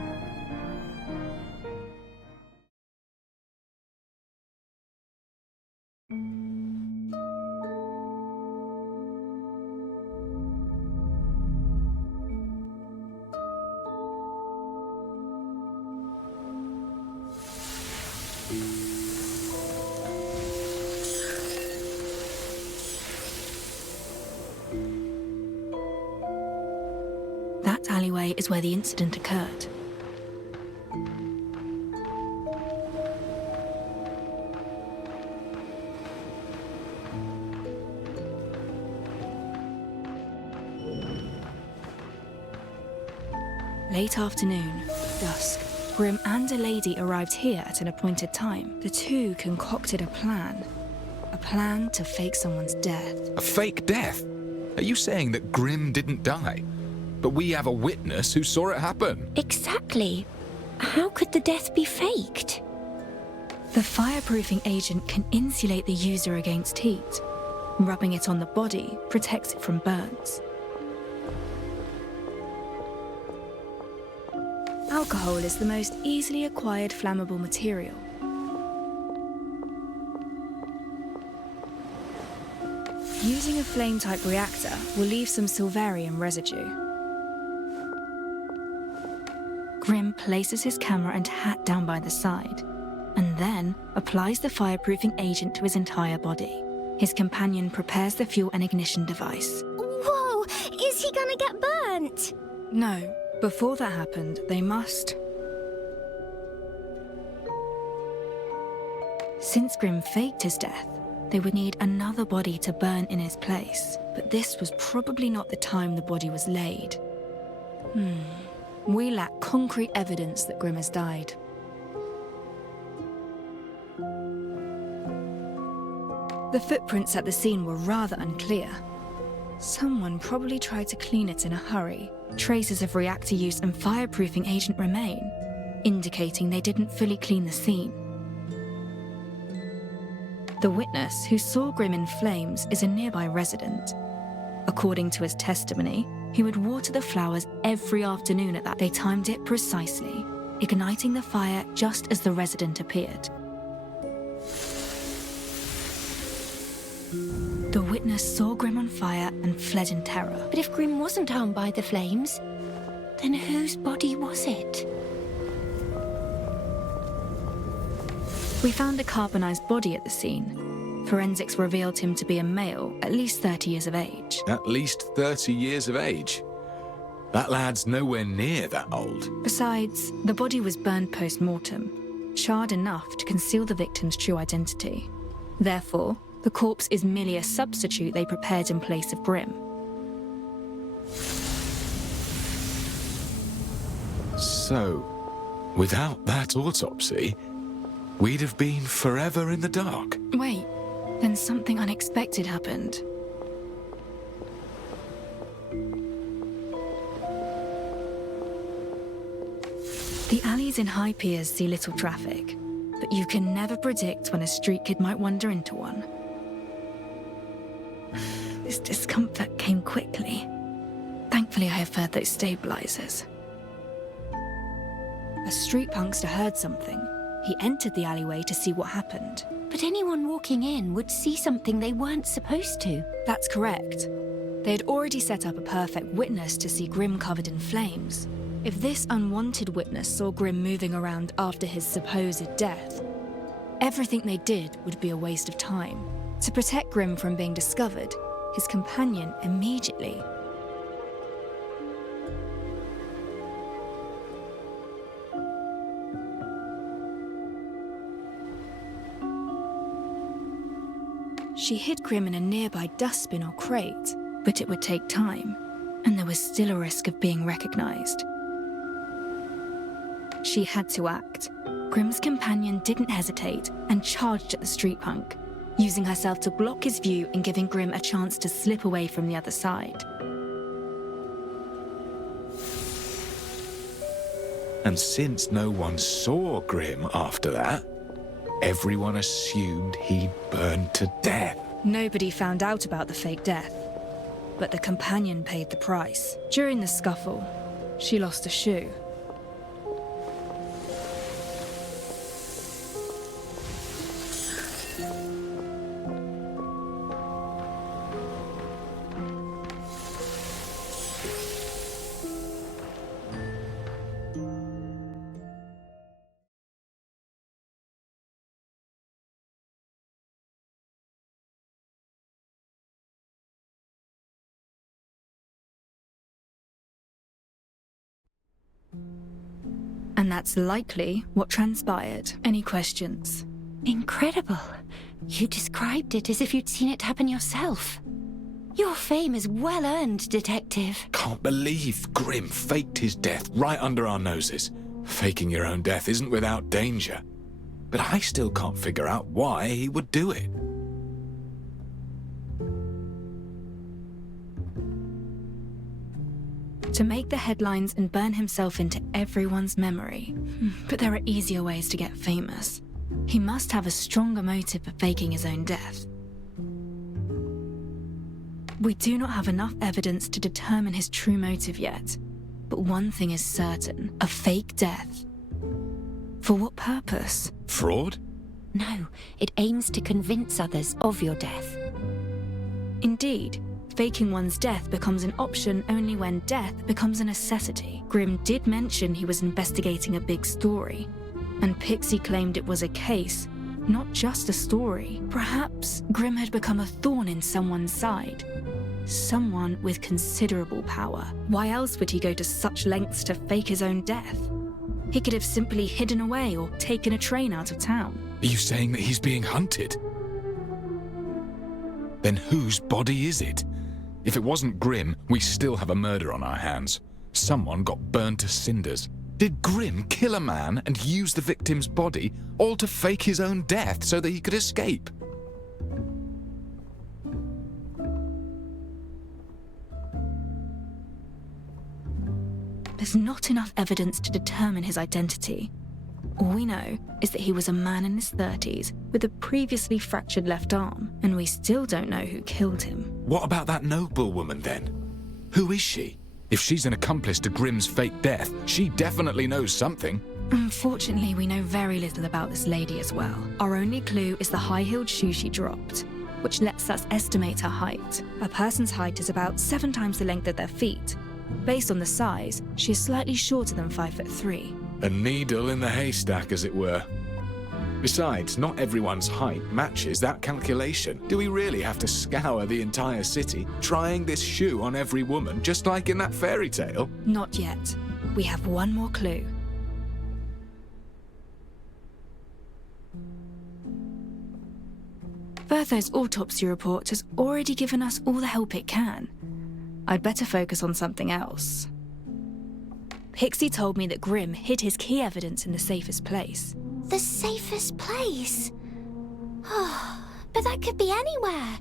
That alleyway is where the incident occurred. Late afternoon, dusk. Grim and a lady arrived here at an appointed time. The two concocted a plan. A plan to fake someone's death. A fake death? Are you saying that Grim didn't die? But we have a witness who saw it happen. Exactly. How could the death be faked? The fireproofing agent can insulate the user against heat. Rubbing it on the body protects it from burns. Alcohol is the most easily acquired flammable material. Using a flame-type reactor will leave some silverium residue. Grim places his camera and hat down by the side, and then applies the fireproofing agent to his entire body. His companion prepares the fuel and ignition device. Whoa! Is he gonna get burnt? No, before that happened, they must... Since Grim faked his death, they would need another body to burn in his place. But this was probably not the time the body was laid. We lack concrete evidence that Grim has died. The footprints at the scene were rather unclear. Someone probably tried to clean it in a hurry. Traces of reactor use and fireproofing agent remain, indicating they didn't fully clean the scene. The witness who saw Grim in flames is a nearby resident. According to his testimony, he would water the flowers every afternoon at that. They timed it precisely, igniting the fire just as the resident appeared. The witness saw Grim on fire and fled in terror. But if Grim wasn't harmed by the flames, then whose body was it? We found a carbonized body at the scene. Forensics revealed him to be a male, at least 30 years of age. At least 30 years of age? That lad's nowhere near that old. Besides, the body was burned post-mortem, charred enough to conceal the victim's true identity. Therefore, the corpse is merely a substitute they prepared in place of Grim. So, without that autopsy, we'd have been forever in the dark. Wait, then something unexpected happened. The alleys in high piers see little traffic, but you can never predict when a street kid might wander into one. This discomfort came quickly. Thankfully, I have heard those stabilizers. A street punkster heard something. He entered the alleyway to see what happened. But anyone walking in would see something they weren't supposed to. That's correct. They had already set up a perfect witness to see Grim covered in flames. If this unwanted witness saw Grim moving around after his supposed death, everything they did would be a waste of time. To protect Grim from being discovered, his companion immediately... She hid Grim in a nearby dustbin or crate, but it would take time, and there was still a risk of being recognized. She had to act. Grim's companion didn't hesitate and charged at the street punk, using herself to block his view and giving Grim a chance to slip away from the other side. And since no one saw Grim after that, everyone assumed he'd burned to death. Nobody found out about the fake death, but the companion paid the price. During the scuffle, she lost a shoe. And that's likely what transpired. Any questions? Incredible. You described it as if you'd seen it happen yourself. Your fame is well earned, Detective. Can't believe Grim faked his death right under our noses. Faking your own death isn't without danger. But I still can't figure out why he would do it. To make the headlines and burn himself into everyone's memory. But there are easier ways to get famous. He must have a stronger motive for faking his own death. We do not have enough evidence to determine his true motive yet. But one thing is certain, a fake death. For what purpose? Fraud? No, it aims to convince others of your death. Indeed. Faking one's death becomes an option only when death becomes a necessity. Grim did mention he was investigating a big story, and Pixie claimed it was a case, not just a story. Perhaps Grim had become a thorn in someone's side. Someone with considerable power. Why else would he go to such lengths to fake his own death? He could have simply hidden away or taken a train out of town. Are you saying that he's being hunted? Then whose body is it? If it wasn't Grim, we still have a murder on our hands. Someone got burned to cinders. Did Grim kill a man and use the victim's body, all to fake his own death so that he could escape? There's not enough evidence to determine his identity. All we know is that he was a man in his 30s with a previously fractured left arm, and we still don't know who killed him. What about that noblewoman then? Who is she? If she's an accomplice to Grim's fake death, she definitely knows something. Unfortunately, we know very little about this lady as well. Our only clue is the high-heeled shoe she dropped. which lets us estimate her height. A person's height is about 7 times the length of their feet. Based on the size, she is slightly shorter than 5'3". A needle in the haystack, as it were. Besides, not everyone's height matches that calculation. Do we really have to scour the entire city, trying this shoe on every woman, just like in that fairy tale? Not yet. We have one more clue. Bertho's autopsy report has already given us all the help it can. I'd better focus on something else. Pixie told me that Grimm hid his key evidence in the safest place. The safest place? Oh, but that could be anywhere.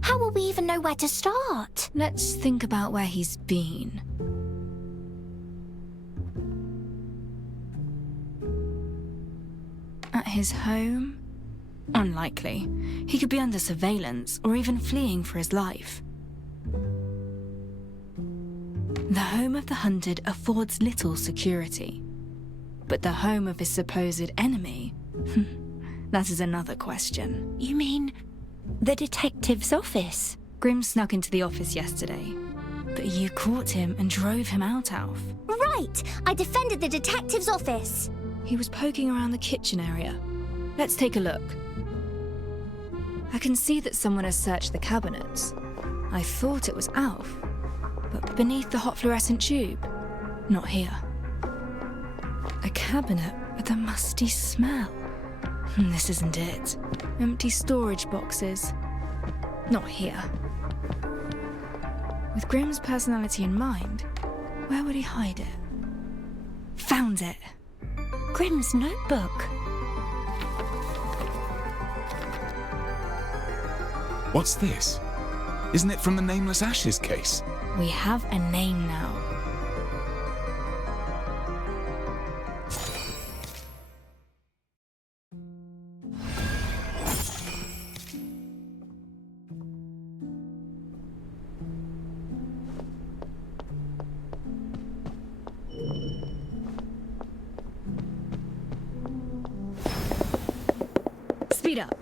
How will we even know where to start? Let's think about where he's been. At his home? Unlikely. He could be under surveillance or even fleeing for his life. The home of the hunted affords little security. But the home of his supposed enemy? That is another question. You mean the detective's office? Grimm snuck into the office yesterday. But you caught him and drove him out, Alf. Right! I defended the detective's office. He was poking around the kitchen area. Let's take a look. I can see that someone has searched the cabinets. I thought it was Alf. But beneath the hot fluorescent tube? Not here. A cabinet with a musty smell. This isn't it. Empty storage boxes. Not here. With Grimm's personality in mind, where would he hide it? Found it! Grimm's notebook. What's this? Isn't it from the Nameless Ashes case? We have a name now. Speed up.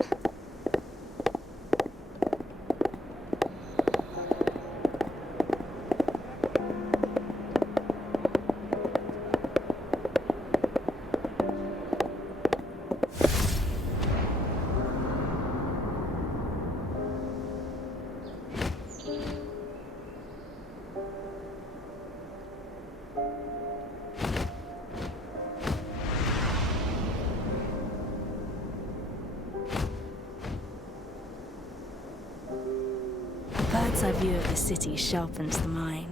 Bird's eye view of the city sharpens the mind.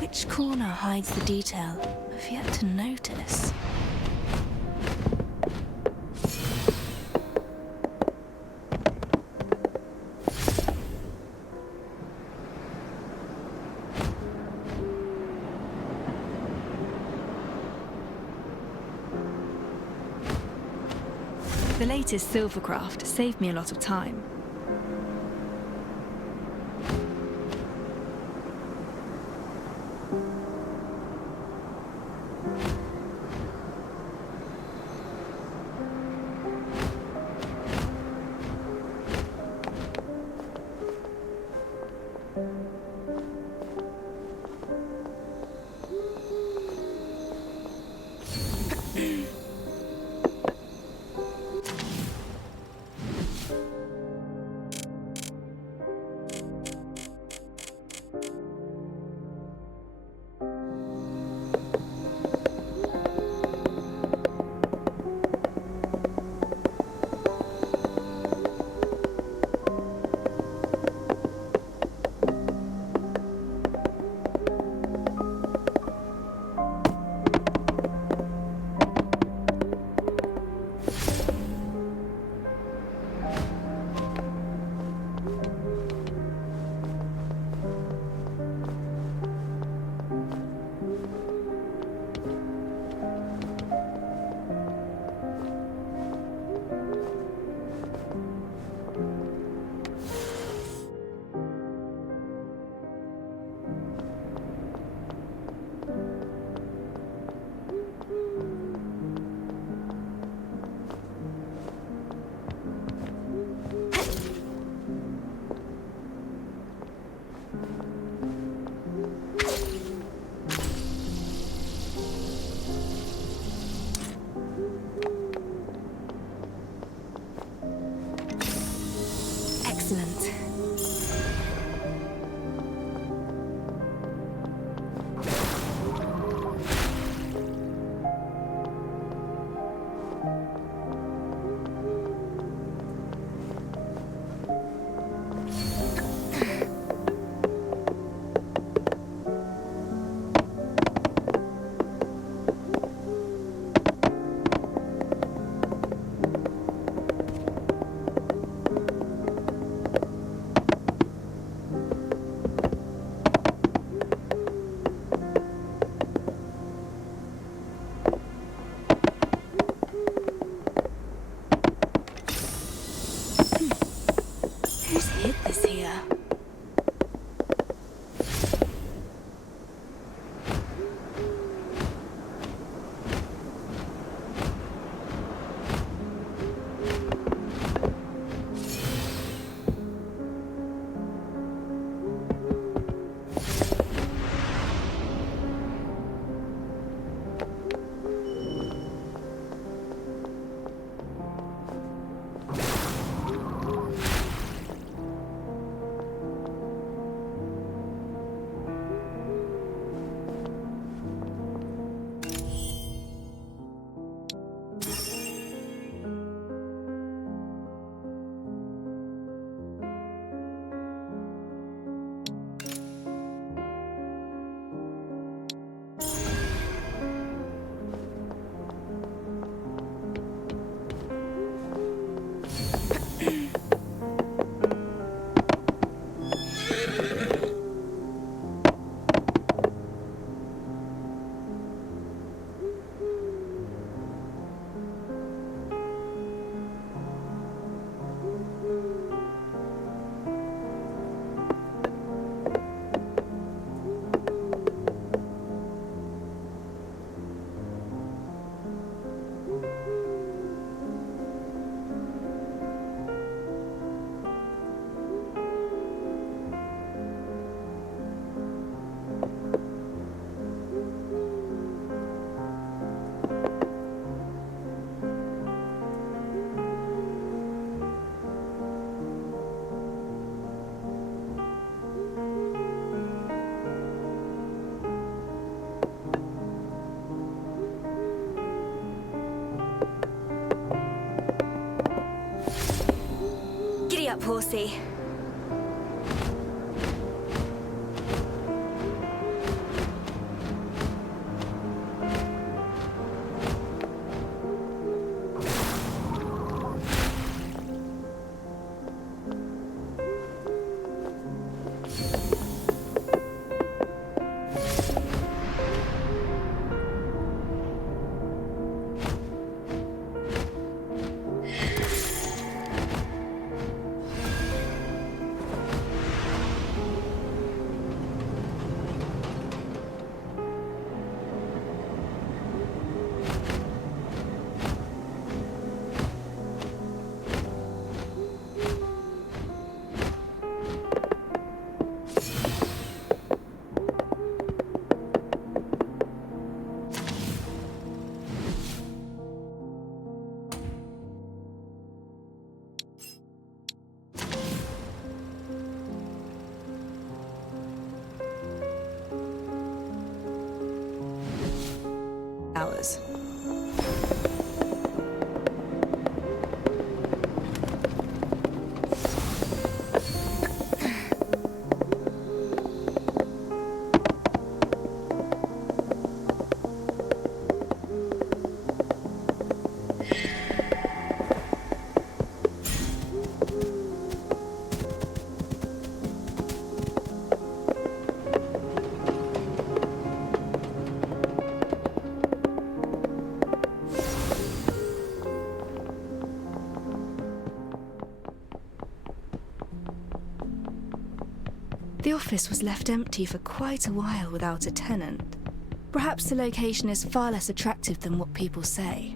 Which corner hides the detail I've yet to notice? The latest silvercraft saved me a lot of time. is here. Giddy up, horsey. Hours. The office was left empty for quite a while without a tenant. Perhaps the location is far less attractive than what people say.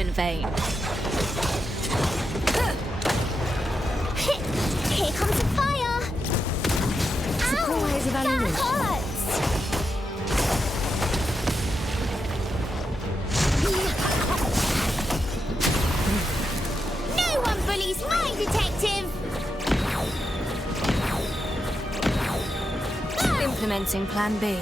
in vain. Here comes the fire! Supplies of That ammunition. hurts! No one bullies my detective! Implementing Plan B.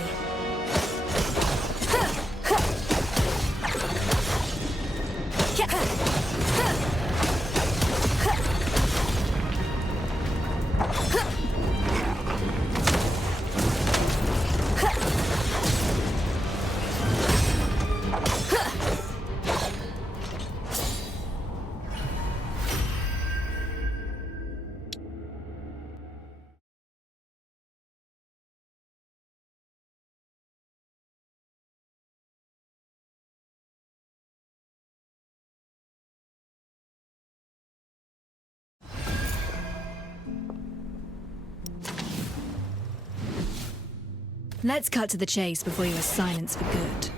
Let's cut to the chase before you are silenced for good.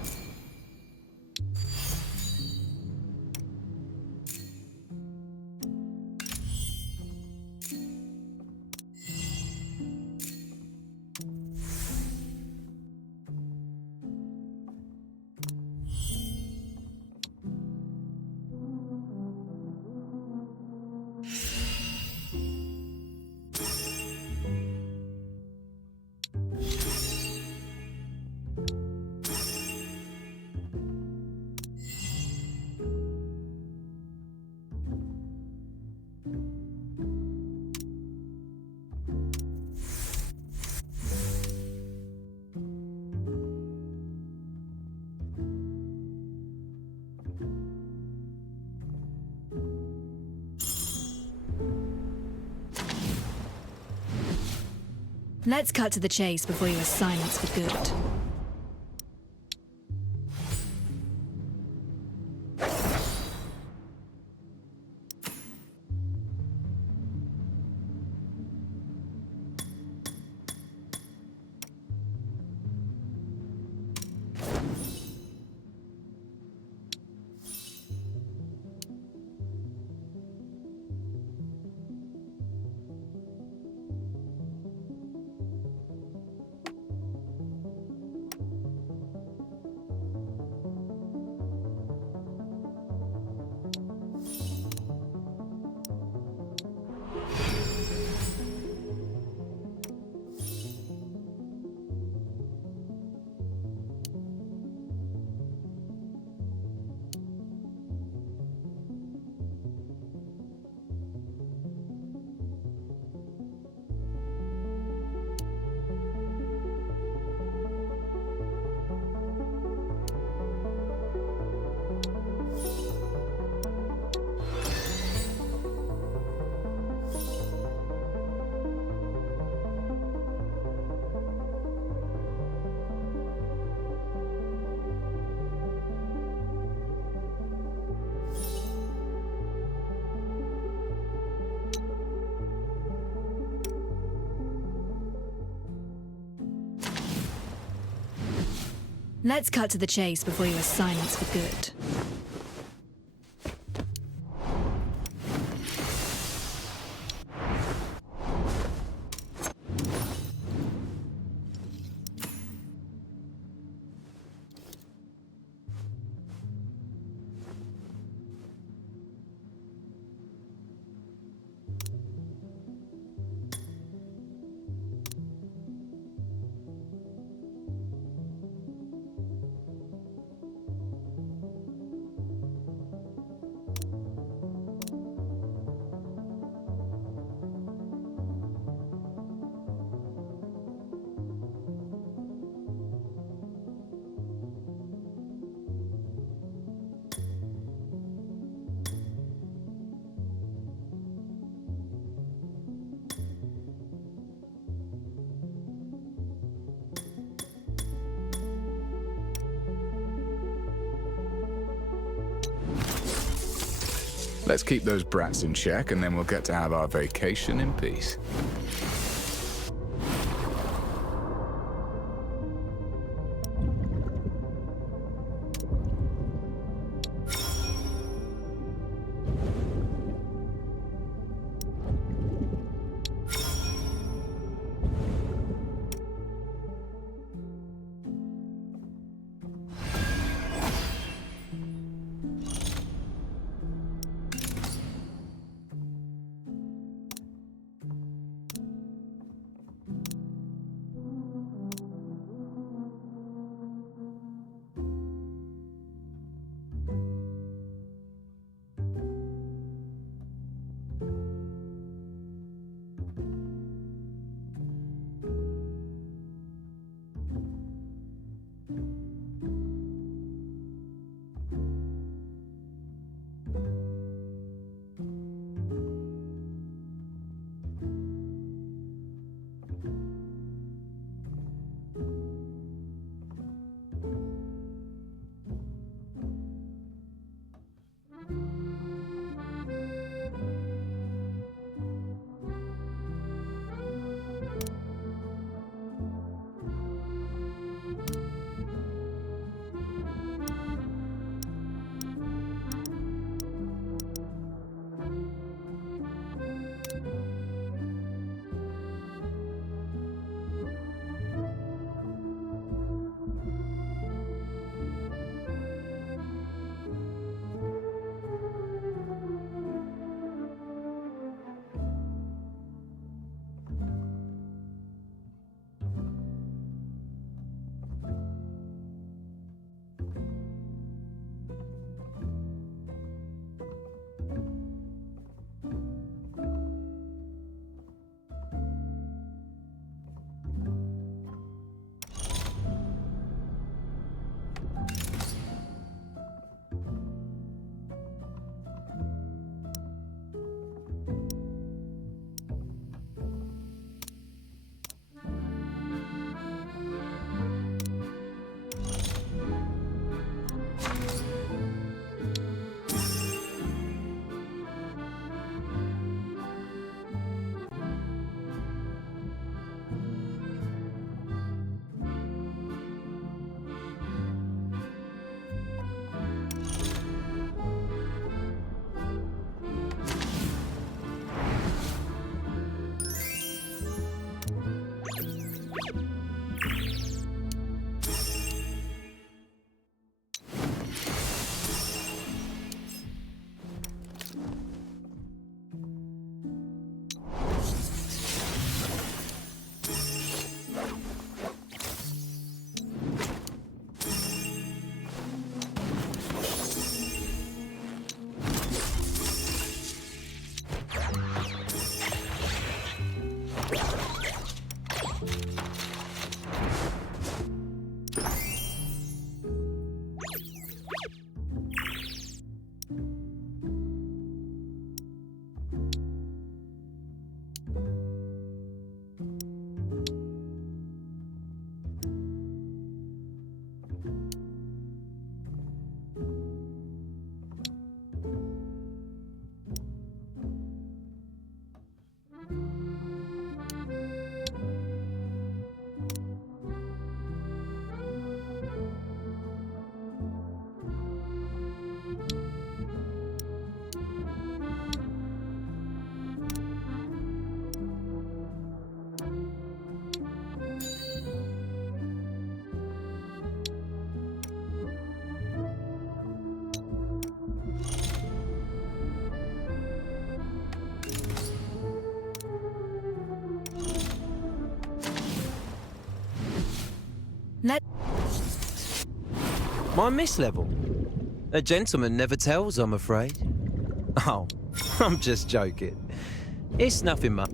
Let's cut to the chase before you are silenced for good. Let's cut to the chase before you are silenced for good. Let's keep those brats in check, and then we'll get to have our vacation in peace. My miss level? A gentleman never tells, I'm afraid. Oh, I'm just joking. It's nothing much.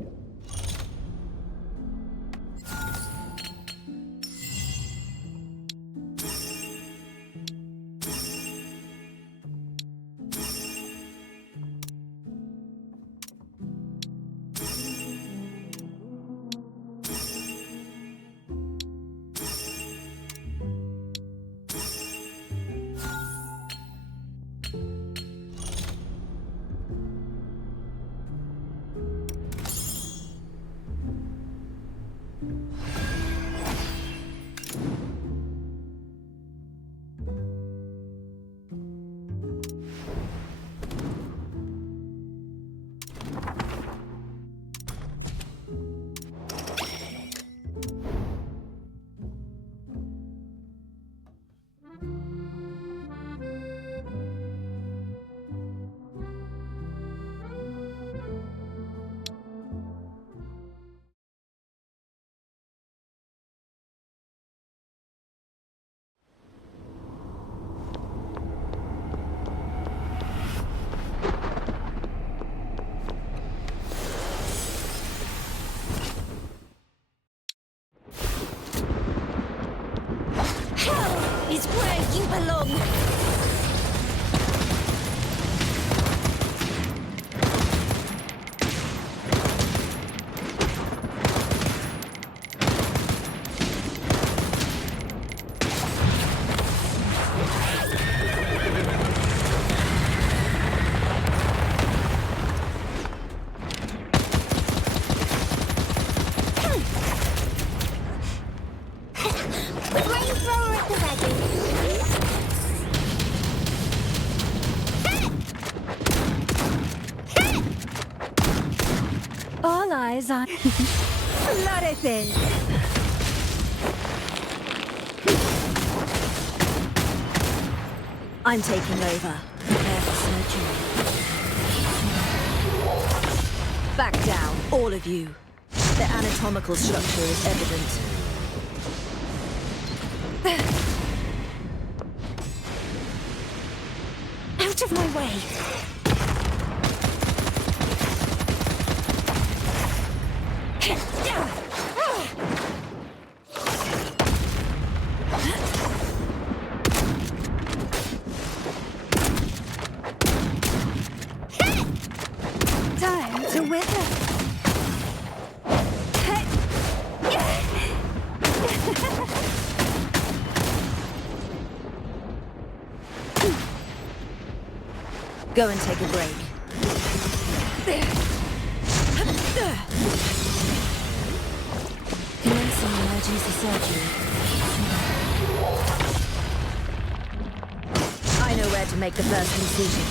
Is where you belong! Flamethrower at the ready. All eyes on... Florece! I'm taking over. Prepare for surgery. Back down, all of you. The anatomical structure is evident. Out of my way! Time to wither. Go and take a break. Commencing emergency surgery. I know where to make the first incision.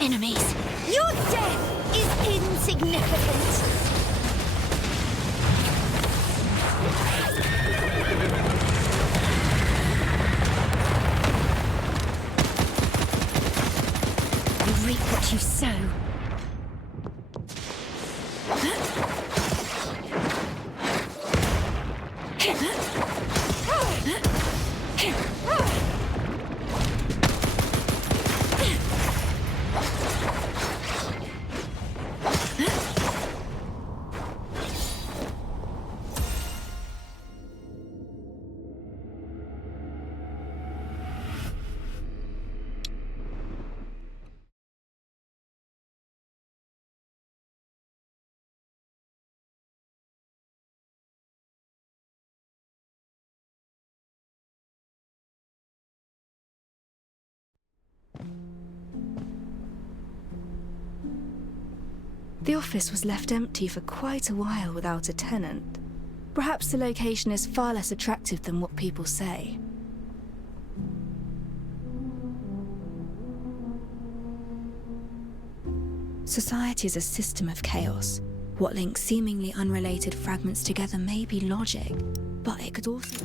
Enemies! Your death is insignificant. You reap what you sow. The office was left empty for quite a while without a tenant. Perhaps the location is far less attractive than what people say. Society is a system of chaos. What links seemingly unrelated fragments together may be logic, but it could also...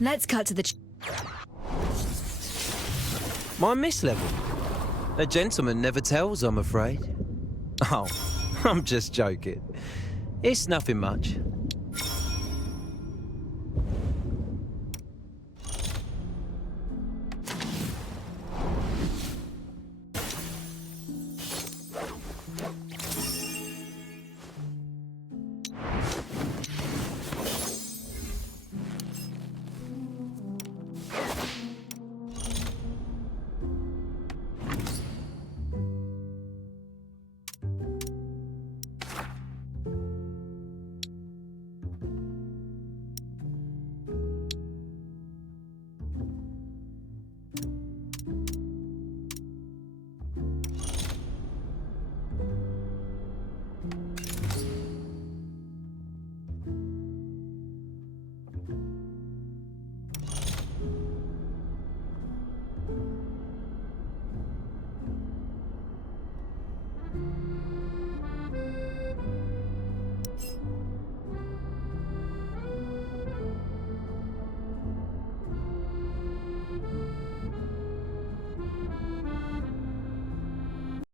Let's cut to the My mislevel. A gentleman never tells, I'm afraid. Oh, I'm just joking. It's nothing much.